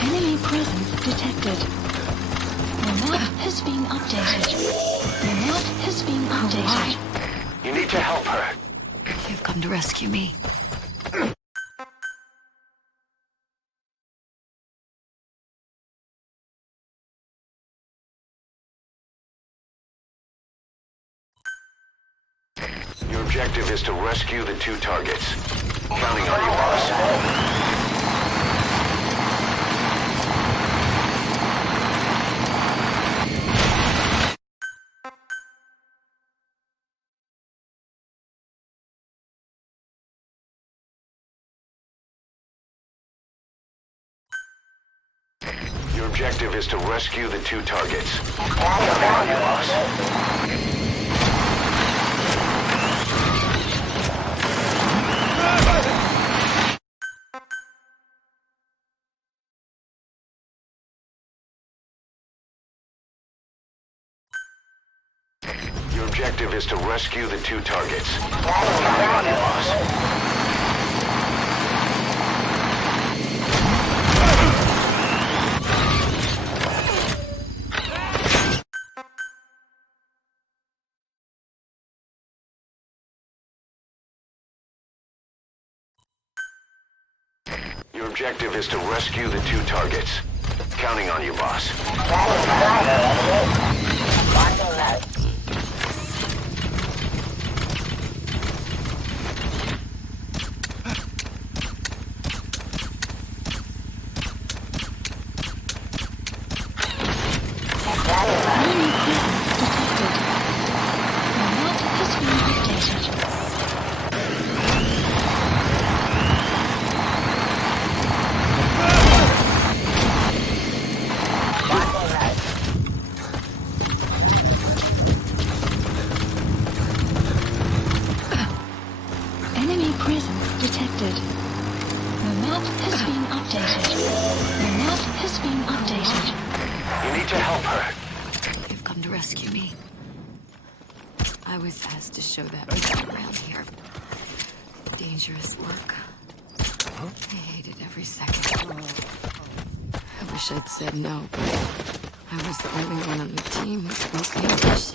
Enemy presence detected. The map has been updated. The map has been updated. You need to help her. You've come to rescue me. Your objective is to rescue the 2 targets. Counting on you, boss. Your objective is to rescue the 2 targets. Counting on you, boss. Your objective is to rescue the 2 targets. Counting on you, boss. Your objective is to rescue the 2 targets. Counting on you, boss. Enemy presence detected. The map has been updated. Enemy presence detected. The map has been updated. The map has been updated. You need to help her. You've come to rescue me. I was asked to show that around here. Dangerous work. I hated every second. I wish I'd said no, but I was the only one on the team who spoke English.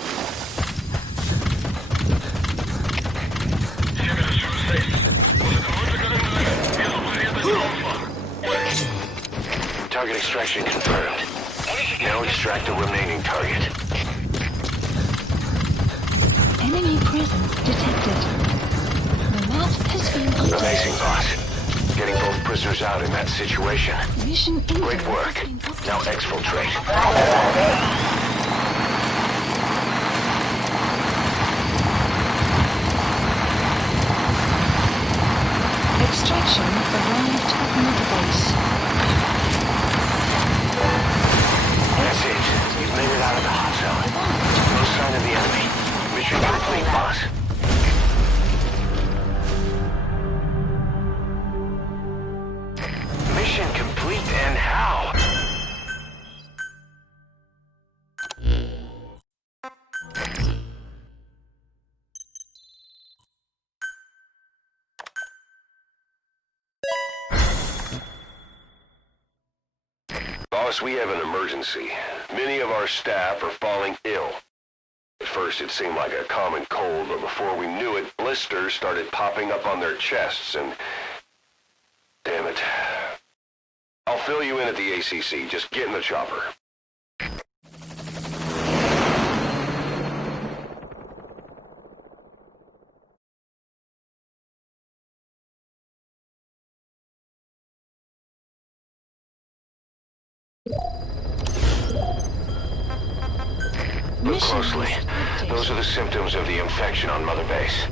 Target extraction confirmed. Now extract the remaining target. Enemy presence detected. The map has been updated. Amazing, boss. Getting both prisoners out in that situation. Mission info Great work. has been updated. Now exfiltrate. Extraction arrived at Mother Base. That's it. You've made it out of the hot zone. No sign of the enemy. Mission complete, boss. Mission complete, and how? Boss, we have an emergency. Many of our staff are falling ill. At first it seemed like a common cold, but before we knew it, blisters started popping up on their chests and... Damn it, fill you in at the ACC. Just get in the chopper. Look closely. Those are the symptoms of the infection on Mother Base.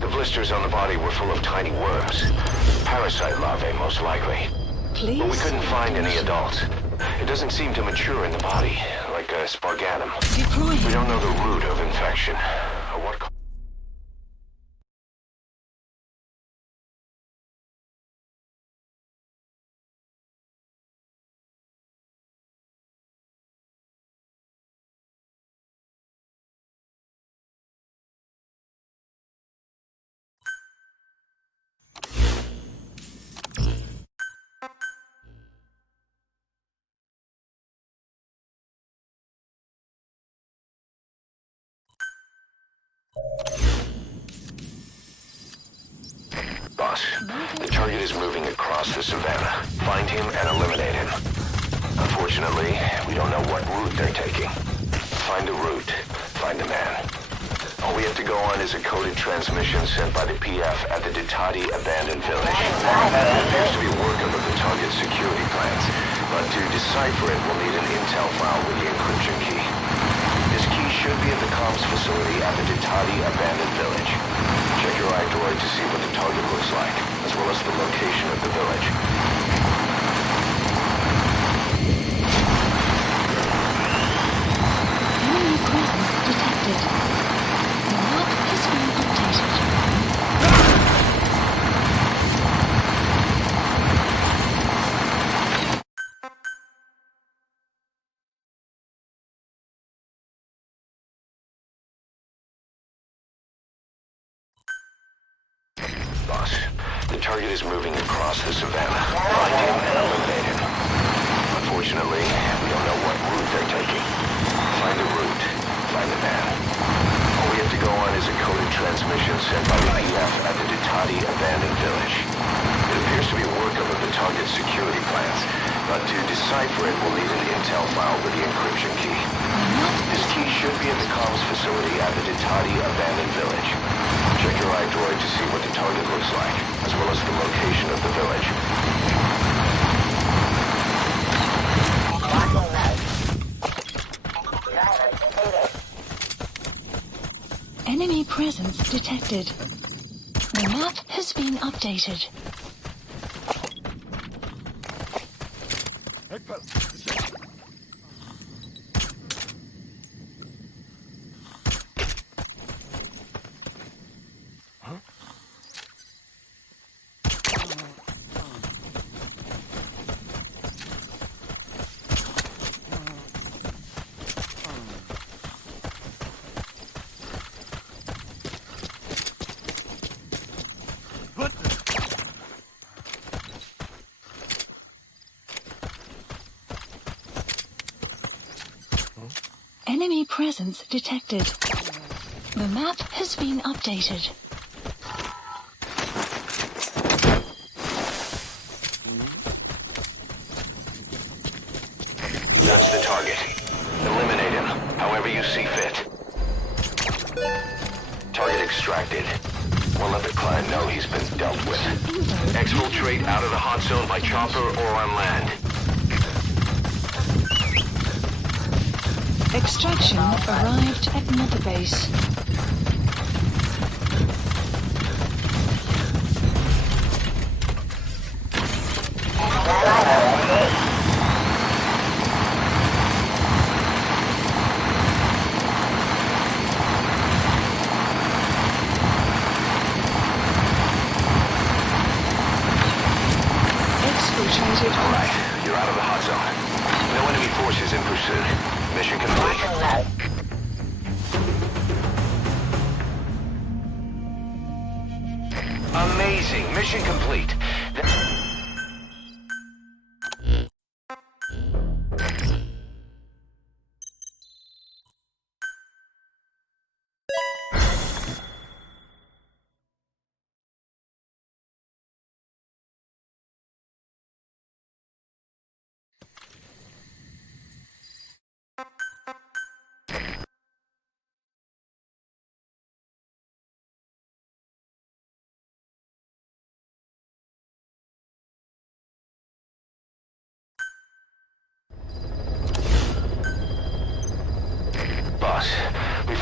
The blisters on the body were full of tiny worms. Parasite larvae, most likely. Please? But we couldn't find any adults. It doesn't seem to mature in the body, like a sparganum. Deploying. We don't know the root of infection, or what... Boss, the target is moving across the savannah. Find him and eliminate him. Unfortunately, we don't know what route they're taking. Find the route. Find the man. All we have to go on is a coded transmission sent by the PF at the Ditati abandoned village. It appears to be workup of the target's security plans, but to decipher it, we'll need an intel file with the encryption key. This key should be at the comms facility at the Ditati abandoned village. Check your iDroid to see what the target looks like, as well as the location of the village. Enemy presence detected. The map has been updated. Boss, the target is moving across the savannah. Find him and eliminate him. Unfortunately, we don't know what route they're taking. Find the route. Find the man. All we have to go on is a coded transmission sent by the PF at the Ditati abandoned village. It appears to be workup of the target's security plans, but to decipher it, we'll need an intel file with the encryption key. This key should be at the comms facility at the Ditati abandoned village. Check your iDroid to see what the target looks like, as well as the location of the village. Locking node. Driver completed. Enemy presence detected. The map has been updated. Enemy presence detected. The map has been updated. That's the target. Eliminate him, however you see fit. Target extracted. We'll let the client know he's been dealt with. Exfiltrate out of the hot zone by chopper or on land. Extraction arrived at Mother Base. Exfiltrated. All right, you're out of the hot zone. No enemy forces in pursuit. Mission complete. Amazing. Mission complete.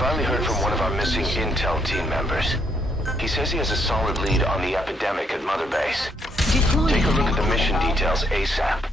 finally heard from one of our missing intel team members. He says he has a solid lead on the epidemic at Mother Base. Take a look at the mission details ASAP.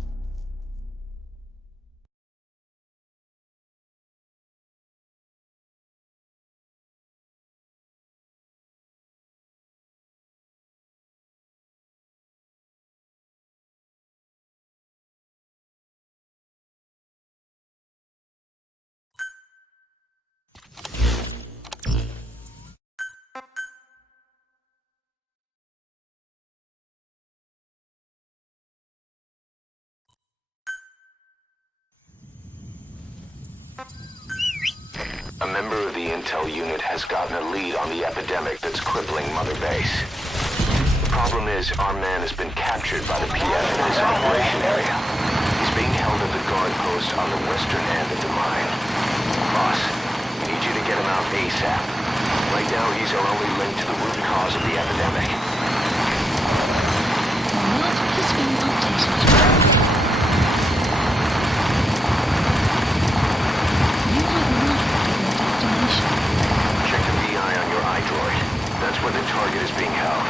A member of the intel unit has gotten a lead on the epidemic that's crippling Mother Base. The problem is, our man has been captured by the PF in his operation area. He's being held at the guard post on the western end of the mine. Boss, we need you to get him out ASAP. Right now, he's our only link to the root cause of the epidemic. Map has been updated. You have arrived at your destination. Check the VI on your iDroid. That's where the target is being held.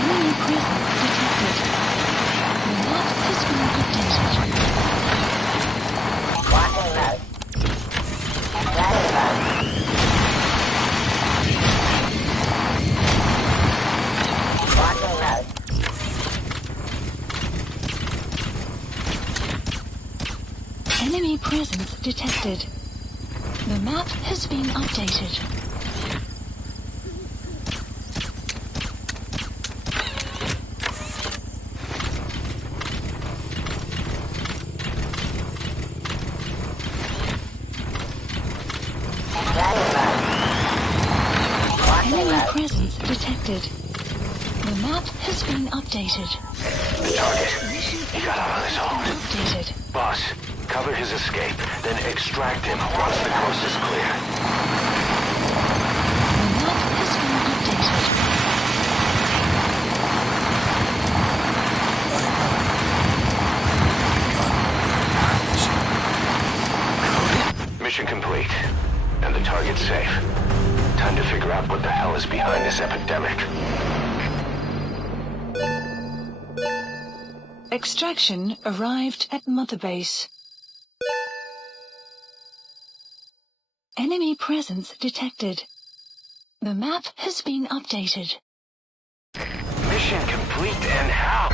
Enemy presence detected. The map has been updated. Locking mode. Ready mode. Locking mode. Enemy presence detected. The map has been updated. Enemy presence detected. The map has been updated. The target. He got out of his hold. Updated. Boss, cover his escape, then extract him once the coast is clear. The map has been updated. Mission complete. And the target safe. Time to figure out what the hell is behind this epidemic. Extraction arrived at Mother Base. Enemy presence detected. The map has been updated. Mission complete and how?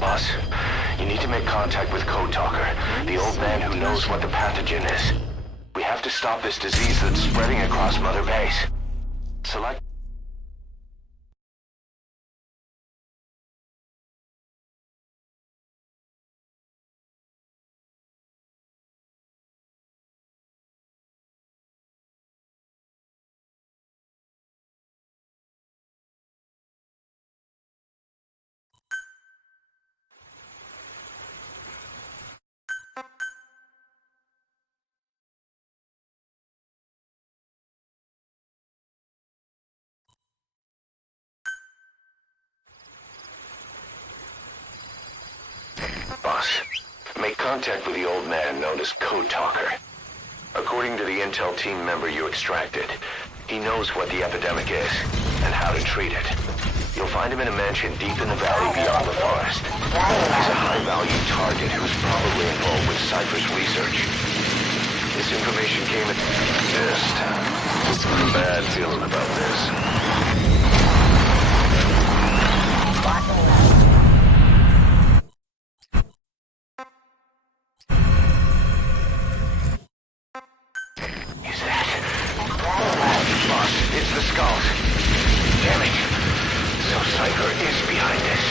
Boss, you need to make contact with Code Talker, the old man who knows what the pathogen is. We have to stop this disease that's spreading across Mother Base. Select... Boss, make contact with the old man known as Code Talker. According to the intel team member you extracted, he knows what the epidemic is and how to treat it. You'll find him in a mansion deep in the valley beyond the forest. He's a high-value target who's probably involved with Cypher's research. This information came at just a bad feeling about this. Is that? Boss, it's the skulls. Damn it. So Cypher is behind this.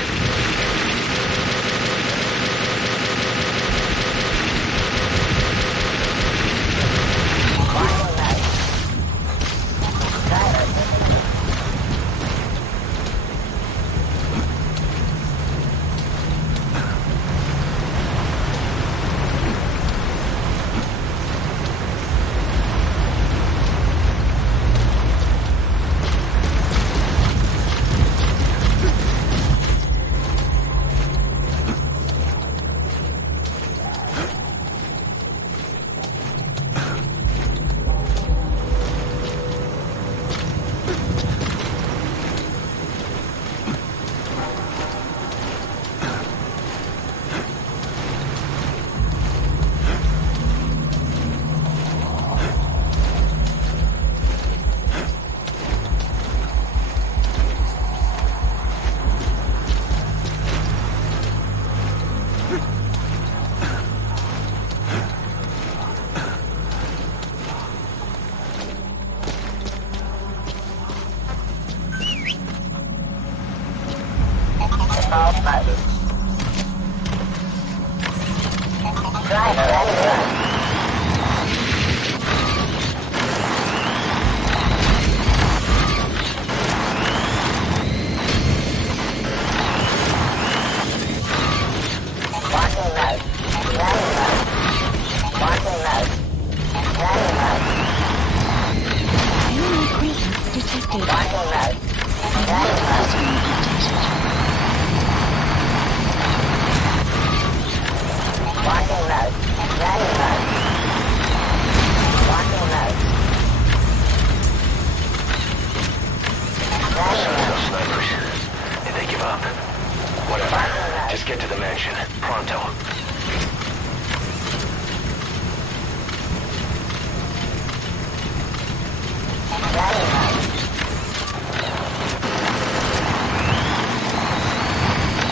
Get to the mansion. Pronto.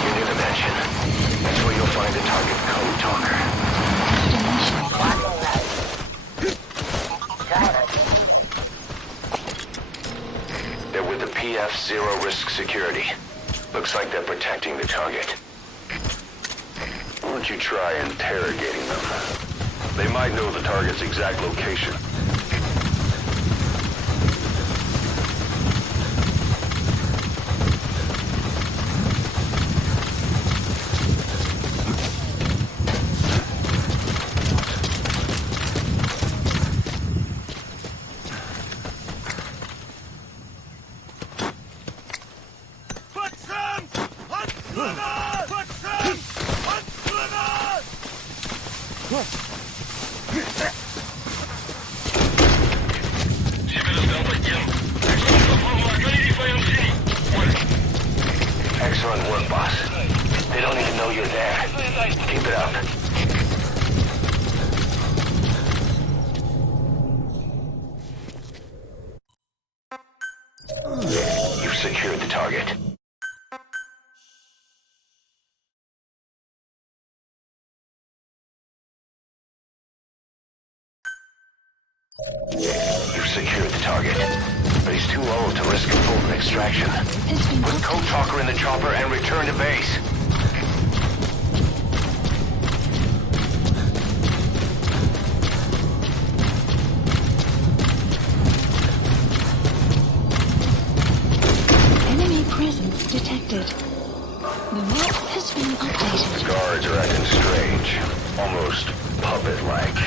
You're near the mansion. That's where you'll find the target code talker. They're with the PF Zero Risk Security. Looks like they're protecting the target. Why don't you try interrogating them? They might know the target's exact location. Excellent work, boss. They don't even know you're there. Keep it up. You've secured the target. You've secured the target, but he's too low to risk a full extraction. Put Code Talker in the chopper and return to base. Enemy presence detected. The map has been updated. Guards are acting strange, almost puppet-like.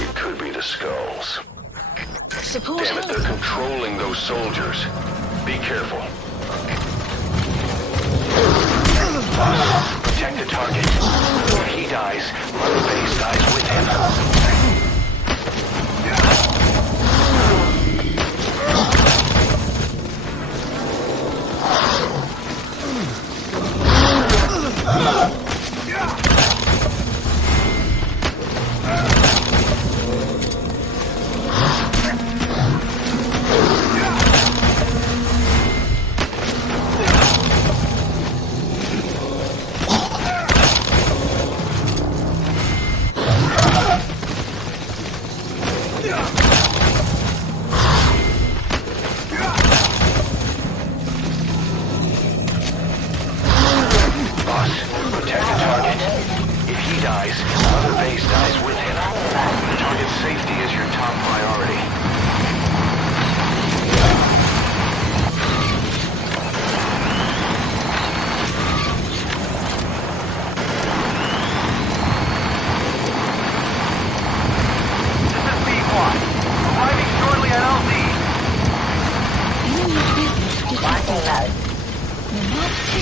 It could be the skulls. Support Damn it, they're controlling those soldiers. Be careful. Protect the target. If he dies, the base dies with him.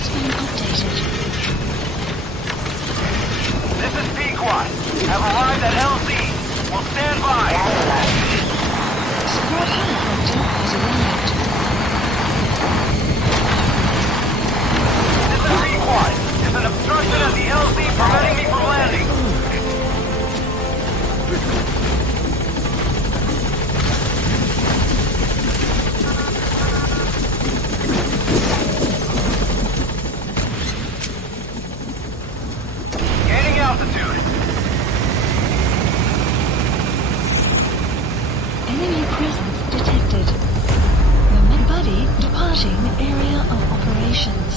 has been updated. This is Pequod. Have arrived at LZ. Will stand by. Support helicopter has arrived. This is Pequod. There's an obstruction at the LZ preventing me from landing. Gaining altitude. Enemy presence detected. The buddy departing area of operations.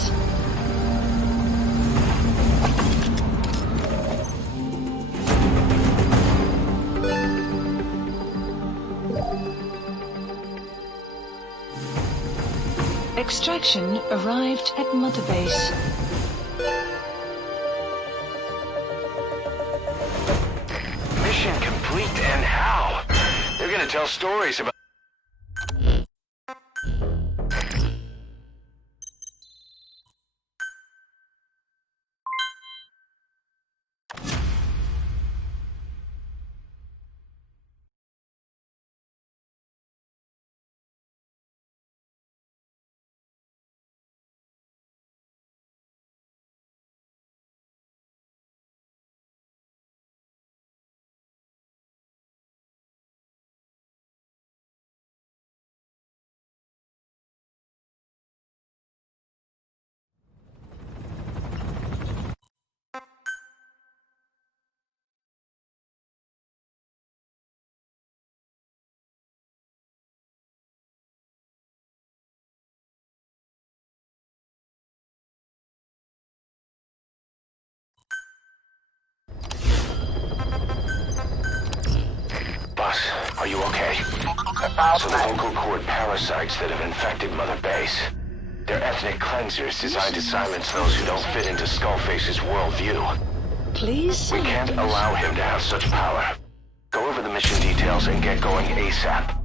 Extraction arrived at Mother Base. Mission complete, and how? They're gonna tell stories about... Boss, are you okay? So the vocal cord parasites that have infected Mother Base. They're ethnic cleansers designed to silence those who don't fit into Skullface's worldview. Please. We can't allow him to have such power. Go over the mission details and get going ASAP.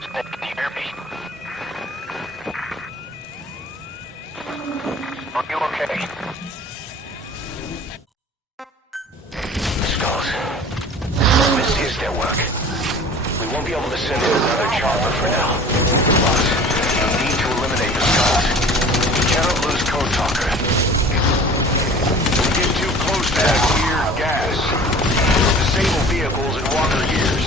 Can you hear me? Are you okay? Skulls. This is their work. We won't be able to send in another chopper for now. Boss, we need to eliminate the Skulls. We cannot lose Code Talker. If we get too close to that weird gas, it'll disable vehicles and walker gears.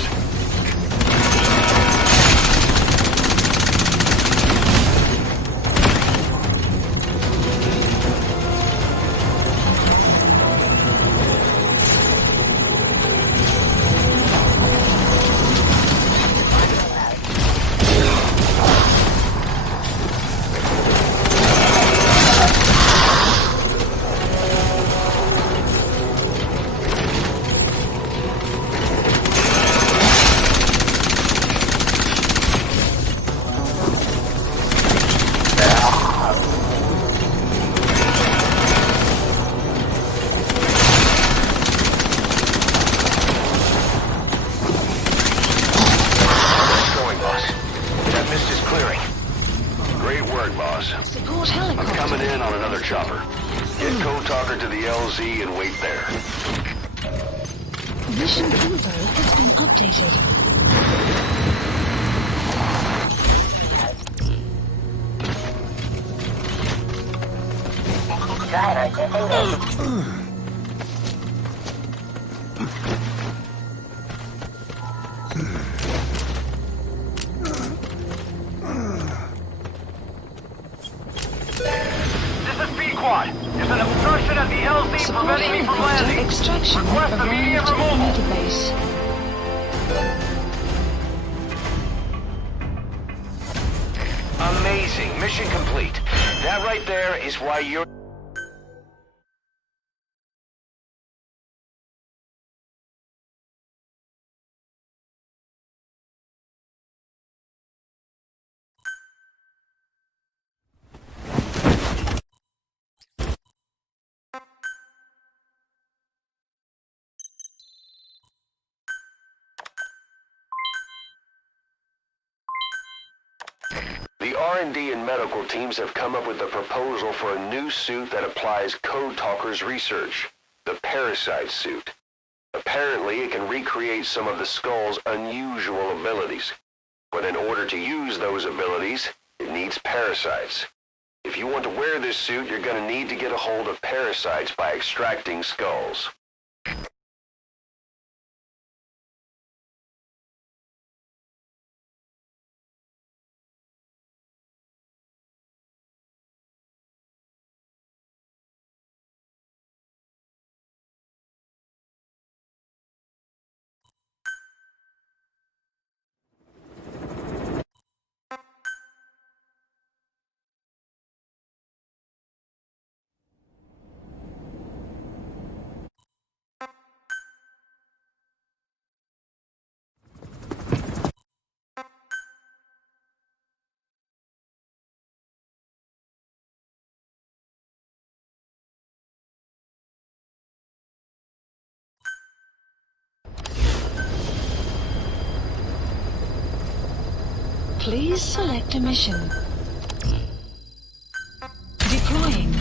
Support helicopter. I'm coming in on another chopper. Get Code Talker to the LZ and wait there. Mission info has been updated. Driver disengaged. This is Pequod. There's an obstruction at the LZ Support preventing me from helicopter landing. extraction Request arrived immediate at removal. Media base. Amazing. Mission complete. That right there is why you're... The R&D and medical teams have come up with a proposal for a new suit that applies Code Talker's research, the Parasite suit. Apparently, it can recreate some of the Skull's unusual abilities. But in order to use those abilities, it needs parasites. If you want to wear this suit, you're going to need to get a hold of parasites by extracting skulls. Please select a mission. Deploying.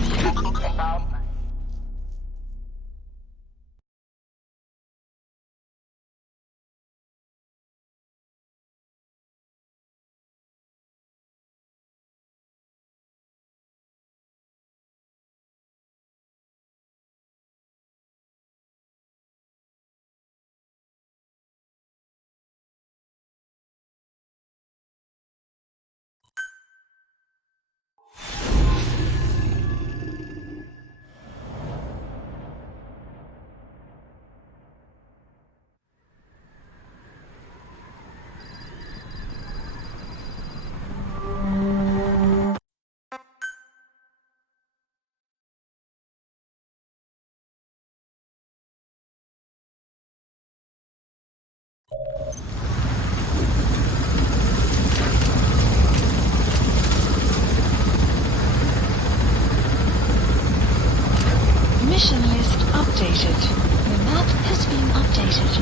Mission list updated. The map has been updated.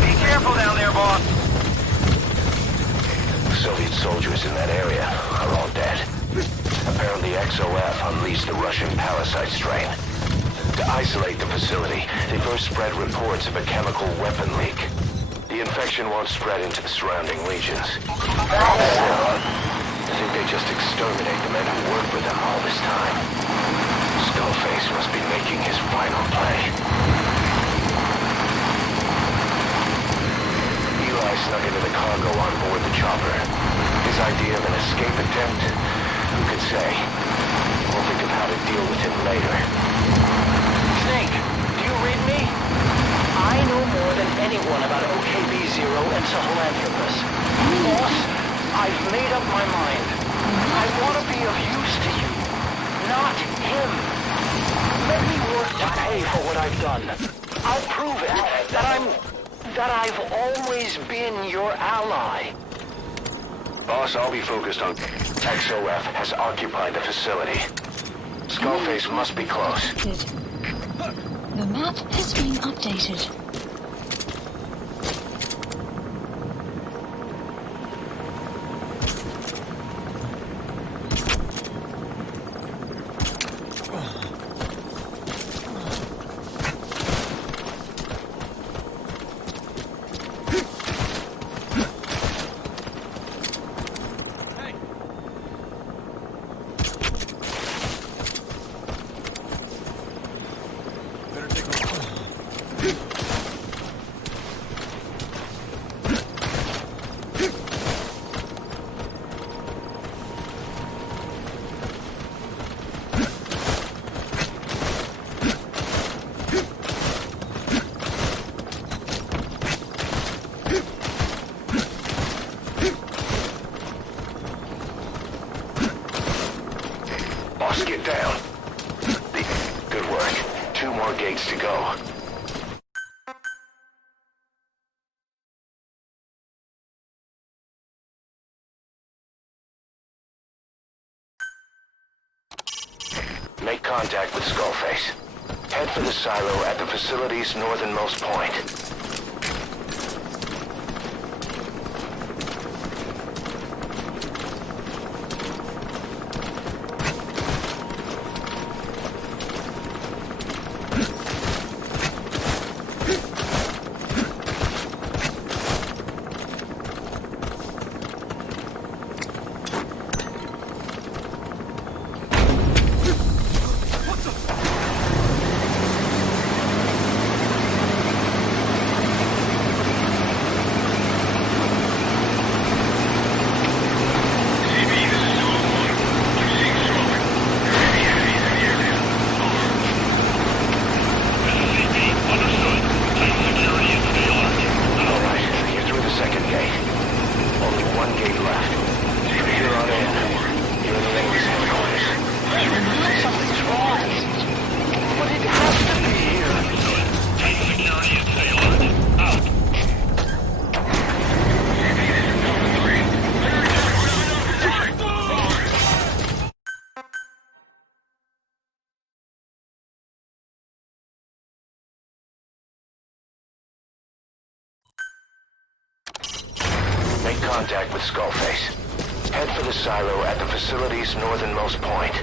Be careful down there, boss. Soviet soldiers in that area are all dead. Apparently XOF unleashed the Russian parasite strain. To isolate the facility, they first spread reports of a chemical weapon leak. The infection won't spread into the surrounding regions. I think they just exterminate the men who worked with them all this time. Skullface must be making his final play. Eli snuck into the cargo on board the chopper. His idea of an escape attempt? Who could say? We'll think of how to deal with him later. Snake, do you read me? I know more than anyone about OKB-0 and Sahelanthropus. Boss, I've made up my mind. I want to be of use to you, not him. Let me work to pay for what I've done. I'll prove it, that I've always been your ally. Boss, I'll be focused on... XOF has occupied the facility. Skullface must be close. The map has been updated. down. Good work. 2 more gates to go. Make contact with Skullface. Head for the silo at the facility's northernmost point. Make contact with Skullface. Head for the silo at the facility's northernmost point.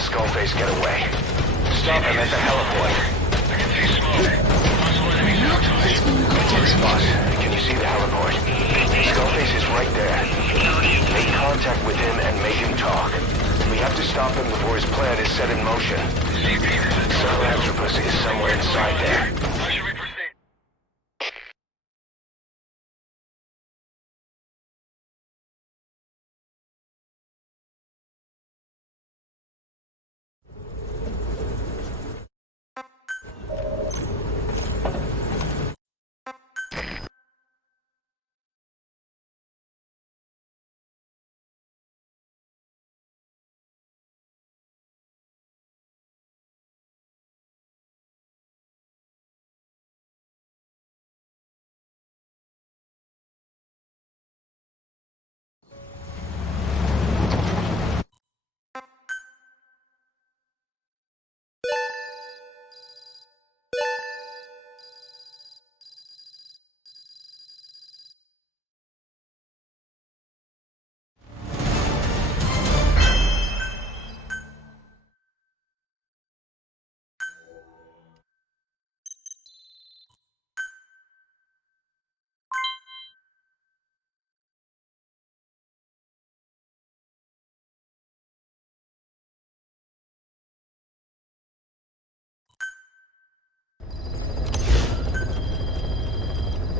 Skullface get away. Stop him at the heliport. I can see smoke. Possible enemies outside. Boss, can you see the heliport? Skullface is right there. Make contact with him and make him talk. We have to stop him before his plan is set in motion. Sahelanthropus is somewhere inside there. How should we proceed?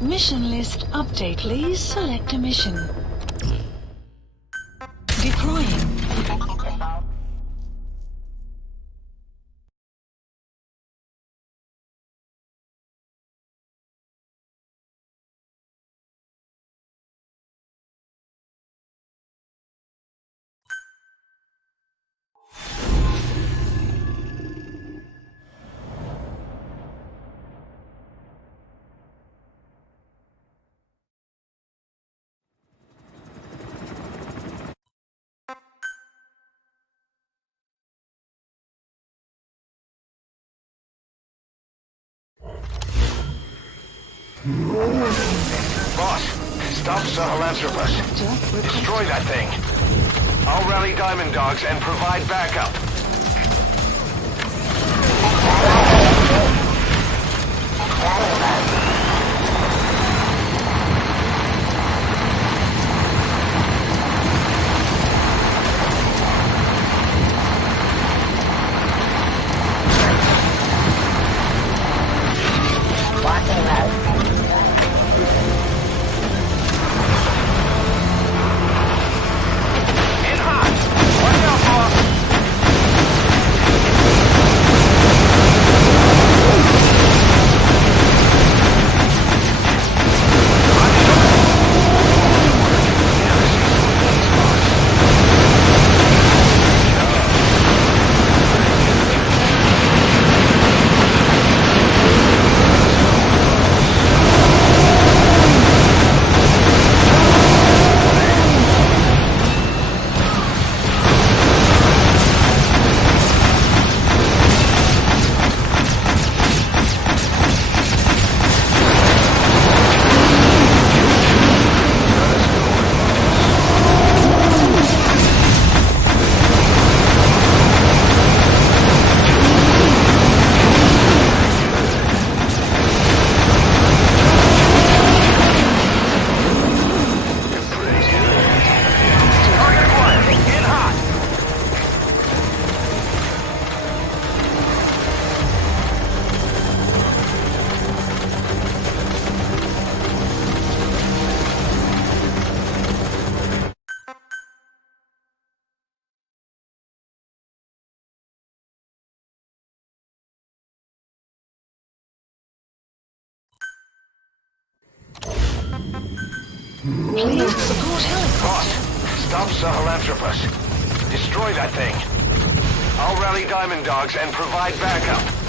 Mission list update, please. Select a mission. Deploying. Boss, stop Sahelanthropus. Destroy that thing. I'll rally Diamond Dogs and provide backup. Please support helicopter. Stop Sahelanthropus. Destroy that thing. I'll rally Diamond Dogs and provide backup.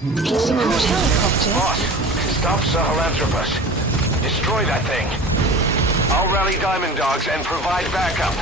Support helicopter. Boss, stop Sahelanthropus. Destroy that thing. I'll rally Diamond Dogs and provide backup.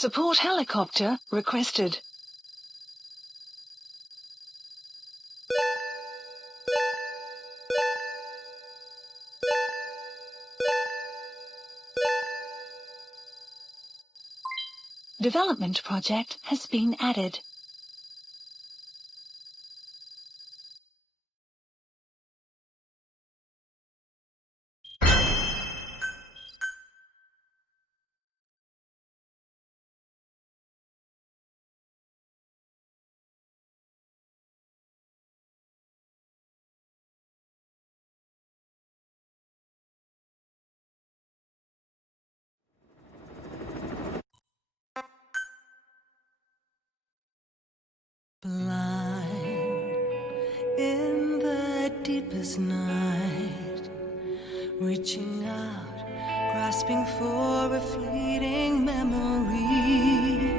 Support helicopter requested. Development project has been added. Blind in the deepest night, reaching out, grasping for a fleeting memory.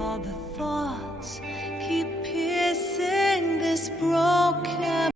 All the thoughts keep